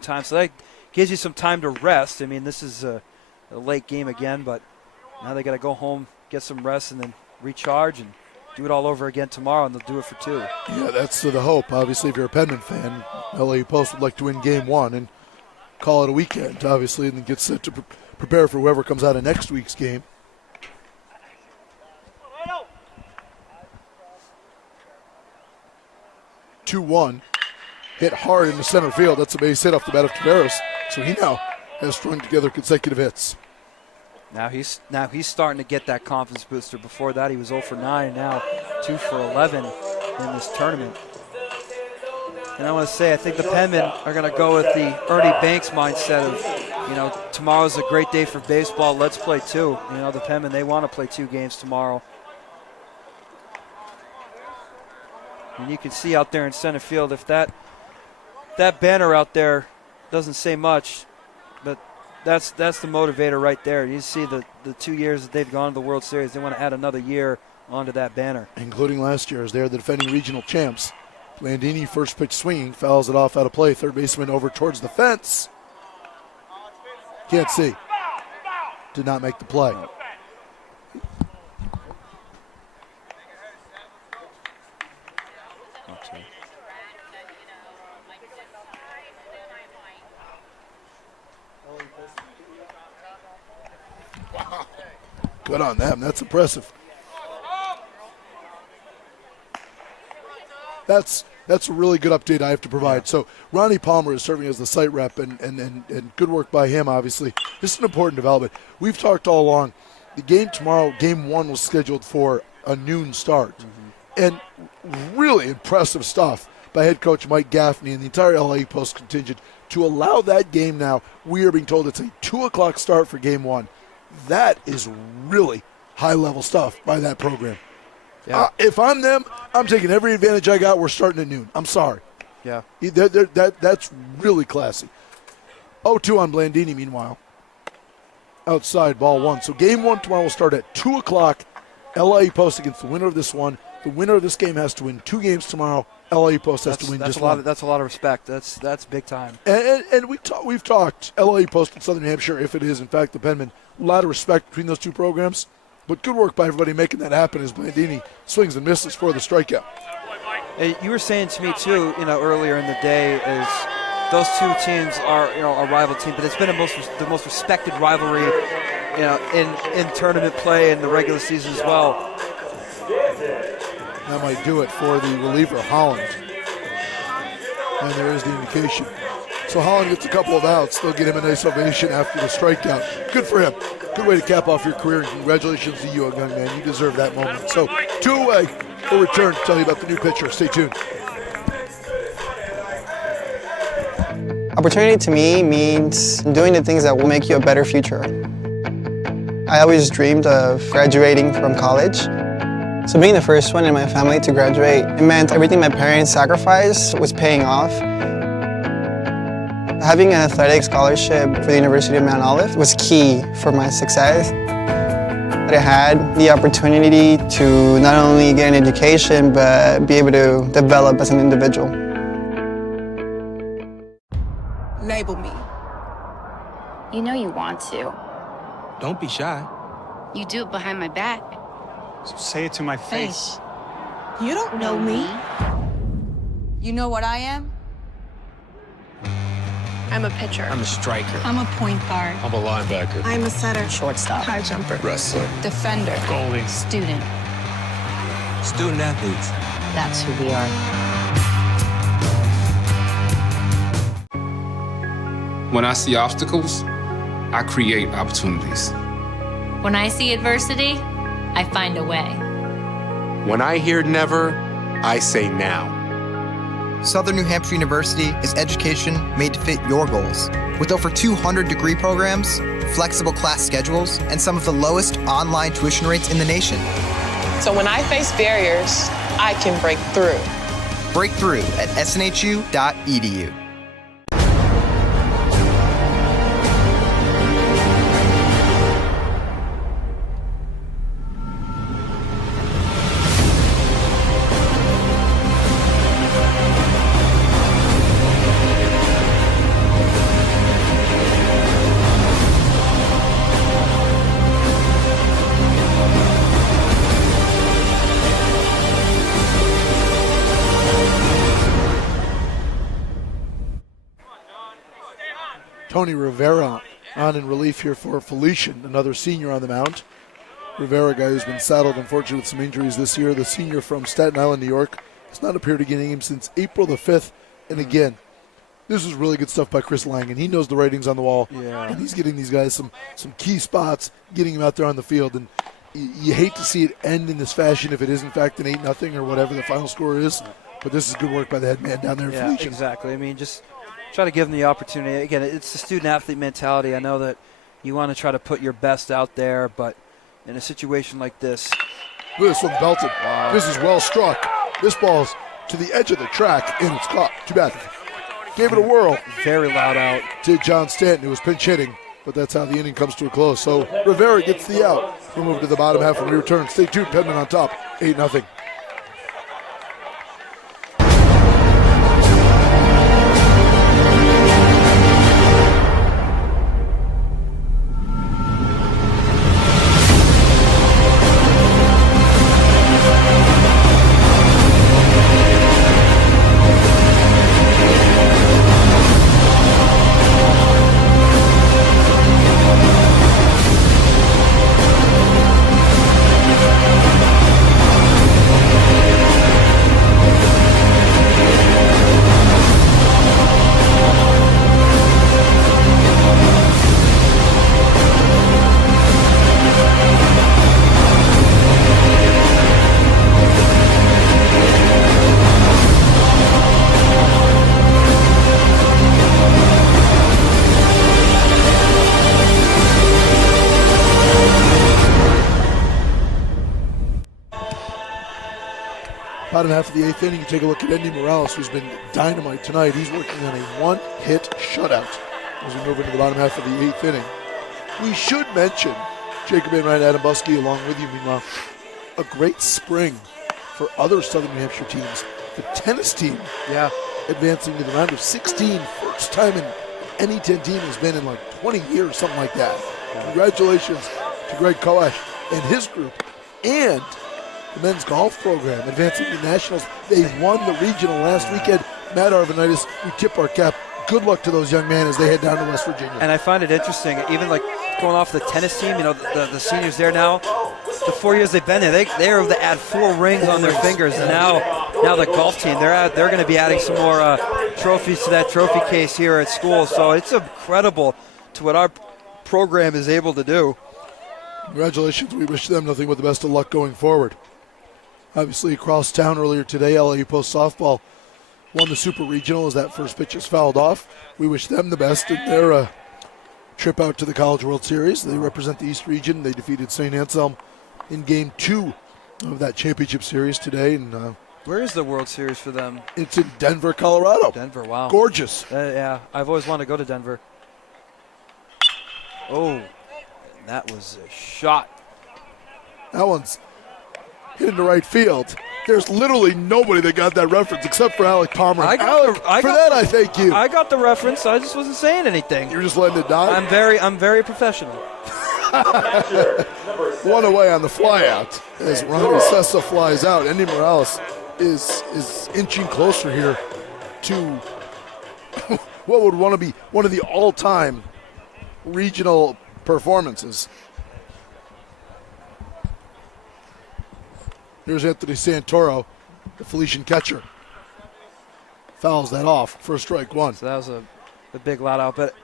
time. So that gives you some time to rest. This is a late game again, but now they got to go home, get some rest, and then recharge and do it all over again tomorrow, and they'll do it for 2. Yeah, that's the hope. Obviously, if you're a Penman fan, LA Post would like to win game 1 and call it a weekend, obviously, and then get set to prepare for whoever comes out of next week's game. Two-1, hit hard in the center field. That's a base hit off the bat of Tavares. So he now has strung together consecutive hits. Now he's starting to get that confidence booster. Before that, he was 0 for 9. Now 2 for 11 in this tournament. And I want to say, I think the Penmen are going to go with the Ernie Banks mindset of, tomorrow's a great day for baseball. Let's play 2. The Penmen, they want to play 2 games tomorrow. And you can see out there in center field, if that banner out there doesn't say much, but that's the motivator right there. You see the 2 years that they've gone to the World Series, they want to add another year onto that banner. Including last year, as they're the defending regional champs. Landini, first pitch swinging, fouls it off out of play. Third baseman over towards the fence. Can't see. Did not make the play. Wow. Good on them. That's impressive. that's a really good update I have to provide. So Ronnie Palmer is serving as the site rep, and good work by him, obviously. This is an important development. We've talked all along. The game tomorrow, game 1, was scheduled for a noon start. And really impressive stuff by head coach Mike Gaffney and the entire LA Post contingent to allow that game now. We are being told it's a 2 o'clock start for game 1. That is really high-level stuff by that program. Yeah. If I'm them, I'm taking every advantage I got. We're starting at noon. I'm sorry. Yeah. That's really classy. 0-2 on Blandini, meanwhile. Outside, ball 1. So game 1 tomorrow will start at 2 o'clock. LA Post against the winner of this one. The winner of this game has to win 2 games tomorrow. LA Post has to win just one. That's a lot of respect. That's big time. And we've talked LA Post and Southern New Hampshire, if it is, in fact, the Penman. A lot of respect between those two programs. But good work by everybody making that happen as Blandini swings and misses for the strikeout. Hey, you were saying to me, too, earlier in the day, is those two teams are, a rival team, but it's been the most respected rivalry, in tournament play and the regular season as well. That might do it for the reliever, Holland. And there is the indication. So Holland gets a couple of outs. They'll get him a nice ovation after the strikeout. Good for him. Good way to cap off your career, and congratulations to you, young man. You deserve that moment. So 2 away. We'll return to tell you about the new pitcher. Stay tuned. Opportunity to me means doing the things that will make you a better future. I always dreamed of graduating from college. So being the first one in my family to graduate, it meant everything my parents sacrificed was paying off. Having an athletic scholarship for the University of Mount Olive was key for my success. I had the opportunity to not only get an education, but be able to develop as an individual. Label me. You know you want to. Don't be shy. You do it behind my back. So say it to my face. You don't know me. You know what I am? I'm a pitcher. I'm a striker. I'm a point guard. I'm a linebacker. I'm a setter. Shortstop. High jumper. Wrestler. Defender. Goalie. Student. Student athletes. That's who we are. When I see obstacles, I create opportunities. When I see adversity, I find a way. When I hear never, I say now. Southern New Hampshire University is education made to fit your goals. With over 200 degree programs, flexible class schedules, and some of the lowest online tuition rates in the nation. So when I face barriers, I can break through. Break through at snhu.edu. Tony Rivera on in relief here for Felician, another senior on the mound. Rivera, guy who's been saddled, unfortunately, with some injuries this year. The senior from Staten Island, New York, has not appeared in a game since April the 5th. And again, this is really good stuff by Chris Langen. He knows the writings on the wall, and he's getting these guys some key spots, getting them out there on the field. And you hate to see it end in this fashion if it is, in fact, an 8-0 or whatever the final score is. But this is good work by the head man down there in Felician. Exactly. I mean, just try to give them the opportunity. Again, it's the student-athlete mentality. I know that you want to try to put your best out there, but in a situation like this. This one belted. Wow. This is well struck. This ball's to the edge of the track, and it's caught. Too bad. Gave it a whirl. Very loud out. To John Stanton, who was pinch hitting, but that's how the inning comes to a close. So Rivera gets the out. We'll move to the bottom half when we return. Stay tuned. Penman on top. 8-0. bottom half of the 8th inning, you take a look at Andy Morales, who's been dynamite tonight. He's working on a one-hit shutout as we move into the bottom half of the 8th inning. We should mention Jacob Enright, Adam Buskey along with you, meanwhile. A great spring for other Southern New Hampshire teams. The tennis team advancing to the round of 16. First time in any 10 team has been in like 20 years, something like that. Congratulations to Greg Koash and his group. And the men's golf program advancing to nationals. They won the regional last weekend. Matt Arvanitis, we tip our cap. Good luck to those young men as they head down to West Virginia. And I find it interesting, even like going off the tennis team, the seniors there now, the 4 years they've been there, they're able to add 4 rings on their fingers. And now the golf team, they're going to be adding some more trophies to that trophy case here at school. So it's incredible to what our program is able to do. Congratulations. We wish them nothing but the best of luck going forward. Obviously, across town earlier today, LIU Post Softball won the Super Regional as that first pitch is fouled off. We wish them the best in their trip out to the College World Series. They represent the East Region. They defeated St. Anselm in Game 2 of that championship series today. And where is the World Series for them? It's in Denver, Colorado. Denver, wow. Gorgeous. Yeah, I've always wanted to go to Denver. Oh, that was a shot. That one's hit into right field. There's literally nobody that got that reference except for Alec Palmer. I thank you. I got the reference. I just wasn't saying anything. You're just letting it die? I'm very professional. One away on the fly out as Ronnie Sessa flies out. Andy Morales is inching closer here to what would want to be one of the all-time regional performances. Here's Anthony Santoro, the Felician catcher. Fouls that off for strike one. So that was a big loud out. But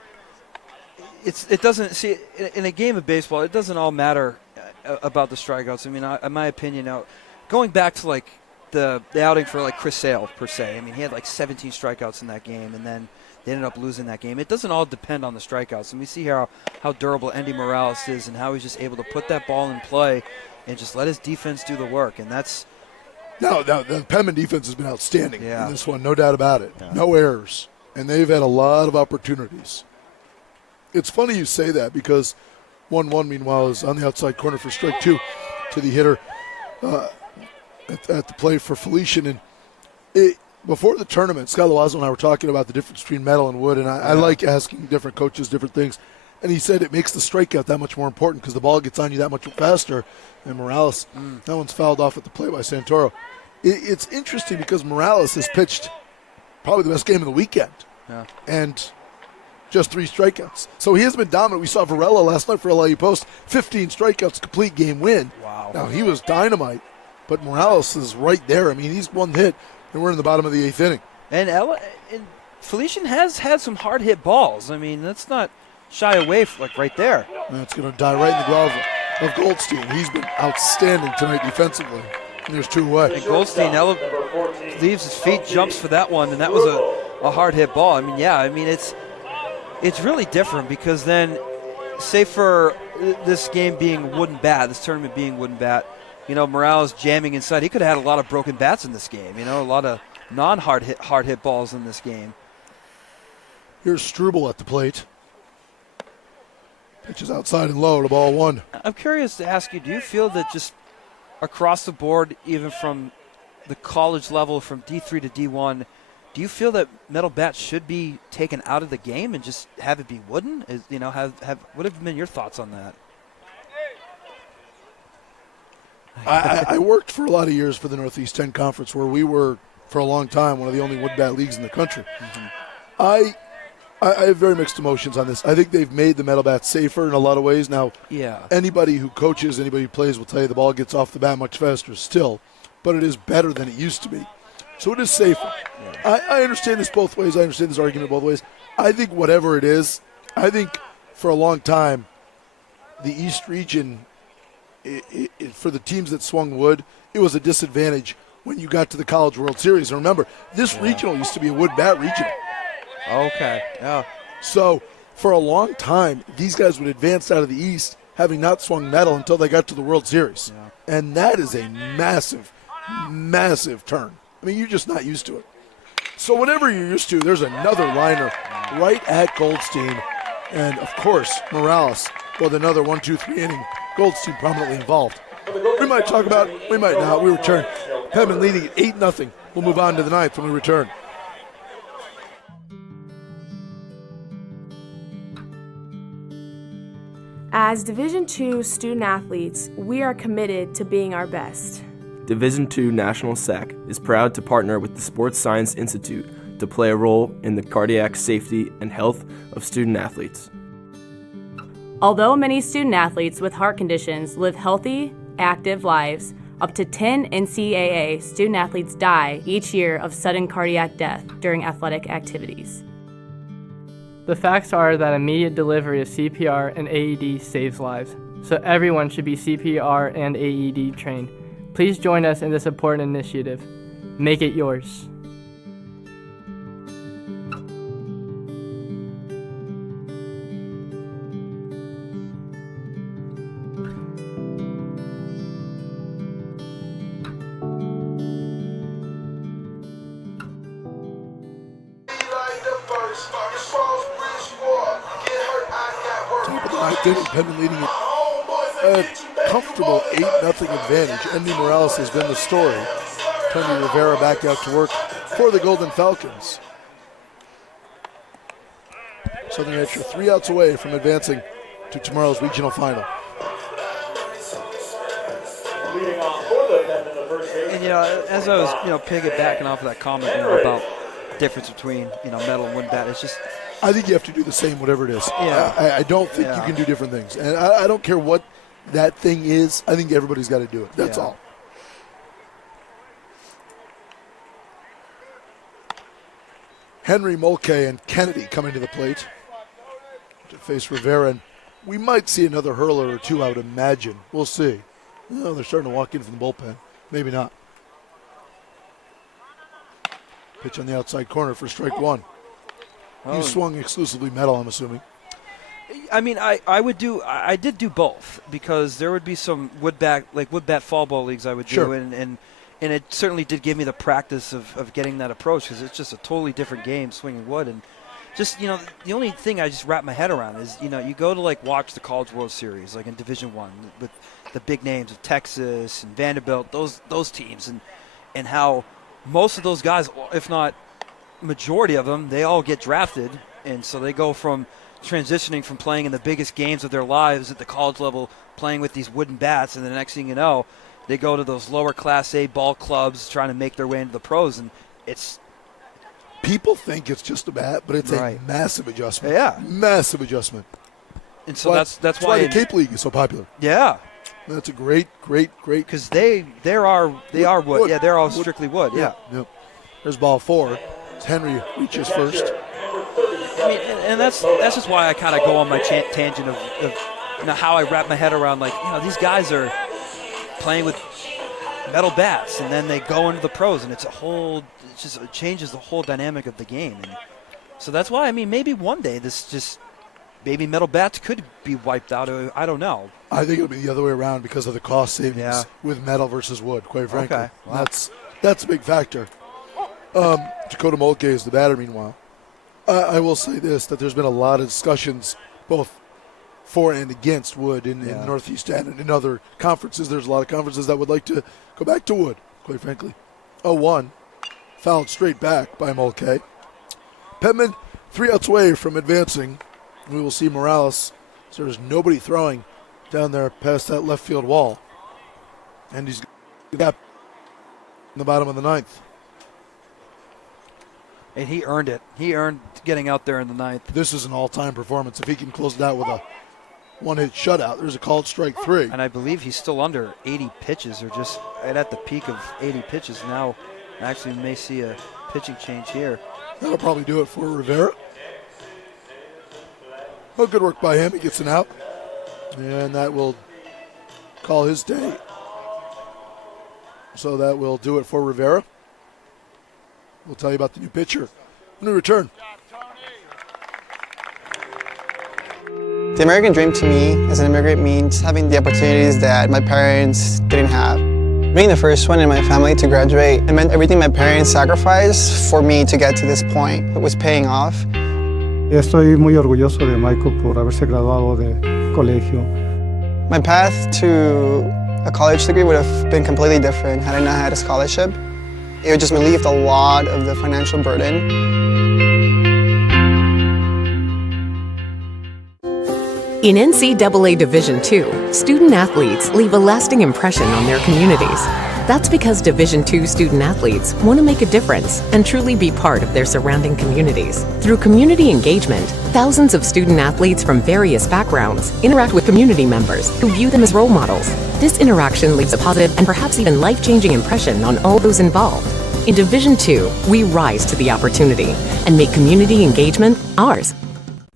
it doesn't, see, in a game of baseball, it doesn't all matter about the strikeouts. I mean, in my opinion, going back to like the outing for like Chris Sale, per se, I mean, he had like 17 strikeouts in that game, and then they ended up losing that game. It doesn't all depend on the strikeouts. And we see how durable Andy Morales is and how he's just able to put that ball in play and just let his defense do the work. And that's... No, the Penman defense has been outstanding in this one, no doubt about it. Yeah. No errors. And they've had a lot of opportunities. It's funny you say that because 1-1, meanwhile, is on the outside corner for strike two to the hitter at the plate for Felician. And before the tournament, Scott Loazzo and I were talking about the difference between metal and wood, and I like asking different coaches different things. And he said it makes the strikeout that much more important because the ball gets on you that much faster. And Morales, that one's fouled off at the plate by Santoro. It's interesting because Morales has pitched probably the best game of the weekend. Yeah. And just 3 strikeouts. So he has been dominant. We saw Varela last night for LIU Post, 15 strikeouts, complete game win. Wow. Now, he was dynamite, but Morales is right there. I mean, he's one hit, and we're in the bottom of the 8th inning. And Felician has had some hard-hit balls. I mean, let's not shy away right there. And it's going to die right in the glove of Goldstein. He's been outstanding tonight defensively. And there's 2 away. And Goldstein leaves his feet, jumps for that one, and that was a hard-hit ball. I mean, it's really different because then, say for this game being wooden bat, this tournament being wooden bat, Morales jamming inside. He could have had a lot of broken bats in this game, a lot of non-hard hit balls in this game. Here's Struble at the plate. Pitches outside and low to ball 1. I'm curious to ask you, do you feel that just across the board, even from the college level, from D3 to D1, do you feel that metal bats should be taken out of the game and just have it be wooden? What have been your thoughts on that? I worked for a lot of years for the Northeast 10 Conference, where we were, for a long time, one of the only wood bat leagues in the country. Mm-hmm. I have very mixed emotions on this. I think they've made the metal bat safer in a lot of ways. Now, anybody who coaches, anybody who plays will tell you the ball gets off the bat much faster still, but it is better than it used to be. So it is safer. Yeah. I understand this both ways. I understand this argument both ways. I think whatever it is, I think for a long time, the East region, for the teams that swung wood, it was a disadvantage when you got to the College World Series. And remember, this regional used to be a wood bat regional. Okay, yeah. So for a long time, these guys would advance out of the East having not swung metal until they got to the World Series. Yeah. And that is a massive, massive turn. I mean, you're just not used to it. So whatever you're used to, there's another liner right at Goldstein. And, of course, Morales with another 1-2-3 inning. Goldstein prominently involved. We might talk about it, we might not. We return. Penman leading at 8-0. We'll move on to the ninth when we return. As Division II student athletes, we are committed to being our best. Division II National SAC is proud to partner with the Sports Science Institute to play a role in the cardiac safety and health of student athletes. Although many student athletes with heart conditions live healthy, active lives, up to 10 NCAA student athletes die each year of sudden cardiac death during athletic activities. The facts are that immediate delivery of CPR and AED saves lives, so everyone should be CPR and AED trained. Please join us in this important initiative. Make it yours. Penman leading a comfortable 8-0 advantage. Andy Morales has been the story. Tony Rivera back out to work for the Golden Falcons. Southern New Hampshire 3 outs away from advancing to tomorrow's regional final. And as I was piggybacking off of that comment about difference between metal and wooden bat, it's just. I think you have to do the same, whatever it is. Yeah. I don't think you can do different things. And I don't care what that thing is. I think everybody's got to do it. That's all. Henry, Mulcahy, and Kennedy coming to the plate to face Rivera. And we might see another hurler or two, I would imagine. We'll see. They're starting to walk in from the bullpen. Maybe not. Pitch on the outside corner for strike one. You swung exclusively metal, I'm assuming. I mean, I did do both because there would be some wood bat fall ball leagues I would do, and it certainly did give me the practice of getting that approach because it's just a totally different game swinging wood. And just the only thing I just wrap my head around is you go to watch the College World Series in Division I with the big names of Texas and Vanderbilt, those teams, and how most of those guys, if not majority of them, they all get drafted, and so they go from transitioning from playing in the biggest games of their lives at the college level, playing with these wooden bats, and the next thing you know, they go to those lower Class A ball clubs trying to make their way into the pros, and it's... People think it's just a bat, but it's a massive adjustment. Yeah. Massive adjustment. And so that's why the Cape League is so popular. Yeah. That's a great. Because they are wood. Yeah, they're all strictly wood. Yeah. Yep. There's ball 4. Henry reaches first. I mean, and that's just why I kind of go on my tangent of how I wrap my head around these guys are playing with metal bats and then they go into the pros and it changes the whole dynamic of the game. And so that's why maybe one day maybe metal bats could be wiped out. I don't know. I think it'll be the other way around because of the cost savings with metal versus wood. Quite frankly, wow. That's a big factor. Dakota Mulcahy is the batter, meanwhile. I will say this, that there's been a lot of discussions both for and against wood in the Northeast and in other conferences. There's a lot of conferences that would like to go back to wood, quite frankly. 0-1, fouled straight back by Mulcahy. Penman, 3 outs away from advancing. We will see Morales. So there's nobody throwing down there past that left field wall. And he's got in the bottom of the ninth. And he earned it. He earned getting out there in the ninth. This is an all-time performance. If he can close it out with a one-hit shutout, there's a called strike 3. And I believe he's still under 80 pitches, or just right at the peak of 80 pitches. Now, actually, may see a pitching change here. That'll probably do it for Rivera. Well, good work by him. He gets an out. And that will call his day. So that will do it for Rivera. We'll tell you about the new pitcher when we return. The American dream to me as an immigrant means having the opportunities that my parents didn't have. Being the first one in my family to graduate, it meant everything my parents sacrificed for me to get to this point. It was paying off. Estoy muy orgulloso de Michael por haberse graduado de colegio. My path to a college degree would have been completely different had I not had a scholarship. It would just relieved a lot of the financial burden. In NCAA Division II, student athletes leave a lasting impression on their communities. That's because Division II student athletes want to make a difference and truly be part of their surrounding communities. Through community engagement, thousands of student athletes from various backgrounds interact with community members who view them as role models. This interaction leaves a positive and perhaps even life-changing impression on all those involved. In Division II, we rise to the opportunity and make community engagement ours.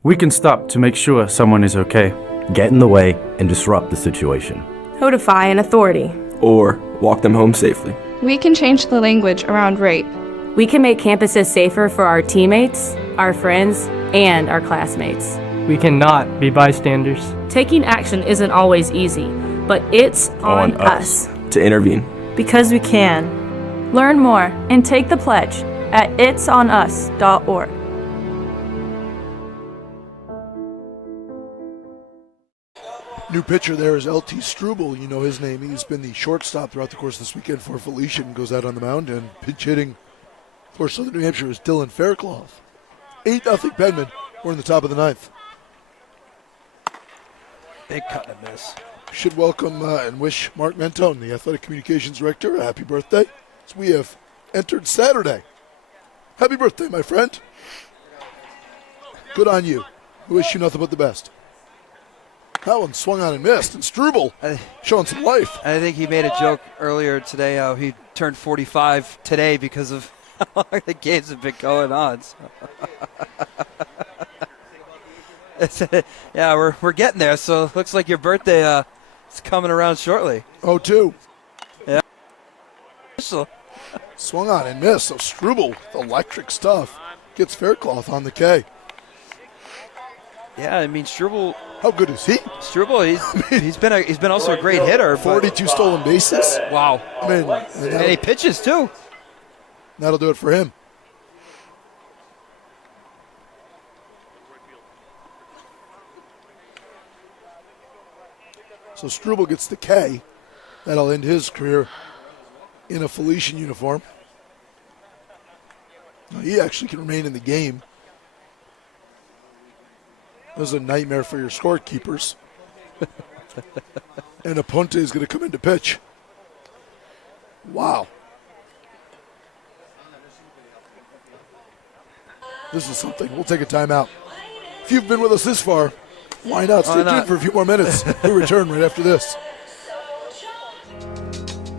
We can stop to make sure someone is okay. Get in the way and disrupt the situation. Notify an authority. Or walk them home safely. We can change the language around rape. We can make campuses safer for our teammates, our friends, and our classmates. We cannot be bystanders. Taking action isn't always easy, but it's on us to intervene. because we can. Learn more and take the pledge at itsonus.org. New pitcher there is LT Struble. You know his name. He's been the shortstop throughout the course of this weekend for Felician. Goes out on the mound, and pinch hitting for Southern New Hampshire is Dylan Faircloth. 8-0 Penman. We're in the top of the ninth. Big cut and miss. Should welcome and wish Mark Mentone, the Athletic Communications Director, a happy birthday, as we have entered Saturday. Happy birthday, my friend. Good on you. I wish you nothing but the best. That one swung on and missed, and Struble showing some life. I think he made a joke earlier today how he turned 45 today because of how long the games have been going on. So. Yeah, we're getting there, so it looks like your birthday is coming around shortly. 0-2. Yeah. Swung on and missed, so Struble, electric stuff, gets Faircloth on the K. Yeah, I mean Struble. How good is he? Struble, he's been also a great hitter. 42 stolen bases. Wow. I mean, and he pitches too. That'll do it for him. So Struble gets the K. That'll end his career in a Felician uniform. Now, he actually can remain in the game. That was a nightmare for your scorekeepers. And Aponte is going to come in to pitch. Wow. This is something. We'll take a timeout. If you've been with us this far, why not? Stay tuned for a few more minutes. We'll return right after this.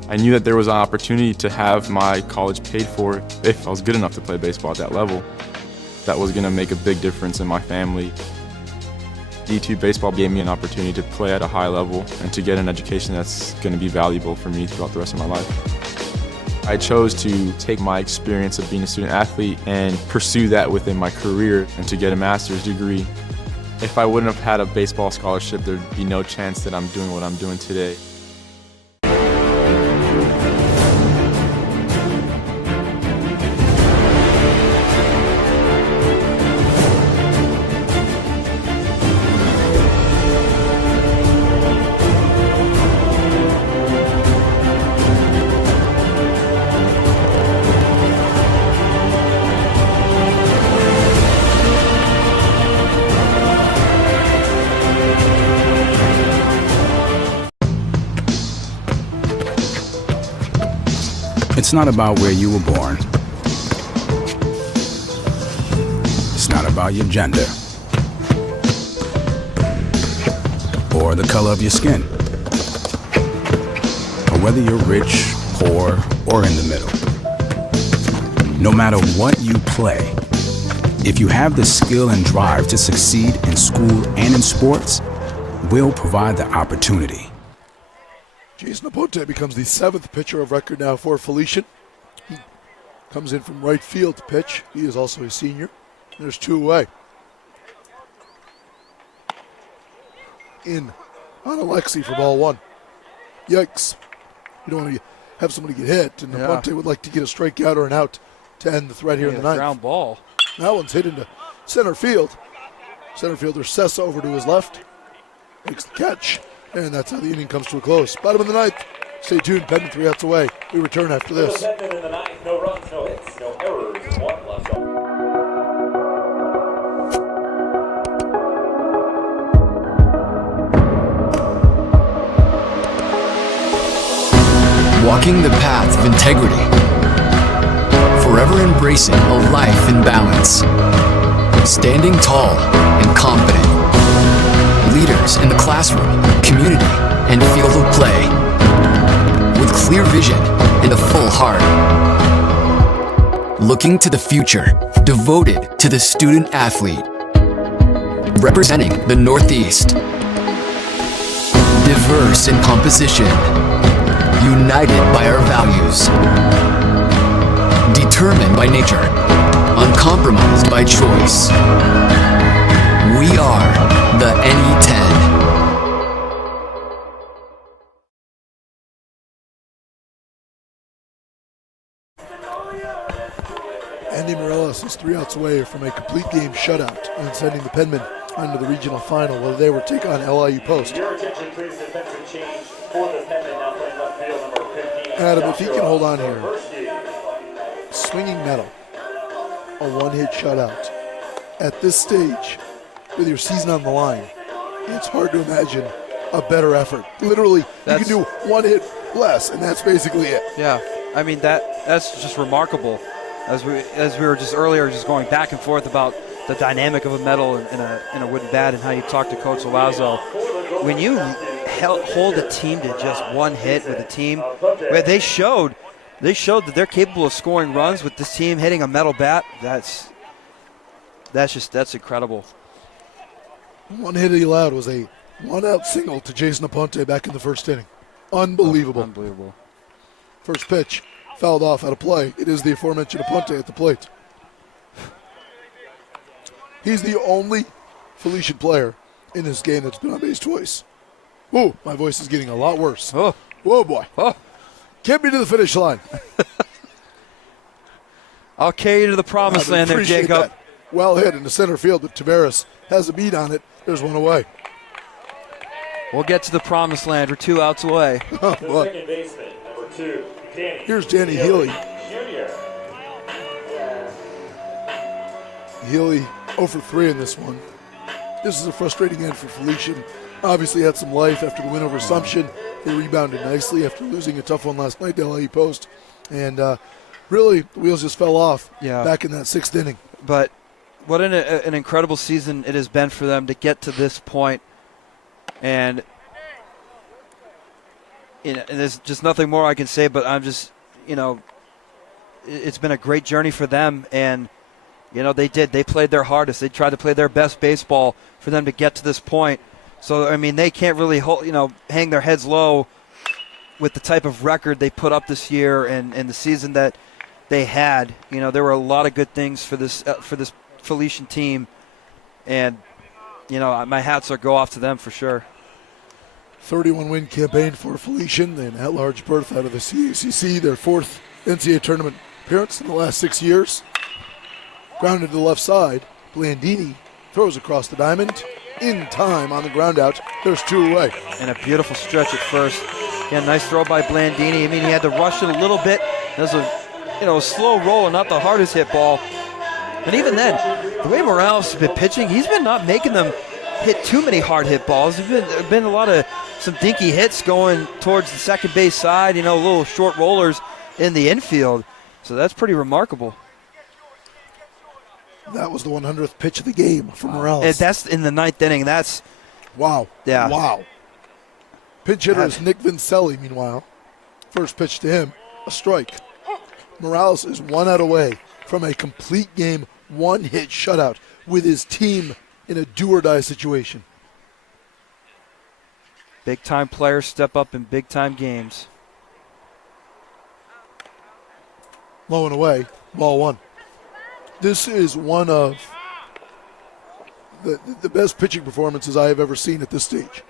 I knew that there was an opportunity to have my college paid for if I was good enough to play baseball at that level. That was going to make a big difference in my family. D2 baseball gave me an opportunity to play at a high level and to get an education that's going to be valuable for me throughout the rest of my life. I chose to take my experience of being a student athlete and pursue that within my career and to get a master's degree. If I wouldn't have had a baseball scholarship, there'd be no chance that I'm doing what I'm doing today. It's not about where you were born. It's not about your gender or the color of your skin or whether you're rich, poor, or in the middle. No matter what you play, if you have the skill and drive to succeed in school and in sports, we'll provide the opportunity. Jason Aponte becomes the 7th pitcher of record now for Felician. He comes in from right field to pitch. He is also a senior. There's 2 away. In on Alexi for ball 1. Yikes. You don't want to have somebody get hit, and Aponte would like to get a strikeout or an out to end the threat here in the ninth. Ground ball. That one's hit into center field. Center fielder Sessa over to his left. Makes the catch, and that's how the inning comes to a close. Bottom of the ninth. Stay tuned. Penman 3 outs away. We return after this. Penman in the ninth. No runs, no hits, no errors. 1 left on. Walking the path of integrity. Forever embracing a life in balance. Standing tall and confident. Leaders in the classroom, community, and field of play. With clear vision and a full heart. Looking to the future, devoted to the student athlete. Representing the Northeast. Diverse in composition. United by our values. Determined by nature. Uncompromised by choice. We are the NE10. Andy Morales is 3 outs away from a complete game shutout and sending the Penmen onto the regional final where they will take on LIU Post. Your attention, please. Defensive change for the Penmen, now playing left field, number 15. Adam, if he can hold on here. Swinging metal. A one-hit shutout. At this stage, with your season on the line, it's hard to imagine a better effort. Literally, you can do one hit less, and that's basically it. Yeah, I mean, that's just remarkable. As we were just earlier, just going back and forth about the dynamic of a metal in a wooden bat and how you talk to Coach Loazzo. When you hold a team to just one hit with a team, where they showed that they're capable of scoring runs with this team hitting a metal bat. That's incredible. One hit he allowed was a one-out single to Jason Aponte back in the first inning. Unbelievable. Unbelievable. First pitch. Fouled off out of play. It is the aforementioned Aponte at the plate. He's the only Felician player in this game that's been on base twice. Whoa, my voice is getting a lot worse. Oh. Whoa, boy. Oh. Get me to the finish line. I'll carry you to the promised land there, Jacob. That. Well hit in the center field, but Tavares has a beat on it. There's one away. We'll get to the promised land. We're 2 outs away. The second baseman, number 2. Here's Danny Healy. Healy 0 for 3 in this one. This is a frustrating end for Felician. Obviously had some life after the win over Assumption. They rebounded nicely after losing a tough one last night to LIU Post. And really, the wheels just fell off back in that 6th inning. But what an incredible season it has been for them to get to this point. And and there's just nothing more I can say, but I'm just, it's been a great journey for them. And, they played their hardest. They tried to play their best baseball for them to get to this point. So, I mean, they can't really, hang their heads low with the type of record they put up this year and the season that they had. There were a lot of good things for this Felician team. And, my hats go off to them for sure. 31-win campaign for Felician, an at-large berth out of the CACC, their 4th NCAA tournament appearance in the last 6 years. Grounded to the left side, Blandini throws across the diamond, in time on the ground out. There's 2 away. And a beautiful stretch at first. Again, nice throw by Blandini. I mean, he had to rush it a little bit. It was a slow roller, not the hardest hit ball. And even then, the way Morales has been pitching, he's been not making them hit too many hard hit balls. There's been a lot of some dinky hits going towards the second base side, little short rollers in the infield. So that's pretty remarkable. That was the 100th pitch of the game for Morales. And that's in the 9th inning. That's wow. Yeah. Wow. Pinch hitter is Nick Vincelli, meanwhile. First pitch to him, a strike. Morales is 1 out away from a complete game, 1-hit shutout with his team in a do-or-die situation. Big-time players step up in big-time games. Low and away, ball 1. This is one of the best pitching performances I have ever seen at this stage.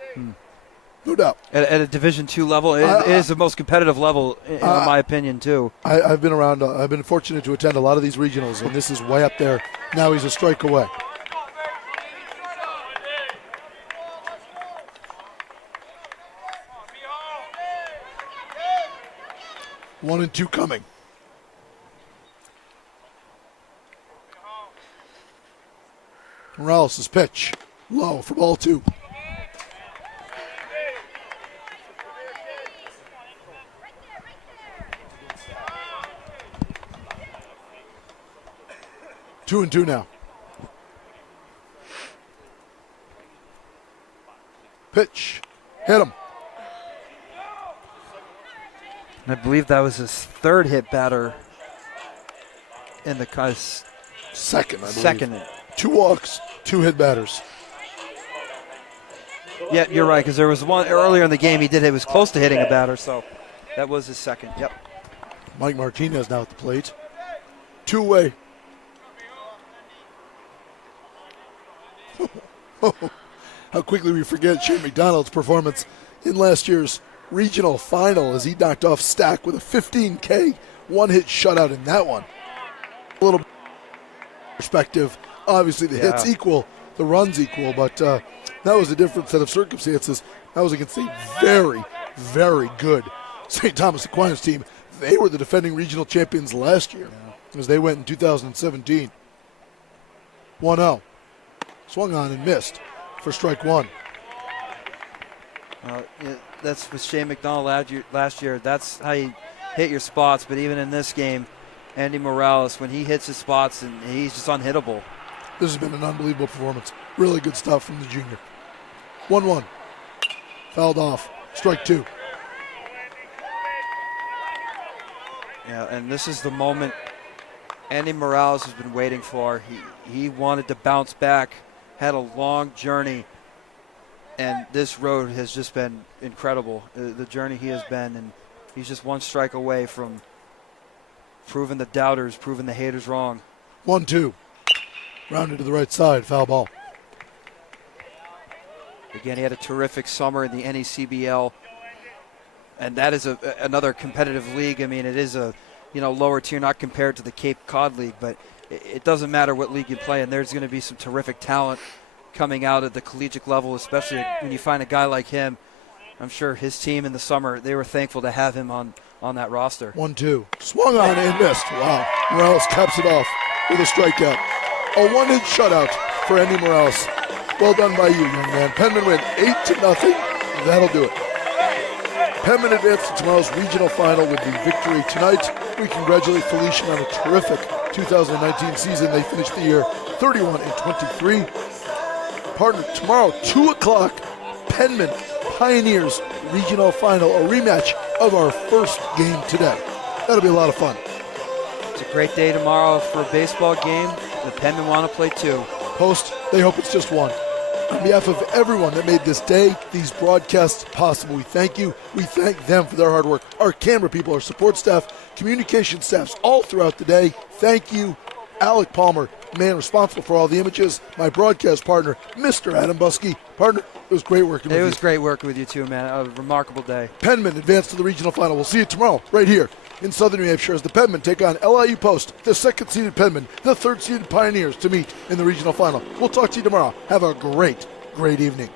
No doubt. At a Division II level, it is the most competitive level, in my opinion, too. I've been around. I've been fortunate to attend a lot of these regionals, and this is way up there. Now he's a strike away. One and two coming. Morales' pitch. Low for ball two. Two and two now. Pitch. Hit him. I believe that was his third hit batter in the second, I believe. Second. 2 walks, 2 hit batters. Yeah, you're right, because there was one earlier in the game he was close to hitting a batter, so that was his second. Yep. Mike Martinez now at the plate. 2-way. How quickly we forget Shane McDonald's performance in last year's regional final as he knocked off Stack with a 15K one-hit shutout in that one. A little perspective. Obviously, the hits equal, the runs equal, but that was a different set of circumstances. That was against a very, very good St. Thomas Aquinas team. They were the defending regional champions last year as they went in 2017. 1-0. Swung on and missed for strike one. That's with Shane McDonald last year. That's how you hit your spots. But even in this game, Andy Morales, when he hits his spots, and he's just unhittable. This has been an unbelievable performance. Really good stuff from the junior. 1-1. Fouled off. Strike two. Yeah, and this is the moment Andy Morales has been waiting for. He wanted to bounce back, had a long journey, and this road has just been incredible. The journey he has been, and he's just one strike away from proving the doubters, proving the haters wrong. 1-2. Rounded to the right side, foul ball. Again, he had a terrific summer in the NECBL, and that is another competitive league. I mean, it is a lower tier, not compared to the Cape Cod League, but it doesn't matter what league you play, and there's going to be some terrific talent coming out at the collegiate level, especially when you find a guy like him. I'm sure his team in the summer, they were thankful to have him on that roster. 1-2. Swung on and missed. Wow. Morales caps it off with a strikeout. A one-hit shutout for Andy Morales. Well done by you, young man. Penman win 8-0. That'll do it. Penman advanced to tomorrow's regional final with the victory tonight. We congratulate Felician on a terrific 2019 season. They finished the year 31-23. Partner, tomorrow, 2 o'clock, Penman Pioneers regional final, a rematch of our first game today. That'll be a lot of fun. It's a great day tomorrow for a baseball game. The Penman want to play 2. Post, they hope it's just 1. On behalf of everyone that made this day, these broadcasts possible, we thank you. We thank them for their hard work. Our camera people, our support staff, communication staffs all throughout the day. Thank you. Alec Palmer, man responsible for all the images. My broadcast partner, Mr. Adam Buskey. Partner, it was great working with you. It was great working with you too, man. A remarkable day. Penman advanced to the regional final. We'll see you tomorrow right here in Southern New Hampshire as the Penman take on LIU Post, the second-seeded Penman, the third-seeded Pioneers to meet in the regional final. We'll talk to you tomorrow. Have a great, great evening.